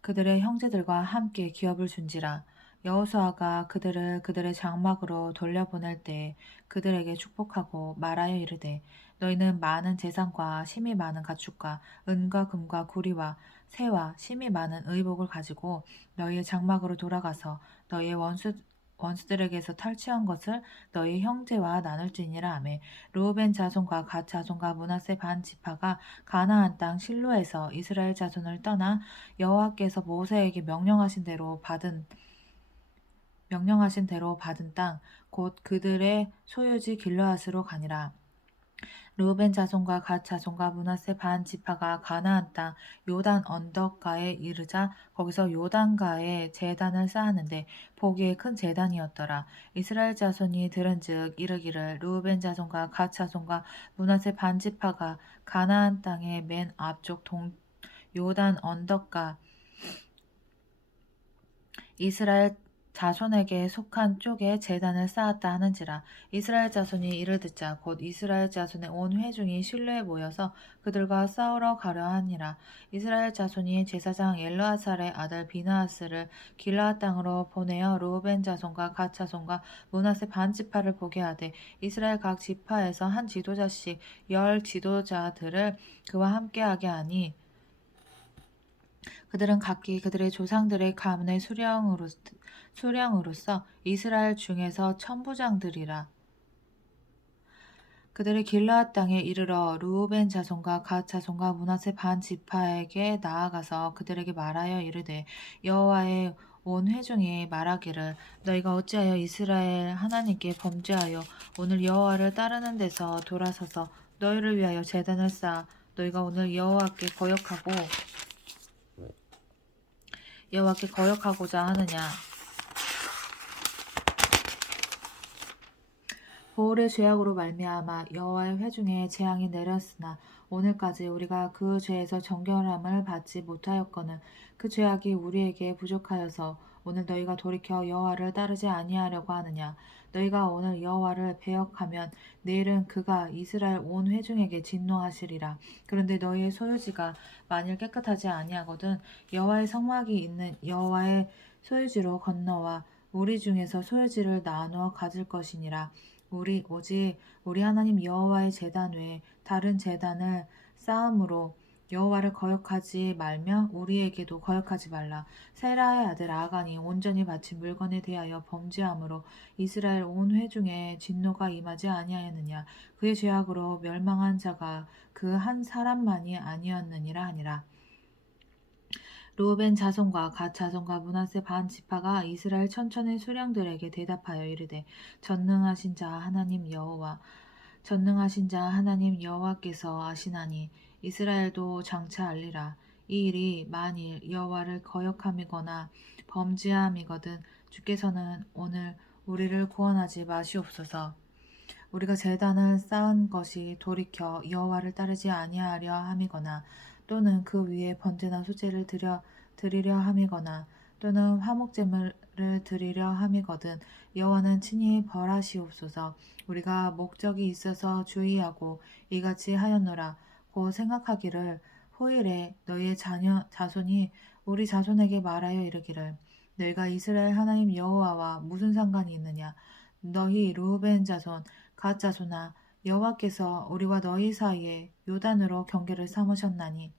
그들의 형제들과 함께 기업을 준지라. 여호수아가 그들을 그들의 장막으로 돌려보낼 때에 그들에게 축복하고 말하여 이르되 너희는 많은 재산과 심이 많은 가축과 은과 금과 구리와 새와 심이 많은 의복을 가지고 너희의 장막으로 돌아가서 너희의 원수들에게서 탈취한 것을 너희 형제와 나눌지니라 하매 르우벤 자손과 갓 자손과 므낫세 반 지파가 가나안 땅 실로에서 이스라엘 자손을 떠나 여호와께서 모세에게 명령하신 대로 받은 땅 곧 그들의 소유지 길르앗으로 가니라. 르우벤 자손과 갓 자손과 므낫세 반 지파가 가나안 땅 요단 언덕가에 이르자 거기서 요단가에 제단을 쌓았는데 보기에 큰 제단이었더라. 이스라엘 자손이 들은즉 이르기를 르우벤 자손과 갓 자손과 므낫세 반 지파가 가나안 땅의 맨 앞쪽 요단 언덕가 이스라엘 자손에게 속한 쪽에 제단을 쌓았다 하는지라. 이스라엘 자손이 이를 듣자 곧 이스라엘 자손의 온 회중이 실로에 모여서 그들과 싸우러 가려 하니라. 이스라엘 자손이 제사장 엘르아살의 아들 비느하스를 길르앗 땅으로 보내어 르우벤 자손과 갓 자손과 므낫세 반 지파를 보게 하되 이스라엘 각 지파에서 한 지도자씩 10 지도자들을 그와 함께하게 하니 그들은 각기 그들의 조상들의 가문의 수령으로서 이스라엘 중에서 천부장들이라. 그들이 길르앗 땅에 이르러 르우벤 자손과 갓 자손과 므낫세 반 지파에게 나아가서 그들에게 말하여 이르되 여호와의 온 회중이 말하기를 너희가 어찌하여 이스라엘 하나님께 범죄하여 오늘 여호와를 따르는 데서 돌아서서 너희를 위하여 제단을 쌓아 너희가 오늘 여호와께 거역하고자 하느냐. 보울의 죄악으로 말미암아 여호와의 회중에 재앙이 내렸으나 오늘까지 우리가 그 죄에서 정결함을 받지 못하였거늘 그 죄악이 우리에게 부족하여서 오늘 너희가 돌이켜 여호와를 따르지 아니하려고 하느냐? 너희가 오늘 여호와를 배역하면 내일은 그가 이스라엘 온 회중에게 진노하시리라. 그런데 너희의 소유지가 만일 깨끗하지 아니하거든 여호와의 성막이 있는 여호와의 소유지로 건너와 우리 중에서 소유지를 나누어 가질 것이니라. 오직 우리 하나님 여호와의 제단 외에 다른 제단을 쌓음으로 여호와를 거역하지 말며 우리에게도 거역하지 말라. 세라의 아들 아간이 온전히 바친 물건에 대하여 범죄함으로 이스라엘 온 회중에 진노가 임하지 아니하였느냐. 그의 죄악으로 멸망한 자가 그 한 사람만이 아니었느니라 하니라. 르우벤 자손과 갓 자손과 므낫세 반 지파가 이스라엘 천천의 수령들에게 대답하여 이르되 전능하신 자 하나님 여호와께서 아시나니 이스라엘도 장차 알리라. 이 일이 만일 여호와를 거역함이거나 범죄함이거든 주께서는 오늘 우리를 구원하지 마시옵소서. 우리가 제단을 쌓은 것이 돌이켜 여호와를 따르지 아니하려 함이거나 또는 그 위에 번제나 소제를 드리려 함이거나 또는 화목제물을 드리려 함이거든 여호와는 친히 벌하시옵소서. 우리가 목적이 있어서 주의하고 이같이 하였노라. 곧 생각하기를 후일에 너희의 자손이 우리 자손에게 말하여 이르기를 너희가 이스라엘 하나님 여호와와 무슨 상관이 있느냐. 너희 르우벤 자손 갓 자손아 여호와께서 우리와 너희 사이에 요단으로 경계를 삼으셨나니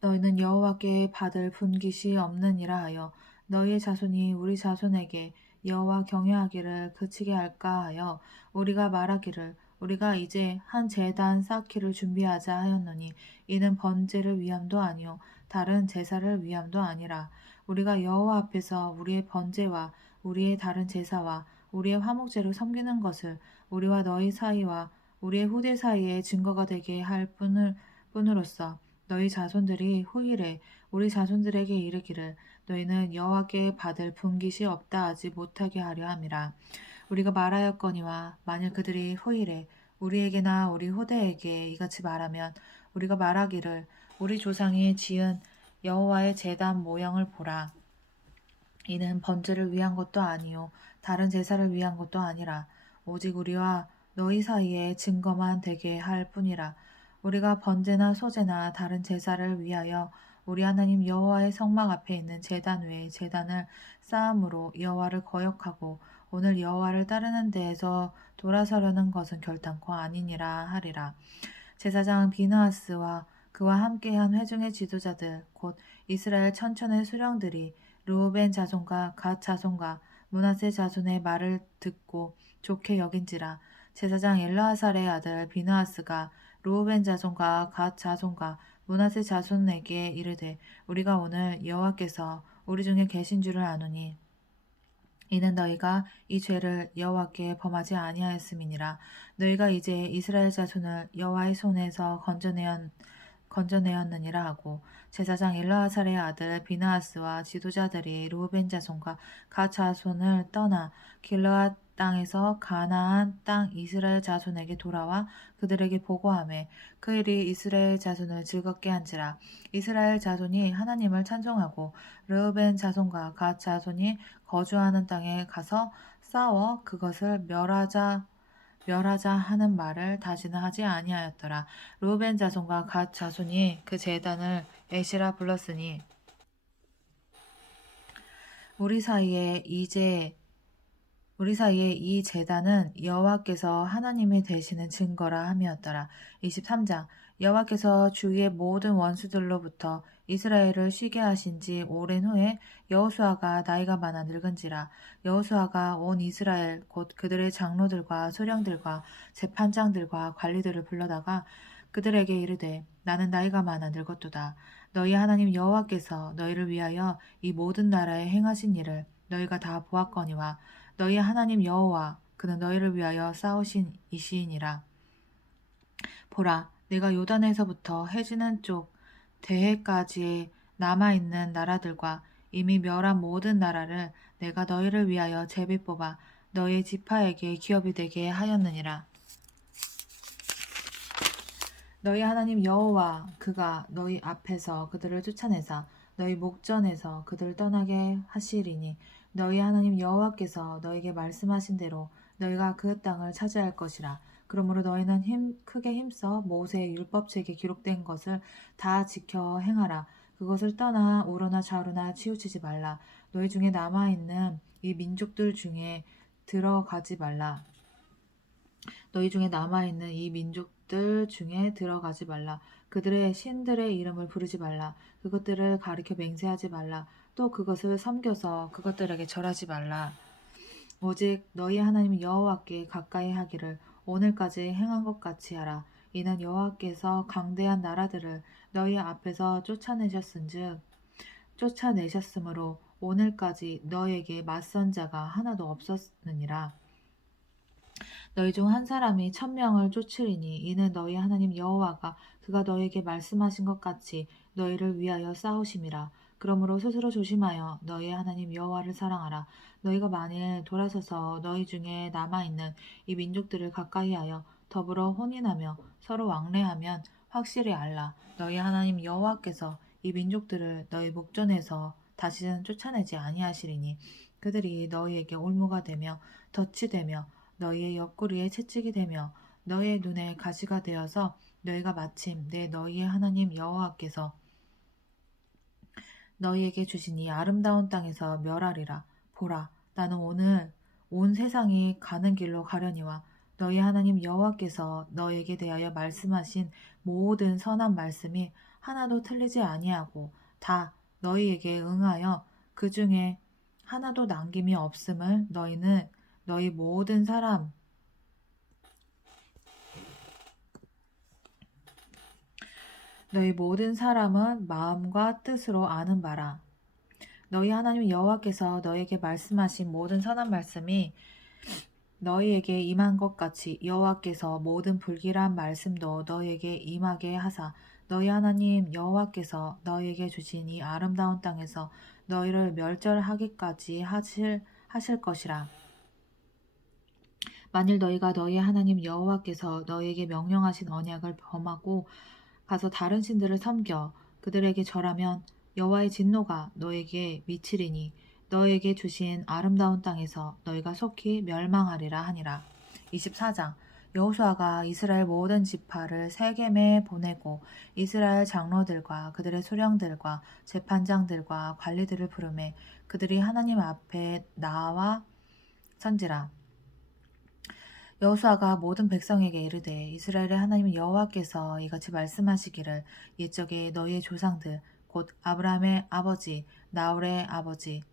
너희는 여호와께 받을 분깃이 없느니라 하여 너희의 자손이 우리 자손에게 여호와 경외하기를 그치게 할까 하여 우리가 말하기를 우리가 이제 한 제단 쌓기를 준비하자 하였노니 이는 번제를 위함도 아니요 다른 제사를 위함도 아니라 우리가 여호와 앞에서 우리의 번제와 우리의 다른 제사와 우리의 화목제를 섬기는 것을 우리와 너희 사이와 우리의 후대 사이에 증거가 되게 할 뿐으로써 너희 자손들이 후일에 우리 자손들에게 이르기를 너희는 여호와께 받을 분깃이 없다 하지 못하게 하려 함이라. 우리가 말하였거니와 만일 그들이 후일에 우리에게나 우리 후대에게 이같이 말하면 우리가 말하기를 우리 조상이 지은 여호와의 제단 모형을 보라. 이는 번제를 위한 것도 아니요 다른 제사를 위한 것도 아니라 오직 우리와 너희 사이에 증거만 되게 할 뿐이라. 우리가 번제나 소제나 다른 제사를 위하여 우리 하나님 여호와의 성막 앞에 있는 제단 외에 제단을 쌓음으로 여호와를 거역하고 오늘 여호와를 따르는 데에서 돌아서려는 것은 결단코 아니니라 하리라. 제사장 비느하스와 그와 함께한 회중의 지도자들 곧 이스라엘 천천의 수령들이 르우벤 자손과 갓 자손과 므낫세 자손의 말을 듣고 좋게 여긴지라. 제사장 엘르아살의 아들 비느하스가 르우벤 자손과 갓 자손과 므낫세 자손에게 이르되 우리가 오늘 여호와께서 우리 중에 계신 줄을 아노니 이는 너희가 이 죄를 여호와께 범하지 아니하였음이니라. 너희가 이제 이스라엘 자손을 여호와의 손에서 건져내었느니라 하고 제사장 엘르아살의 아들 비느하스와 지도자들이 르우벤 자손과 갓 자손을 떠나 길르앗 땅에서 가나안 땅 이스라엘 자손에게 돌아와 그들에게 보고하매 그 일이 이스라엘 자손을 즐겁게 한지라. 이스라엘 자손이 하나님을 찬송하고 르우벤 자손과 갓 자손이 거주하는 땅에 가서 싸워 그것을 멸하자 하는 말을 다시는 하지 아니하였더라. 르우벤 자손과 갓 자손이 그 제단을 에시라 불렀으니 우리 사이에 이 제단은 여호와께서 하나님이 되시는 증거라 함이었더라. 23장 여호와께서 주위의 모든 원수들로부터 이스라엘을 쉬게 하신 지 오랜 후에 여호수아가 나이가 많아 늙은지라. 여호수아가 온 이스라엘 곧 그들의 장로들과 소령들과 재판장들과 관리들을 불러다가 그들에게 이르되 나는 나이가 많아 늙었도다. 너희 하나님 여호와께서 너희를 위하여 이 모든 나라에 행하신 일을 너희가 다 보았거니와 너희 하나님 여호와 그는 너희를 위하여 싸우신 이시이니라. 보라 내가 요단에서부터 해지는 쪽 대해까지 남아있는 나라들과 이미 멸한 모든 나라를 내가 너희를 위하여 제비 뽑아 너희 지파에게 기업이 되게 하였느니라. 너희 하나님 여호와 그가 너희 앞에서 그들을 쫓아내사 너희 목전에서 그들을 떠나게 하시리니 너희 하나님 여호와께서 너에게 말씀하신 대로 너희가 그 땅을 차지할 것이라. 그러므로 너희는 크게 힘써 모세의 율법책에 기록된 것을 다 지켜 행하라. 그것을 떠나 우로나 좌로나 치우치지 말라. 너희 중에 남아있는 이 민족들 중에 들어가지 말라. 너희 중에 남아있는 이 민족들 중에 들어가지 말라. 그들의 신들의 이름을 부르지 말라. 그것들을 가리켜 맹세하지 말라. 또 그것을 섬겨서 그것들에게 절하지 말라. 오직 너희 하나님 여호와께 가까이 하기를 오늘까지 행한 것 같이 하라. 이는 여호와께서 강대한 나라들을 너희 앞에서 쫓아내셨으므로 오늘까지 너희에게 맞선 자가 하나도 없었느니라. 너희 중 한 사람이 1,000명을 쫓으리니 이는 너희 하나님 여호와가 그가 너희에게 말씀하신 것 같이 너희를 위하여 싸우심이라. 그러므로 스스로 조심하여 너희 하나님 여호와를 사랑하라. 너희가 만일 돌아서서 너희 중에 남아있는 이 민족들을 가까이하여 더불어 혼인하며 서로 왕래하면 확실히 알라. 너희 하나님 여호와께서 이 민족들을 너희 목전에서 다시는 쫓아내지 아니하시리니 그들이 너희에게 올무가 되며 덫이 되며 너희의 옆구리에 채찍이 되며 너희의 눈에 가시가 되어서 너희가 마침 너희의 하나님 여호와께서 너희에게 주신 이 아름다운 땅에서 멸하리라. 보라, 나는 오늘 온 세상이 가는 길로 가려니와 너희 하나님 여호와께서 너희에게 대하여 말씀하신 모든 선한 말씀이 하나도 틀리지 아니하고 다 너희에게 응하여 그 중에 하나도 남김이 없음을 너희는 너희 모든 사람 너희 모든 사람은 마음과 뜻으로 아는 바라. 너희 하나님 여호와께서 너희에게 말씀하신 모든 선한 말씀이 너희에게 임한 것 같이 여호와께서 모든 불길한 말씀도 너희에게 임하게 하사 너희 하나님 여호와께서 너희에게 주신 이 아름다운 땅에서 너희를 멸절하기까지 하실 것이라. 만일 너희가 너희 하나님 여호와께서 너희에게 명령하신 언약을 범하고 가서 다른 신들을 섬겨 그들에게 절하면 여호와의 진노가 너에게 미치리니 너에게 주신 아름다운 땅에서 너희가 속히 멸망하리라 하니라. 24장 여호수아가 이스라엘 모든 지파를 세겜에 보내고 이스라엘 장로들과 그들의 수령들과 재판장들과 관리들을 부르매 그들이 하나님 앞에 나와 선지라. 여호수아가 모든 백성에게 이르되 이스라엘의 하나님 여호와께서 이같이 말씀하시기를 옛적에 너희의 조상들 곧 아브라함의 아버지 나홀의 아버지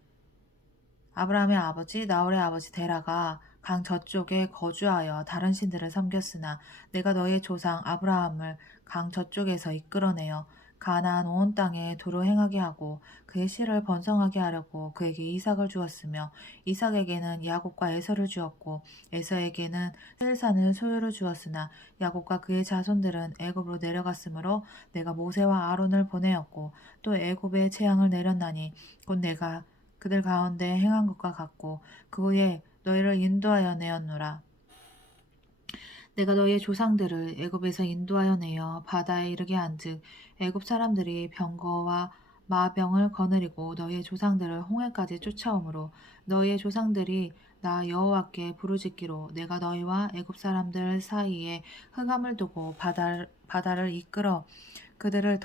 데라가 강 저쪽에 거주하여 다른 신들을 섬겼으나 내가 너희의 조상 아브라함을 강 저쪽에서 이끌어내어 가나안 온 땅에 도로 행하게 하고 그의 씨를 번성하게 하려고 그에게 이삭을 주었으며 이삭에게는 야곱과 에서를 주었고 에서에게는 세일산을 소유로 주었으나 야곱과 그의 자손들은 애굽으로 내려갔으므로 내가 모세와 아론을 보내었고 또 애굽에 재앙을 내렸나니 곧 내가 그들 가운데 행한 것과 같고 그 후에 너희를 인도하여 내었노라. 내가 너희의 조상들을 애굽에서 인도하여 내어 바다에 이르게 한즉 애굽 사람들이 병거와 마병을 거느리고 너희의 조상들을 홍해까지 쫓아오므로 너희의 조상들이 나 여호와께 부르짖기로 내가 너희와 애굽 사람들 사이에 흑암을 두고 바다를 이끌어 그들을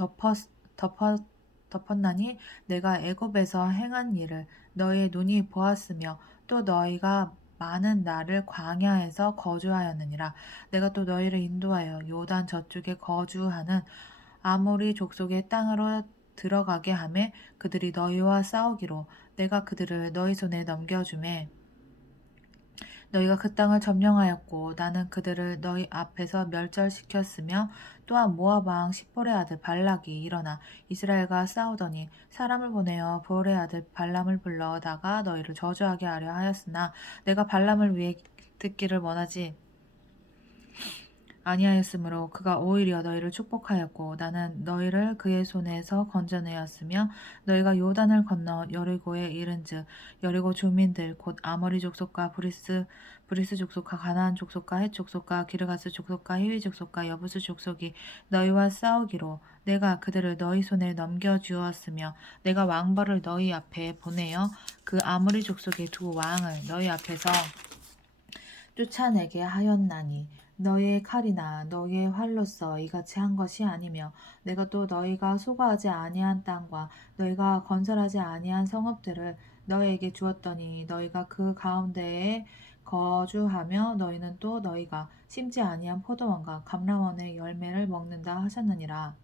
덮었나니 내가 애굽에서 행한 일을 너희의 눈이 보았으며 또 너희가 많은 날을 광야에서 거주하였느니라. 내가 또 너희를 인도하여 요단 저쪽에 거주하는 아모리 족속의 땅으로 들어가게 하매 그들이 너희와 싸우기로 내가 그들을 너희 손에 넘겨주매 너희가 그 땅을 점령하였고 나는 그들을 너희 앞에서 멸절시켰으며 또한 모압 왕 십볼의 아들 발락이 일어나 이스라엘과 싸우더니 사람을 보내어 보올의 아들 발람을 불러다가 너희를 저주하게 하려 하였으나 내가 발람을 위해 듣기를 원하지 아니하였으므로 그가 오히려 너희를 축복하였고 나는 너희를 그의 손에서 건져내었으며 너희가 요단을 건너 여리고에 이른즉 여리고 주민들 곧 아모리 족속과 브리스 족속과 가나안 족속과 헷 족속과 기르가스 족속과 히위 족속과 여부스 족속이 너희와 싸우기로 내가 그들을 너희 손에 넘겨주었으며 내가 왕벌을 너희 앞에 보내어 그 아모리 족속의 두 왕을 너희 앞에서 쫓아내게 하였나니 너희의 칼이나 너희의 활로써 이같이 한 것이 아니며 내가 또 너희가 소거하지 아니한 땅과 너희가 건설하지 아니한 성읍들을 너희에게 주었더니 너희가 그 가운데에 거주하며 너희는 또 너희가 심지 아니한 포도원과 감람원의 열매를 먹는다 하셨느니라.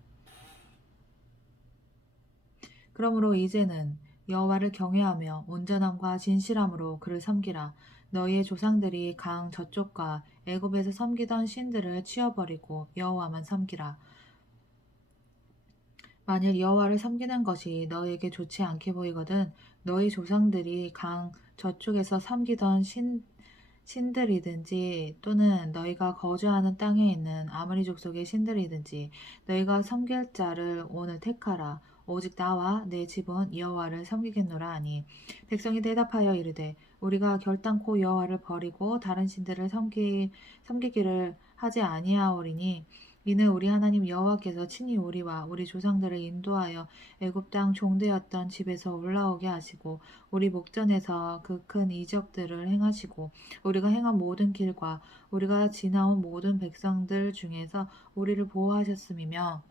그러므로 이제는 여호와를 경외하며 온전함과 진실함으로 그를 섬기라. 너희의 조상들이 강 저쪽과 애굽에서 섬기던 신들을 치워버리고 여호와만 섬기라. 만일 여호와를 섬기는 것이 너희에게 좋지 않게 보이거든 너희 조상들이 강 저쪽에서 섬기던 신들이든지 또는 너희가 거주하는 땅에 있는 아모리 족속의 신들이든지 너희가 섬길 자를 오늘 택하라. 오직 나와 내 집은 여호와를 섬기겠노라 하니 백성이 대답하여 이르되 우리가 결단코 여호와를 버리고 다른 신들을 섬기기를 하지 아니하오리니 이는 우리 하나님 여호와께서 친히 우리와 우리 조상들을 인도하여 애굽 땅 종되었던 집에서 올라오게 하시고 우리 목전에서 그 큰 이적들을 행하시고 우리가 행한 모든 길과 우리가 지나온 모든 백성들 중에서 우리를 보호하셨음이며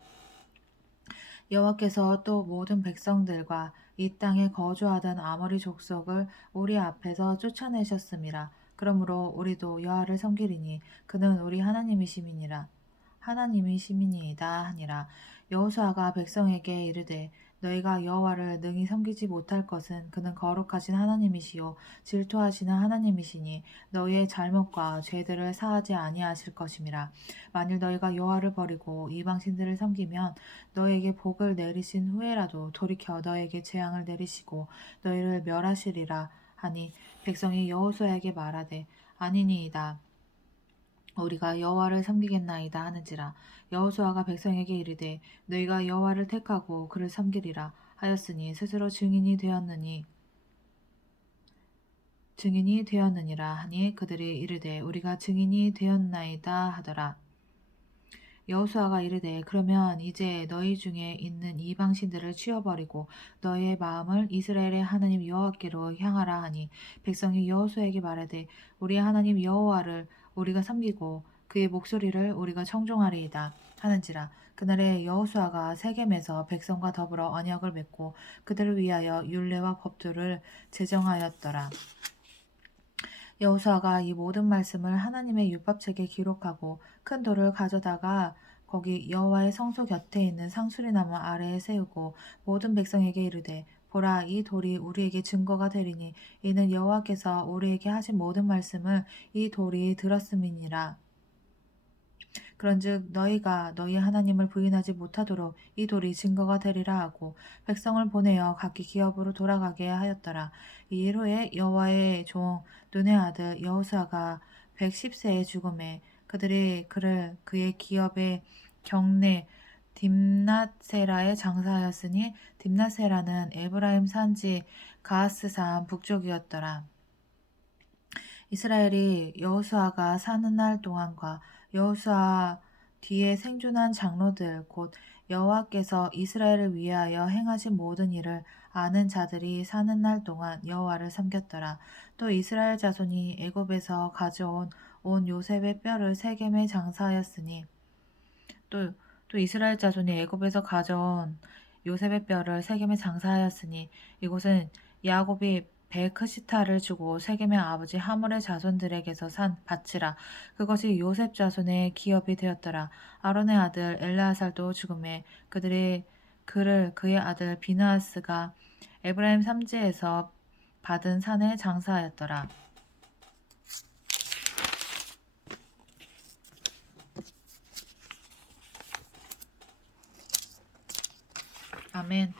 여호와께서 또 모든 백성들과 이 땅에 거주하던 아모리 족속을 우리 앞에서 쫓아내셨음이라. 그러므로 우리도 여호와를 섬기리니 그는 우리 하나님이시니이다 하니라. 여호수아가 백성에게 이르되 너희가 여호와를 능히 섬기지 못할 것은 그는 거룩하신 하나님이시요 질투하시는 하나님이시니 너희의 잘못과 죄들을 사하지 아니하실 것임이라. 만일 너희가 여호와를 버리고 이방 신들을 섬기면 너희에게 복을 내리신 후에라도 돌이켜 너희에게 재앙을 내리시고 너희를 멸하시리라 하니 백성이 여호수아에게 말하되 아니니이다. 우리가 여호와를 섬기겠나이다 하는지라. 여호수아가 백성에게 이르되 너희가 여호와를 택하고 그를 섬기리라 하였으니 스스로 증인이 되었느니라 하니 그들이 이르되 우리가 증인이 되었나이다 하더라. 여호수아가 이르되 그러면 이제 너희 중에 있는 이방 신들을 치워버리고 너희의 마음을 이스라엘의 하나님 여호와께로 향하라 하니 백성이 여호수아에게 말하되 우리의 하나님 여호와를 우리가 섬기고 그의 목소리를 우리가 청종하리이다 하는지라. 그날에 여호수아가 세겜에서 백성과 더불어 언약을 맺고 그들을 위하여 율례와 법도를 제정하였더라. 여호수아가 이 모든 말씀을 하나님의 율법책에 기록하고 큰 돌을 가져다가 거기 여호와의 성소 곁에 있는 상수리나무 아래에 세우고 모든 백성에게 이르되 보라 이 돌이 우리에게 증거가 되리니 이는 여호와께서 우리에게 하신 모든 말씀을 이 돌이 들었음이니라. 그런즉 너희가 너희 하나님을 부인하지 못하도록 이 돌이 증거가 되리라 하고 백성을 보내어 각기 기업으로 돌아가게 하였더라. 이 일 후에 여호와의 종 눈의 아들 여호수아가 110세에 죽음에 그들이 그를 그의 기업의 경내 딥낫세라에 장사하였으니 딥낫세라는 에브라임 산지 가하스산 북쪽이었더라. 이스라엘이 여호수아가 사는 날 동안과 여호수아 뒤에 생존한 장로들 곧 여호와께서 이스라엘을 위하여 행하신 모든 일을 아는 자들이 사는 날 동안 여호와를 섬겼더라. 또 이스라엘 자손이 애굽에서 가져온 온 요셉의 뼈를 세겜에 장사하였으니 또 이스라엘 자손이 애굽에서 가져온 요셉의 뼈를 세겜에 장사하였으니 이곳은 야곱이 베크시타를 주고 세겜의 아버지 하몰의 자손들에게서 산 밭이라. 그것이 요셉 자손의 기업이 되었더라. 아론의 아들 엘르아살도 죽음에 그들이 그를 그의 아들 비느하스가 에브라임 삼지에서 받은 산에 장사하였더라. 아멘.